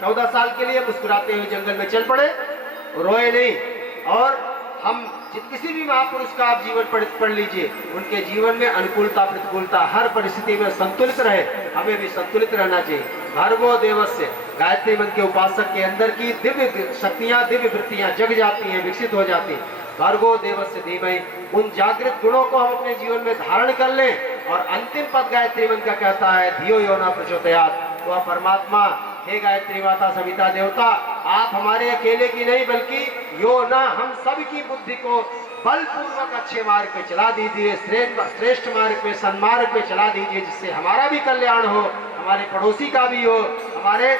14 साल के लिए मुस्कुराते हुए जंगल में चल पड़े, रोए नहीं। और हम किसी भी महापुरुष का आप जीवन पढ़ लीजिए, उनके जीवन में अनुकूलता प्रतिकूलता हर परिस्थिति में संतुलित रहे। हमें भी संतुलित रहना चाहिए। भर्गो देवस्य, गायत्री मंत्र के उपासक के अंदर की दिव्य शक्तियां, दिव्य वृत्तियां जग जाती हैं, विकसित हो जाती हैं। भर्गो देवस्य धीमहि, उन जागृत गुणों को हम अपने जीवन में धारण कर लें। और अंतिम पद गायत्री मंत्र का कहता है धियो यो न प्रचोदयात्, वह परमात्मा, हे गायत्री माता सविता देवता, आप हमारे अकेले की नहीं बल्कि यो न हम सब की बुद्धि को बलपूर्वक अच्छे मार्ग पे चला दीजिए, श्रेष्ठ मार्ग पे, सन्मार्ग पे चला दीजिए, जिससे हमारा भी कल्याण हो, हमारे पड़ोसी का भी हो, हमारे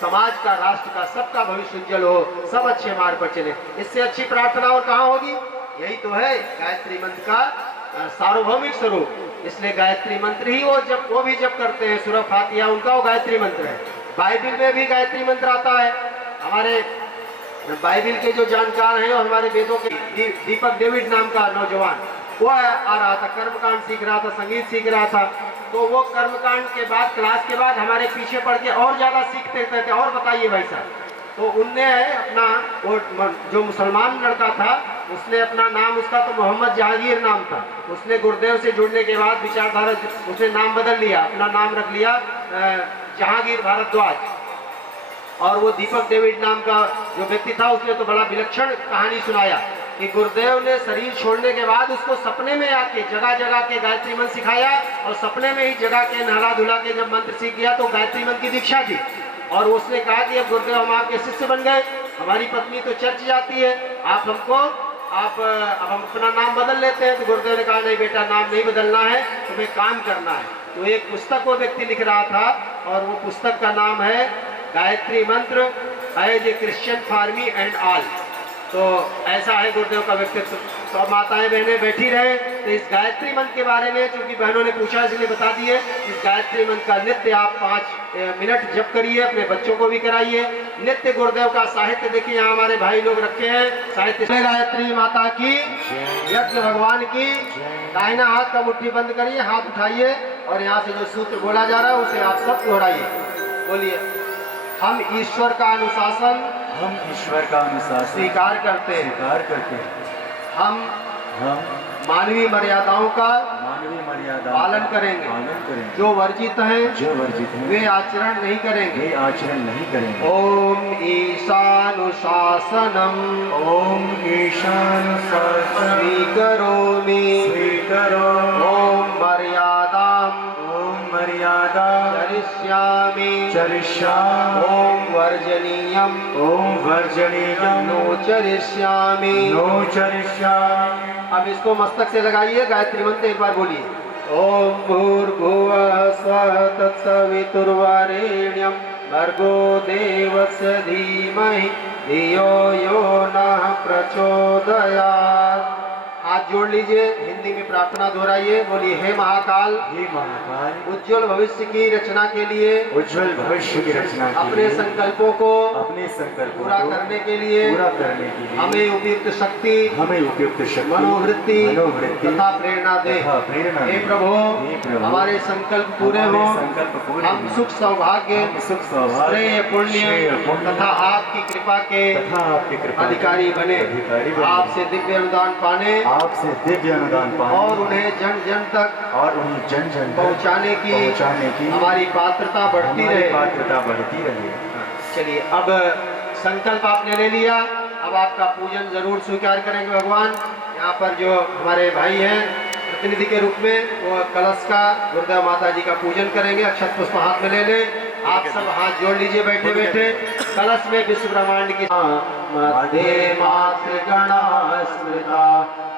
समाज का, राष्ट्र का, सबका भविष्य उज्जवल हो, सब अच्छे मार्ग पर चले। इससे अच्छी प्रार्थना और कहाँ होगी? यही तो है गायत्री मंत्र का सार्वभौमिक स्वरूप। इसलिए गायत्री मंत्र ही वो भी जप करते हैं। सूरह फातिहा उनका वो गायत्री मंत्र है। बाइबिल में भी गायत्री मंत्र आता है। हमारे बाइबिल के जो जानकार हैं और हमारे वेदों के, दीपक डेविड नाम का नौजवान, वो आ रहा था, कर्मकांड सीख रहा था, संगीत सीख रहा था। तो वो कर्मकांड के बाद, क्लास के बाद हमारे पीछे पड़ के और ज्यादा सीखते थे, और बताइए भाई साहब। तो उनने अपना, वो जो मुसलमान लड़का था, उसने अपना नाम, उसका तो मोहम्मद जहांगीर नाम था। उसने गुरुदेव से जुड़ने के बाद विचारधारा, उसने नाम बदल लिया, अपना नाम रख लिया जहांगीर भारद्वाज। और वो दीपक डेविड नाम का जो व्यक्ति था, उसने तो बड़ा विलक्षण कहानी सुनाया कि गुरुदेव ने शरीर छोड़ने के बाद उसको सपने में आके जगह जगह के गायत्री मंत्र सिखाया, और सपने में ही जगह के नहला धुला के जब मंत्र सीख गया तो गायत्री मंत्र की दीक्षा दी। और उसने कहा कि अब गुरुदेव हम आपके शिष्य बन गए, हमारी पत्नी तो चर्च जाती है, आप अब हम अपना नाम बदल लेते हैं। तो गुरुदेव ने कहा नहीं बेटा, नाम नहीं बदलना है, तुम्हें काम करना है। तो एक पुस्तक वो व्यक्ति लिख रहा था, और वो पुस्तक का नाम है Gayatri Mantra as a Christian for me and all. तो ऐसा है गुरुदेव का व्यक्तित्व। तो अब माताएं बहनें बैठी रहे, तो इस गायत्री मंत्र के बारे में, चूंकि बहनों ने पूछा इसलिए बता दिए, इस गायत्री मंत्र का नित्य आप 5 मिनट जप करिए, अपने बच्चों को भी कराइए। नित्य गुरुदेव का साहित्य देखिए, यहाँ हमारे भाई लोग रखे हैं साहित्य। गायत्री माता की, यज्ञ भगवान की। दाहिना हाथ का मुट्ठी बंद करिए, हाथ उठाइए, और यहाँ से जो सूत्र बोला जा रहा है उसे आप सब दोहराइए। बोलिए, हम ईश्वर का अनुशासन स्वीकार करते हैं। हम मानवीय मर्यादाओं का पालन करेंगे। जो वर्जित हैं वे आचरण नहीं करेंगे। ओम ईशानुशासनम स्वीकरोमि। ओम मर्यादाम चरिष्यामि। ओम वर्जनीयम नो चरिष्यामि। अब इसको मस्तक से लगाइए, गायत्री मंत्र एक बार बोलिए। ओम भूर्भुवः स्वः तत्सवितुर्वरेण्यं भर्गो देवस्य धीमहि धियो यो नः प्रचोदयात्। हाथ जोड़ लीजिए, हिंदी में प्रार्थना दोहराइए। बोलिए, हे महाकाल, उज्जवल भविष्य की रचना के लिए, अपने संकल्पों को पूरा करने के लिए हमें उपयुक्त शक्ति, मनोवृत्ति तथा प्रेरणा दे। हे प्रभु, हमारे संकल्प पूरे हो, हम सुख सौभाग्य, श्रेय पुण्य तथा आपकी कृपा के अधिकारी बने। आपसे दिव्य अनुदान पाने और उन्हें जन जन तक पहुंचाने की हमारी पात्रता बढ़ती रहे। चलिए, अब संकल्प आपने ले लिया, अब आपका पूजन जरूर स्वीकार करेंगे भगवान। यहाँ पर जो हमारे भाई हैं प्रतिनिधि के रूप में, वो कलश का गुरुदेव माता जी का पूजन करेंगे। अक्षत पुष्प हाथ में ले लें। आप सब हाथ जोड़ लीजिए बैठे बैठे। कलश में विश्व ब्रह्मांड की मध्य मातृगणा स्मृता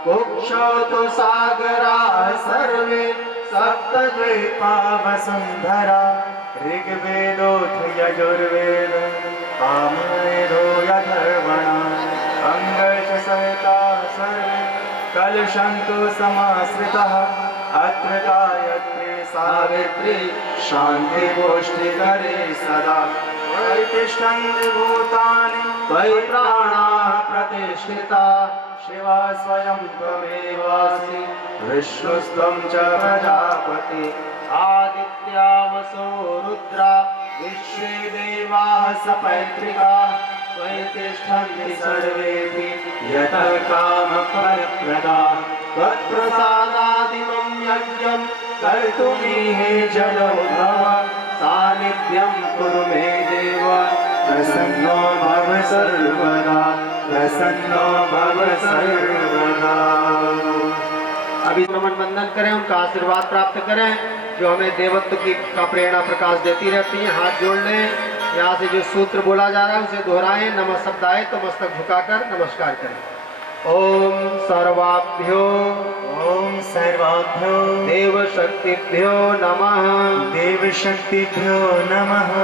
कुक्षौतु सागरा सर्वे सप्तद्वीपा वसुंधरा ऋग्वेदोऽथ यजुर्वेद सामवेदो यथर्वणा अंगर्ष सहिता सर्वे कलशन्तु समाश्रितः अत्र गायत्री सावित्री शान्ति पुष्टिकरे सदा तिष्ठन्ति भूतानि त्वयि प्राणाः प्रतिष्ठिता शिवा स्वयं त्वमेवासि विष्णुस्त्वं च प्रजापति आदित्यावसो रुद्रा विश्वे देवाः सपैत्रिकाः त्वयि तिष्ठन्ति सर्वेऽपि यतः कामफलप्रदाः त्वत्प्रसादादिमं यज्ञं कर्तुमीहे जलोद्भव सानिध्यं कुरु मे देव प्रसन्नो भव सर्वदा अभी नमन बंदन करें, उनका आशीर्वाद प्राप्त करें जो हमें देवत्व की का प्रेरणा प्रकाश देती रहती है। हाथ जोड़ लें। यहाँ से जो सूत्र बोला जा रहा है उसे दोहराएं। नमः शब्द आए तो मस्तक झुकाकर नमस्कार करें। ओम सर्वाभ्यो देव शक्तिभ्यो नमः।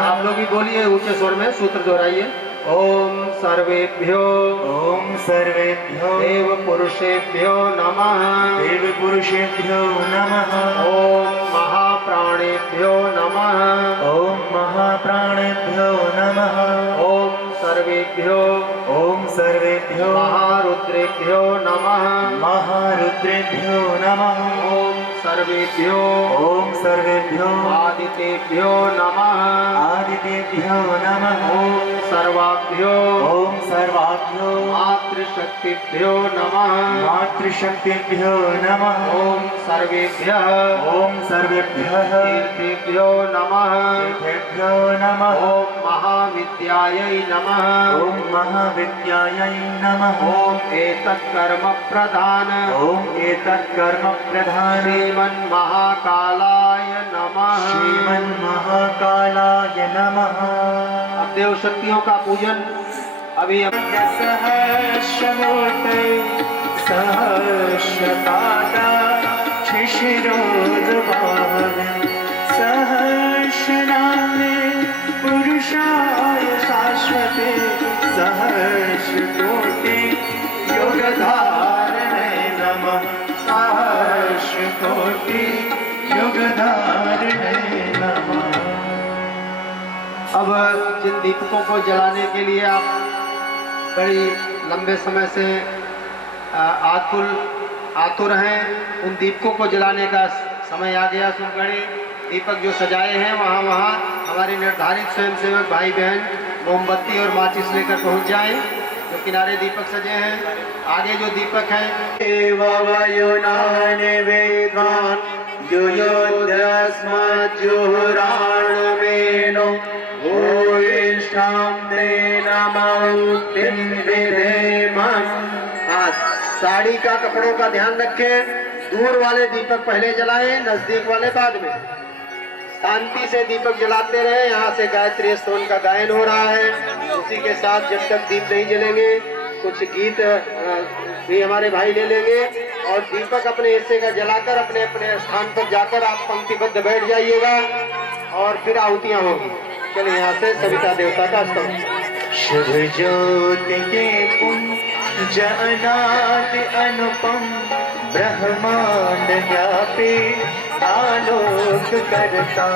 आप लोग भी बोलिए ऊंचे स्वर में, सूत्र दोहराइए। ओम सर्वेभ्यो देव पुरुषेभ्यो नमः। ओम महाप्राणेभ्यो नमः। ओम सर्वेभ्यो महारुद्रेभ्यो नमः। ओम सर्वेभ्यो आदितेभ्यो नमः। ओम सर्वाभ्यो ओम सर्वाभ्यो मातृशक्तिभ्यो नमः। मातृशक्तिभ्यो नमः। ओम सर्वेभ्यः ओम सर्वेभ्यः तीर्थेभ्यो नमः। तीर्थेभ्यो नमः। ओम महाविद्यायै नमः। ओम महाविद्यायै नमः। ओम एतत् कर्म प्रधान ओम एतत् कर्म प्रधान श्रीमन्महाकालाय नमः। श्रीमन्महाकालाय नमः। अब देव शक्तियों का पूजन अभी सहस्रमूर्ते सहस्रपादा शिशिरोद्भावे सहस्रनामे पुरुषाय शाश्वते सहस्रकोटि योगधारणे नमः। सहस्रकोटि योगधारणे नमः। अब जिन दीपकों को जलाने के लिए आप बड़ी लंबे समय से आतुर हैं, उन दीपकों को जलाने का समय आ गया। सुनगढ़ी दीपक जो सजाए हैं वहाँ हमारे निर्धारित स्वयंसेवक भाई बहन मोमबत्ती और माचिस लेकर पहुँच जाएं। जो किनारे दीपक सजे हैं, आगे जो दीपक हैं जुहुराणमेनो भूयिष्ठां ते नमः हाँ, साड़ी का कपड़ों का ध्यान रखें। दूर वाले दीपक पहले जलाएं, नजदीक वाले बाद में। शांति से दीपक जलाते रहे। यहाँ से गायत्री स्तोत्र का गायन हो रहा है। उसी के साथ जब तक दीप नहीं जलेंगे कुछ गीत भी हमारे भाई ले लेंगे और दीपक अपने हिस्से का जलाकर अपने अपने स्थान पर जाकर आप पंक्तिबद्ध बैठ जाइएगा और फिर आहुतियाँ होंगी। चलिए यहाँ से सविता देवता का स्तोत्र। शुभ ज्योति के पुंज अनाद अनुपम ब्रह्मांड व्यापी आलोक करता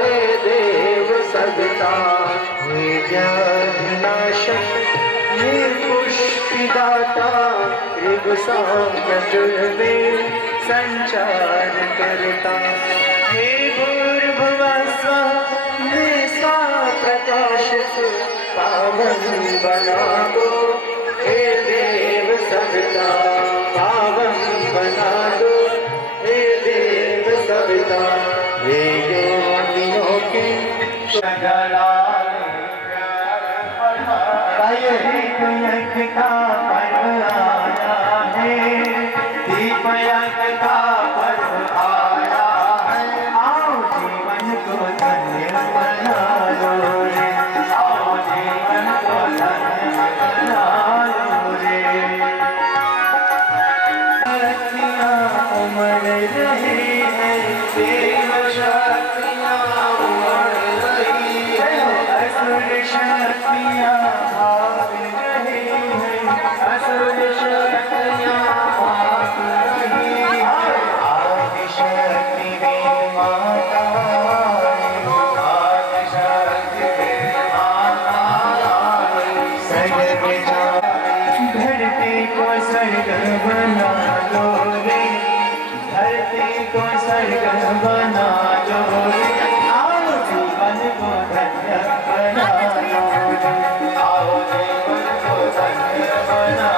हे देव सगता हे ज्ञाननाशक हे पुष्टिदाता ऋगसांगजुर्वेद संचार करता हे भूर्भुवस्वः निस्वा प्रकाशित पावन बना दो हे देव सविता पावन बना दो हे देव सविता हे योगियों के दीप यज्ञ का पर्व आया है दीप यज्ञ का पर्व आया है आओ जीवन को धन्य बना लो रे आओ जीवन को धन्य बना लो रे शक्तियाँ उमड़ रही है देव शक्तियाँ उमड़ रही है असुर शक्तियाँ भाग रही है असुर शक्तियाँ भाग रही है आदिशक्ति वे माता आदिशक्ति वे माता सर्व धरती को स्वर्ग बना लो रे धरती को स्वर्ग बना लो रे आओ जीवन को धन्य बना लो रे आओ जीवन को धन्य बना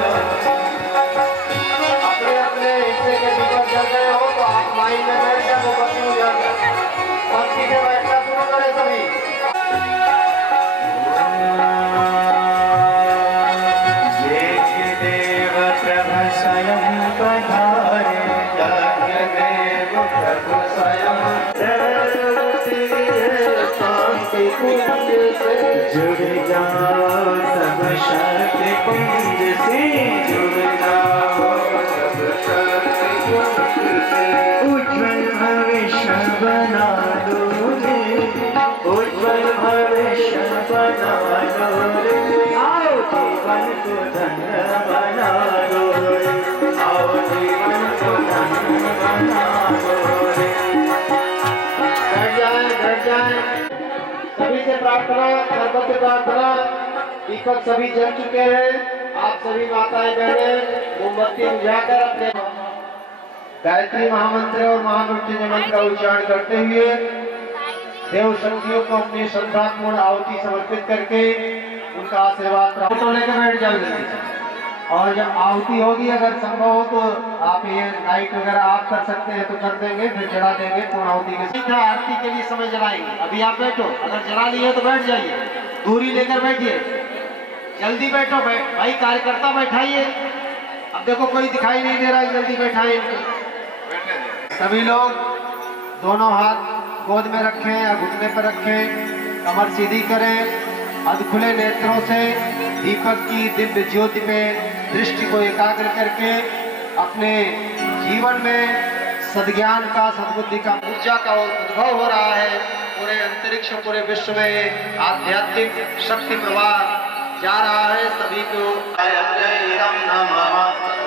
लो। अपने अपने हिस्से के दीपक जल गए हो तो आप लाइन में बैठ जाए, मोमबत्ती हो जाए। पंक्ति में बैठना शुरू करें सभी। देव प्रभ स्वयं पधारे देव प्रभु स्वयं शांति कुंज से जुड़ जाओ सब शक्ति कुंज से जुड़ जाओ सब शक्ति कुंज से उज्ज्वल भविष्य बना दो रे उज्ज्वल भविष्य बना दो रे आओ जीवन को धन्य बना दो रे आओ जीवन को धन्य बना दो रे। बैठ जाए। सभी से प्रार्थना, सर्वत्र प्रार्थना। दीपक सभी जल चुके हैं। आप सभी माताएं बहनें मोमबत्ती बुझाकर अपने गायत्री महामंत्र और महामृत्युंजय मंत्र का उच्चारण करते हुए देव शक्तियों को अपनी श्रद्धापूर्ण आहुति समर्पित करके उनका आशीर्वाद प्राप्त लेकर बैठ जाओ जल्दी से। और जब आहुति होगी अगर संभव हो तो आप ये लाइट वगैरह आप कर सकते हैं तो कर देंगे, फिर जला देंगे पूर्ण आहुति के सीधा आरती के लिए समय जलाएंगे। अभी आप बैठो, अगर जला लिए तो बैठ जाइए, दूरी लेकर बैठिए, जल्दी बैठो। भाई कार्यकर्ता बैठाइए, अब देखो कोई दिखाई नहीं दे रहा है, जल्दी बैठाइए इनको। सभी लोग दोनों हाथ गोद में रखें या घुटने पर रखें, कमर सीधी करें, अधखुले नेत्रों से दीपक की दिव्य ज्योति में दृष्टि को एकाग्र करके अपने जीवन में सद्ज्ञान का, सद्बुद्धि का, ऊर्जा का उद्भव हो रहा है। पूरे अंतरिक्ष, पूरे विश्व में आध्यात्मिक शक्ति प्रवाह जा रहा है। सभी को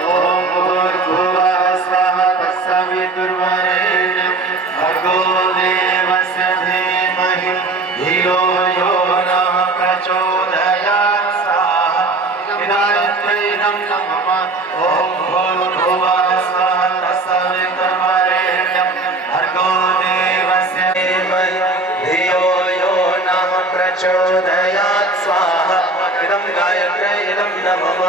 ओम भूर्भुवः स्वः तत्सवितुर्वरेण्यं भर्गो देवस्य धीमहि धियो यो नः प्रचोदयात् स्वाहा गायत्रीं नमः। ओम भूर्भुवः स्वः तत्सवितुर्वरेण्यं भर्गो देवस्य धीमहि धियो यो नः प्रचोदयात् स्वाहा इदं गायत्रीं नमः।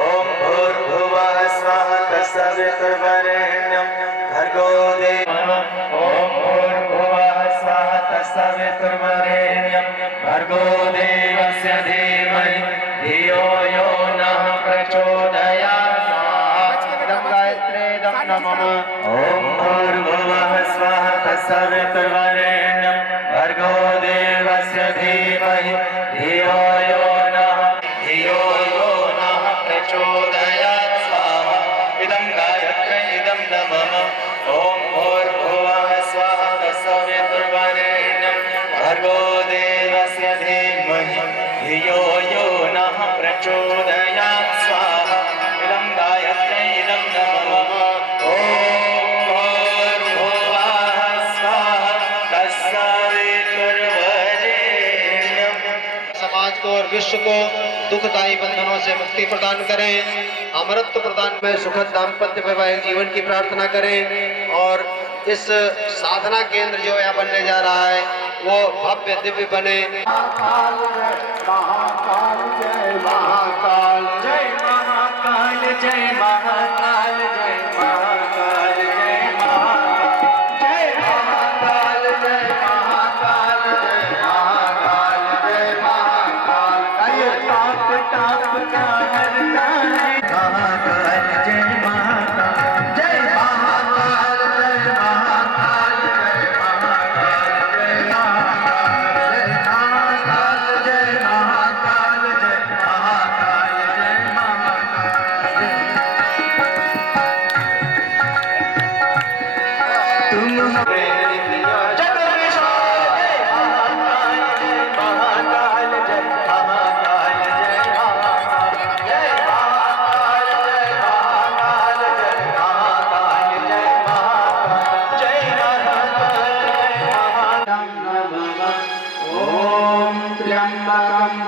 ओम भूर्भुवः स्वः तत्सवितुर्वरेण्यं भर्गो देवस्य ओम भूर्भुवः स्वः तत्सवितुर्वरेण्यं भर्गो देवस्य धीमहि धियो यो नः प्रचोदयात् स्वाहा इदं गायत्रीं नमः। ओम भूर्भुवः स्वः तत्सवितुर्वरेण्यं भर्गो देवस्य धीमहि धियो यो नः प्रचोदयात् स्वाहा इदं गायत्रीं नमः। ओम भूर्भुवः स्वः तत्सवितुर्वरेण्यं भर्गो देवस्य धीमहि धियो यो नः प्रचोदयात् स्वाहा इदं गायत्रीं नमः। ओम भूर्भुवः स्वः तत्सवितुर्वरेण्यं। समाज को और विश्व को दुखदायी बंधनों से मुक्ति प्रदान करें, अमरत्व प्रदान में सुखद दाम्पत्य वैवाहिक जीवन की प्रार्थना करें। और इस साधना केंद्र जो यहाँ बनने जा रहा है वो भव्य दिव्य बने। महाकाल जय महाकाल जय महाकाल जय महाकाल जय महाकाल जय महाकाल जय महाकाल जय महाकाल जय महाकाल जय महाकाल आइए टाप टाप का हरता है महाकाल जय महाकाल जय महाकाल जय महाकाल जय महाकाल जय महाकाल जय महाकाल जय महाकाल जय महाकाल तुम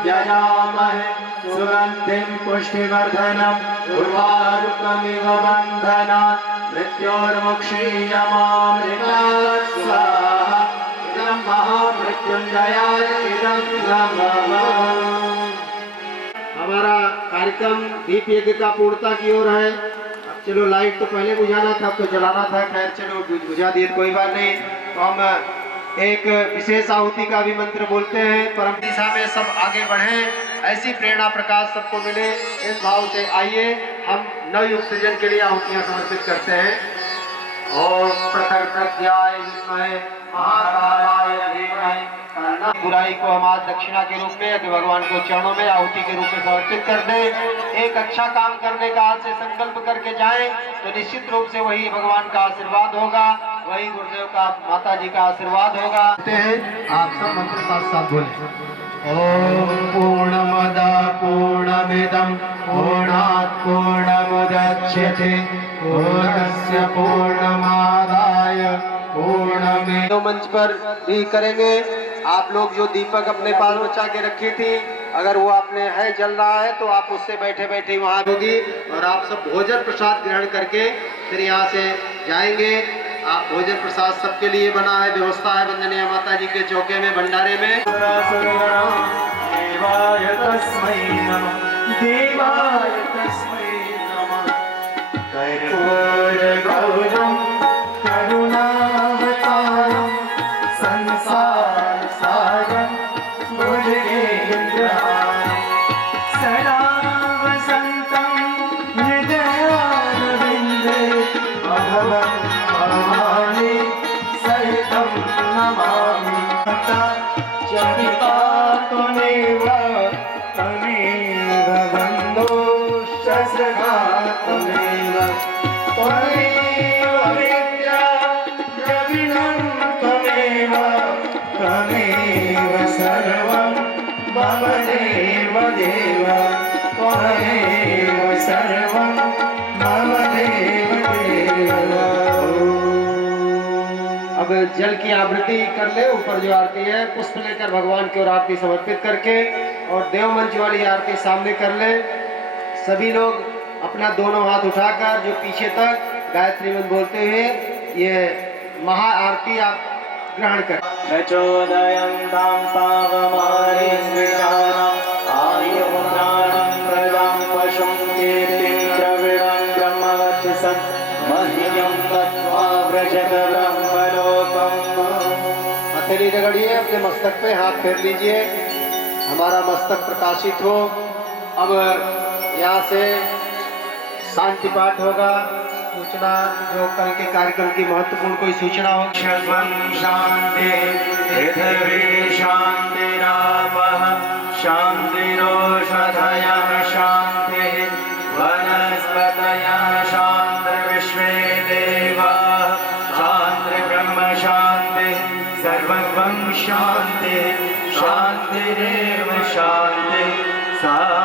यजामहे सुगन्धिं पुष्टिवर्धनम् उर्वारुकमिव बन्धनात् मृत्योर्मुक्षीयमामृतात् स्वाहा इदं महामृत्युञ्जयाय इदं नमः। हमारा कार्यक्रम दीप यज्ञ का पूर्णता की ओर है। अब चलो लाइट तो पहले बुझाना था, अब तो जलाना था, खैर चलो बुझा दिए, कोई बात नहीं। तो हम एक विशेष आहुति का भी मंत्र बोलते हैं। परम दिशा में सब आगे बढ़ें, ऐसी प्रेरणा प्रकाश सबको मिले, इस भाव से आइए हम नवयुग सृजन के लिए आहुतियां समर्पित करते हैं। ओम प्रखर प्रज्ञाय विद्महे महाकालाय धीमहि तन्नः। बुराई को हम आज दक्षिणा के रूप में यज्ञ भगवान को चरणों में आहुति के रूप में समर्पित कर दें। एक अच्छा काम करने का आज से संकल्प करके जाएं तो निश्चित रूप से वही भगवान का आशीर्वाद होगा, वही गुरुदेव का, माता जी का आशीर्वाद होगा। आप सब मंत्र साथ साथ बोले। ओम पूर्णमद पूर्णमिदं पूर्णात् पूर्णमुदच्यते पूर्णस्य पूर्णमादाय पूर्णमेव। मंच पर भी करेंगे। आप लोग जो दीपक अपने पास बचा के रखी थी, अगर वो आपने है जल रहा है तो आप उससे बैठे बैठे वहाँ होगी और आप सब भोजन प्रसाद ग्रहण करके फिर यहाँ से जाएंगे। भोजन प्रसाद सबके लिए बना है, व्यवस्था है वंदनीय माता जी के चौके में, भंडारे में। देवाय तस्मै नमः, देवाय तस्मै नमः। कर्पूरगौरं करुणावतारं संसारसारं भुजगेन्द्रहारं सदा वसन्तं हृदयारविन्दे भगवन् सहितं नमामि। जपिता त्वमेव त्वमेव बन्धो शस्त्रघा त्वमेव त्वमेव विद्या द्रविणं त्वमेव त्वमेव सर्वं मम देव देव त्वमेव सर्वं मम देव देव। अब जल की आवृत्ति कर ले। ऊपर जो आरती है पुष्प लेकर भगवान की ओर आरती समर्पित करके, और देव मंच वाली आरती सामने कर ले। सभी लोग अपना दोनों हाथ उठाकर जो पीछे तक गायत्री मंत्र बोलते हुए ये महा आरती आप ग्रहण कर। प्रचोदयन्तां पावमानिन्द्रियाणाम् आयुः प्राणं प्रदां पशुं कीर्तिं द्रविणं ब्रह्मवर्चसं मह्यं दत्त्वा व्रजत ब्रह्मलोकम्। हथेली रगड़िए, अपने मस्तक पे हाथ फेर लीजिए, हमारा मस्तक प्रकाशित हो। अब यहाँ से शांति पाठ होगा। सूचना जो कल के कार्यक्रम की महत्वपूर्ण कोई सूचना हो। शर्वं शान्ति पृथिवी शान्तिरापः शान्तिरोषधयः शान्तिः वनस्पतयः शान्तिर्विश्वे देवाः शान्तिर्ब्रह्म शान्तिः सर्वं शान्तिः शान्तिरेव शान्तिः।